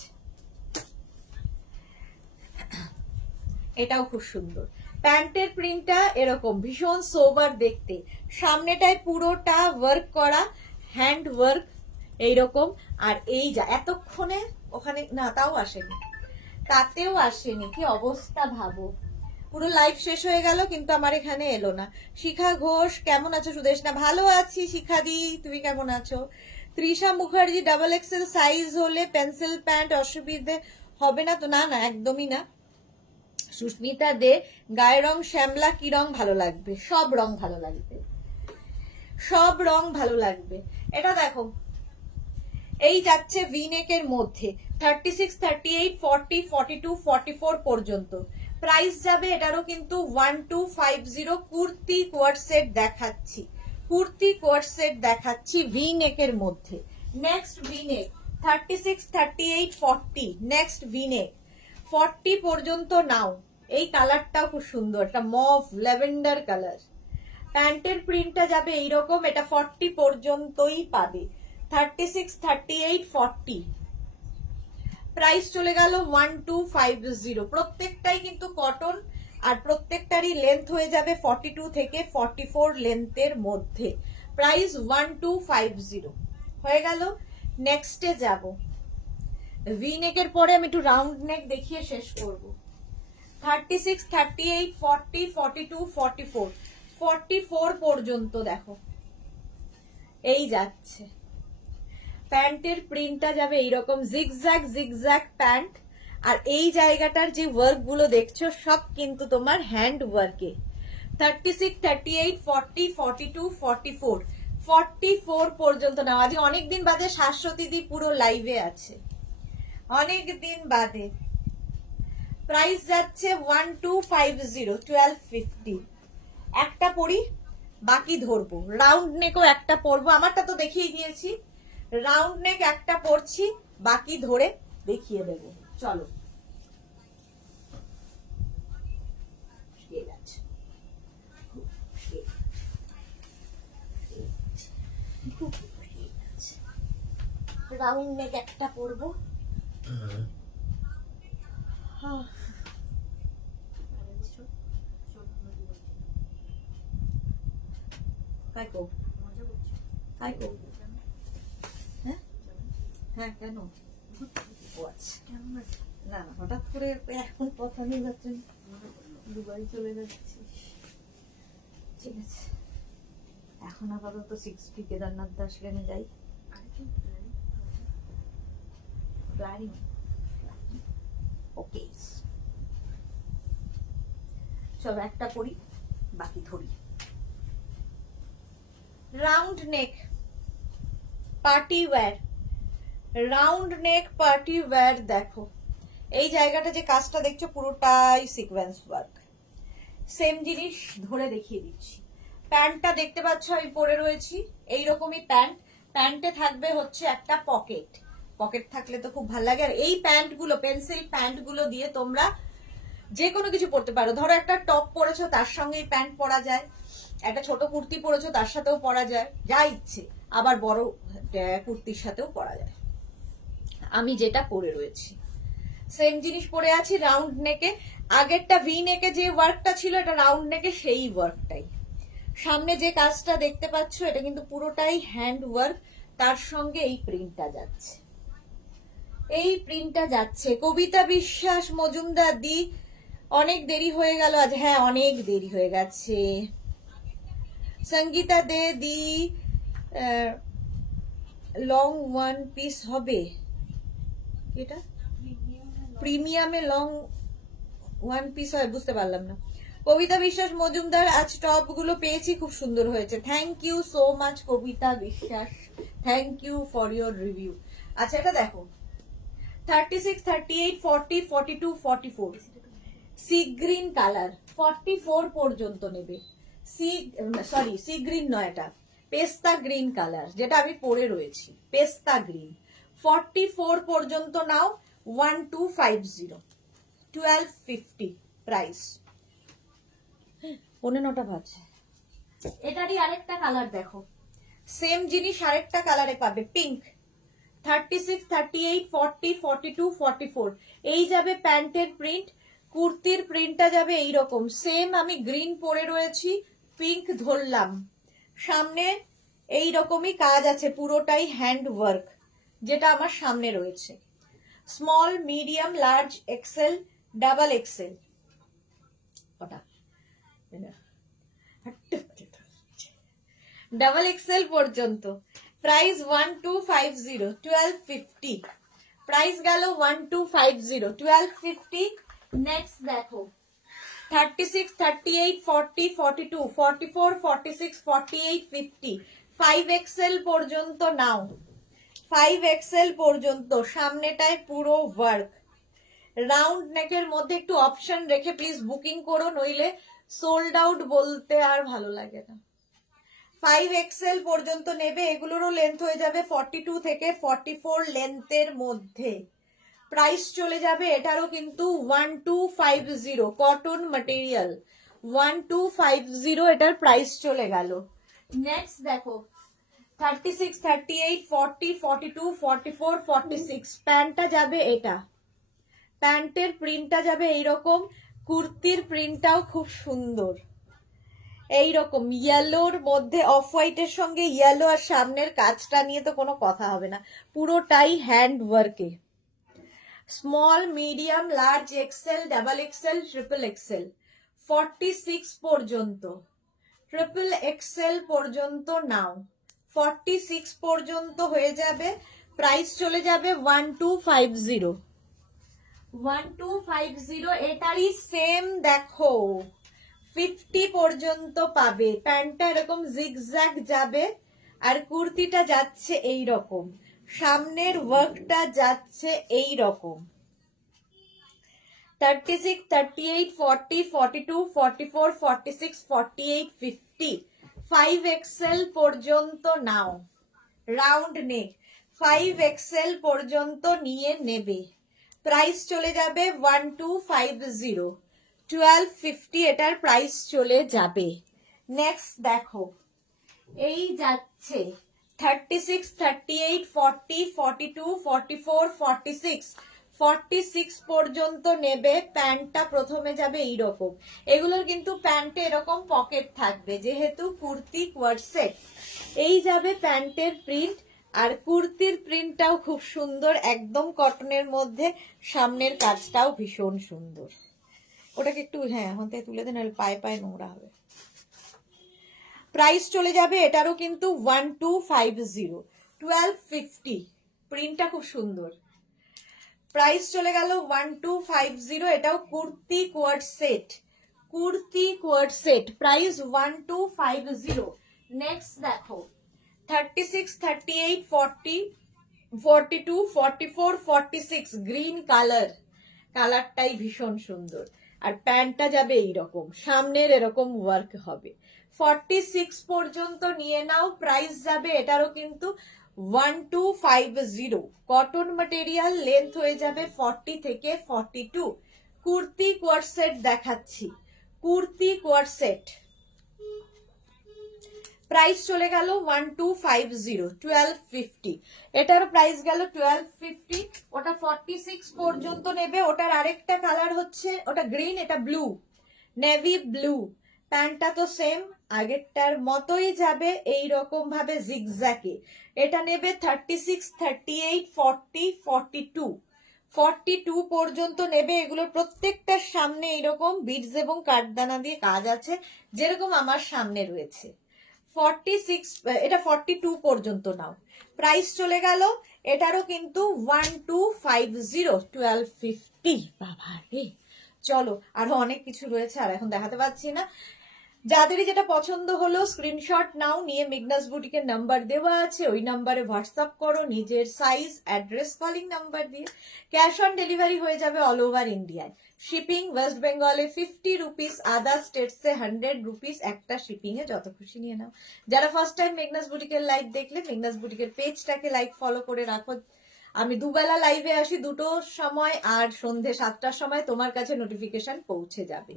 এটাও খুব সুন্দর, প্যান্টের প্রিন্টটা এরকম ভীষণ সোবার দেখতে, সামনেটায় পুরোটা ওয়ার্ক করা, হ্যান্ড ওয়ার্ক এইরকম, আর এই যা এতক্ষণে ওখানে না তাও আসেনি, তাতেও আসেনি, কি অবস্থা ভাবো, পুরো লাইভ শেষ হয়ে গেল কিন্তু আমার এখানে এলো না। শিখা ঘোষ কেমন আছো? সুদেশ না, ভালো আছি শিখা দি, তুমি কেমন আছো? Trisha Mukherjee double XL size হলে পেন্সিল প্যান্ট অসুবিধে হবে না তো? না না একদমই না। সুস্মিতা দে, গায়ের রং শ্যামলা, কি রং ভালো লাগবে? সব রং ভালো লাগবে, সব রং ভালো লাগবে। এটা দেখো এই যাচ্ছে ভি নেকের মধ্যে 36 38 40 42 44 পর্যন্ত, প্রাইস যাবে এটারও কিন্তু 1250। কুর্তি কোয়ার্ড সেট দেখাচ্ছি, কুর্তি কোয়ার্ড সেট দেখাচ্ছি ভি নেকের মধ্যে। নেক্সট ভি নেক 36 38 40, নেক্সট ভি নেক 40 পর্যন্ত নাও। এই কালারটাও খুব সুন্দর, একটা মভ ল্যাভেন্ডার কালার, প্যান্টের প্রিন্টটা যাবে এইরকম, এটা 40 পর্যন্তই পাবে, 36 38 40, প্রাইস চলে গেল 1250। প্রত্যেকটাই কিন্তু কটন, আর প্রত্যেকটারই লেন্থ হয়ে যাবে 42 থেকে 44 লেন্থের মধ্যে, প্রাইস 1250 হয়ে গেল। নেক্সটে যাব, ভি নেকের পরে আমি একটু রাউন্ড নেক দেখিয়ে শেষ করব। 36 38 40 42 44, 44 পর্যন্ত দেখো এই যাচ্ছে, প্যান্টের প্রিন্টটা যাবে এইরকম জিগজ্যাগ জিগজ্যাগ প্যান্ট, আর এই জায়গাটার যে ওয়ার্ক গুলো দেখছো সব কিন্তু তোমার হ্যান্ড ওয়ার্কে। 36 38 40 42 44, 44 পর্যন্ত নাও। আজকে অনেকদিন বাদে শাশ্বতী দি পুরো লাইভে আছে, অনেক দিন বাদে। প্রাইস যাচ্ছে 1250 1250। একটা পরি বাকি ধরবো, রাউন্ড নেকও একটা পরবো, আমারটা তো দেখিয়ে দিয়েছি, রাউন্ড নেক একটা পরছি, বাকি ধরে দেখিয়ে দেব। চলো রাউন্ড নেক একটা পরবো। হ্যাঁ কেন? ও আচ্ছা, না না হঠাৎ করে এখন কথা নিয়ে যাচ্ছেন, দুবাই চলে যাচ্ছি, ঠিক আছে এখন আপাতত 6 কেদারনাথ দাস ট্রেনে যাই। ওকে চলো একটা করি বাকি ধরি। Round neck party wear, round neck party wear দেখো, এই জায়গাটা যে কাজটা দেখছো পুরোটাই সিকোয়েন্স ওয়ার্ক, সেম জিনিস ধরে দেখিয়ে দিচ্ছি। প্যান্টটা দেখতে পাচ্ছ আমি পরে রয়েছি এইরকমই প্যান্ট, প্যান্টে থাকবে হচ্ছে একটা পকেট, পকেট থাকলে তো খুব ভালো লাগে। আর এই প্যান্ট গুলো পেন্সিল প্যান্ট গুলো দিয়ে তোমরা যে কোনো কিছু পরতে পারো, ধরো একটা টপ পরেছো তার সঙ্গে এই প্যান্ট পরা যায়, একটা ছোট কুর্তি পরেছো তার সাথেও পরা যায়, যা ইচ্ছে। আবার বড় কুর্তির সাথেও পরা যায়। আমি যেটা পরে রয়েছি সেম জিনিস পরে আছি রাউন্ড নেকে। আগেরটা ভি নেকে যে ওয়ার্কটা ছিল, এটা রাউন্ড নেকে সেই ওয়ার্কটাই। সামনে যে কাজটা দেখতে পাচ্ছ এটা কিন্তু পুরোটাই হ্যান্ড ওয়ার্ক, তার সঙ্গে এই প্রিন্টটা যাচ্ছে, এই প্রিন্টটা যাচ্ছে। কবিতা বিশ্বাস মজুমদার দি, অনেক দেরি হয়ে গেল আজ। হ্যাঁ, অনেক দেরি হয়ে গেছে। সঙ্গীতা দে দি, লং ওয়ান পিস হবে এটা? প্রিমিয়ামে লং ওয়ান পিস হয়, বুঝতে পারলাম না। কবিতা বিশ্বাস মজুমদার, আজ টপ গুলো পেয়েছি, খুব সুন্দর হয়েছে। Thank you so much Kabita Biswas, thank you for your review. আচ্ছা, এটা দেখো 36, 38, 40, 42, 44 সি গ্রিন কালার, 44 পর্যন্ত নেবে। সি গ্রিন নয়, এটা পেস্তা গ্রিন কালার, যেটা আমি পরে রয়েছি, পেস্তা গ্রিন। 44 পর্যন্ত নাও। 1250, 1250 প্রাইস। 9:15 বাজে। এটারই আরেকটা কালার দেখো, সেম জিনিস আরেকটা কালারে পাবে, পিঙ্ক। 36, 38, 40, 42, 44 এই যাবে প্যান্টের প্রিন্ট। কুর্তির প্রিন্টটা যাবে এইরকম, সেম আমি গ্রিন পরে রয়েছি, পিঙ্ক ধরলাম। সামনে এই রকমই কাজ আছে, পুরোটাই হ্যান্ড ওয়ার্ক, যেটা আমার সামনে রয়েছে। Small, medium, large, XL, double XL, ওটা ডাবল এক্সেল পর্যন্ত। প্রাইস 1250, 1250 প্রাইস গেল। 1250, 1250। নেক্সট দেখো 36, 38, 40, 42, 44, 46, 48, 50 5XL পর্যন্ত নাও। 5XL পর্যন্ত। সামনেটায় পুরো ওয়ার্ক, রাউন্ড নেকের মধ্যে একটু অপশন রেখে প্লিজ বুকিং করো, নইলে সোল্ড আউট বলতে আর ভালো লাগে না। 5XL পর্যন্ত নেবে। এগুলোরও লেন্থ হয়ে যাবে 42 থেকে 44 লেন্থের মধ্যে। প্রাইস চলে যাবে এটারও কিন্তু 1250, কটন ম্যাটেরিয়াল। 1250 এটার প্রাইস চলে গেল। নেক্সট দেখো 36, 38, 40, 42, 44, 46 প্যান্টটা যাবে এটা, প্যান্টের প্রিন্টটা যাবে এইরকম। কুর্তির প্রিন্টটাও খুব সুন্দর, এইরকম ইয়েলোর মধ্যে অফ হোয়াইটের সঙ্গে ইয়েলো, আর সামনের কাজটা নিয়ে তো কোনো কথা হবে না, পুরোটাই হ্যান্ড ওয়ার্কে। Small, medium, large, XL, double XL, triple XL 46 পর্যন্ত। ট্রিপল এক্সেল পর্যন্ত নাও। 46 পর্যন্ত হয়ে যাবে। প্রাইস চলে যাবে 1250, 1250। এটারই সেম দেখো 50 পর্যন্ত পাবে। প্যান্টটা এরকম জিগজ্যাগ যাবে, আর কুর্তিটা যাচ্ছে এই রকম, সামনের ওয়ার্কটা যাচ্ছে এই রকম। 36, 38, 40, 42, 44, 46, 48, 50 5XL পর্যন্ত নাও। রাউন্ড নেক 5XL পর্যন্ত নিয়ে নেবে। প্রাইস চলে যাবে 1250, 1250 এটার প্রাইস চলে যাবে। নেক্সট দেখো এই যাচ্ছে 36, 38, 40, 42, 44, 46 46 পর্যন্ত নেবে। প্যান্টটা প্রথমে যাবে এইরকম। এগুলোর কিন্তু প্যান্টে এরকম পকেট থাকবে, যেহেতু কুর্তি কোয়ার্ড সেট। এই যাবে প্যান্টের প্রিন্ট, আর কুর্তির প্রিন্টটাও খুব সুন্দর, একদম কটনের মধ্যে। সামনের কাজটাও ভীষণ সুন্দর। ওটাকে একটু হ্যাঁ এখন থেকে তুলে দেন, পায়ে পায়ে নোংরা হবে। প্রাইস চলে যাবে এটারও কিন্তু 1250, 1250 প্রিন্টটা খুব সুন্দর। প্রাইস চলে গেল 1250। এটাও kurti coord set, kurti coord set, price 1250। Next দেখো 36, 38, 40, 42, 44, 46 গ্রিন কালার, কালারটাই ভীষণ সুন্দর। আর প্যান্টটা যাবে এইরকম, সামনের এরকম ওয়ার্ক হবে। 46 পর্যন্ত নিয়ে নাও। প্রাইস যাবে এটারও কিন্তু 1250, কটন ম্যাটেরিয়াল, লেন্থ হয়ে যাবে 40 থেকে 42। কুর্তি কোয়ার্ড সেট দেখাচ্ছি, কুর্তি কোয়ার্ড সেট প্রাইস চলে গেল 1250, 1250। এটারও প্রাইস গেল 1250। ওটা 46 পর্যন্ত নেবে। ওটার আরেকটা কালার হচ্ছে, ওটা গ্রিন, এটা ব্লু, নেভি ব্লু। প্যান্টটা তো সেম আগেরটার মতোই যাবে এই রকম ভাবে জিগজ্যাকে। এটা নেবে 36, 38, 40, 42, 42 পর্যন্ত নেবে। এগুলো প্রত্যেকটার সামনে এইরকম বিডস এবং কাঠদানা দিয়ে কাজ আছে, যেরকম আমার সামনে রয়েছে। 46, এটা 42 পর্যন্ত নাও। প্রাইস চলে গেল এটারও কিন্তু 1250, 1250। বাবা রে, চলো আরো অনেক কিছু রয়েছে, আর এখন দেখাতে পাচ্ছি না। যাদেরই যেটা পছন্দ হলো স্ক্রিনশট নাও, নিয়ে মেঘনাস বুটিকের নাম্বার দেওয়া আছে, ওই নাম্বারে হোয়াটসঅ্যাপ করো নিজের সাইজ, অ্যাড্রেস, কলিং নাম্বার দিয়ে। ক্যাশ অন ডেলিভারি হয়ে যাবে অল ওভার ইন্ডিয়ায়। শিপিং ওয়েস্ট বেঙ্গলে 50 রুপিস, আদার স্টেটসে 100 রুপিস। একটা শিপিং এ যত খুশি নিয়ে নাও। যারা ফার্স্ট টাইম মেঘনাস বুটিকের লাইভ দেখলে, মেঘনাস বুটিকের পেজটাকে লাইক ফলো করে রাখো। আমি দুবেলা লাইভে আসি, দুটোর সময় আর সন্ধে 7টার সময় তোমার কাছে নোটিফিকেশন পৌঁছে যাবে।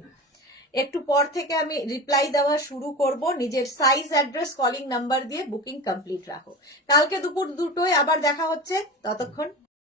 একটু পর থেকে আমি রিপ্লাই দেওয়া শুরু করব। নিজের সাইজ, অ্যাড্রেস, কলিং নাম্বার দিয়ে বুকিং কমপ্লিট রাখো। কালকে দুপুর 2টোয় আবার দেখা হচ্ছে, ততক্ষণ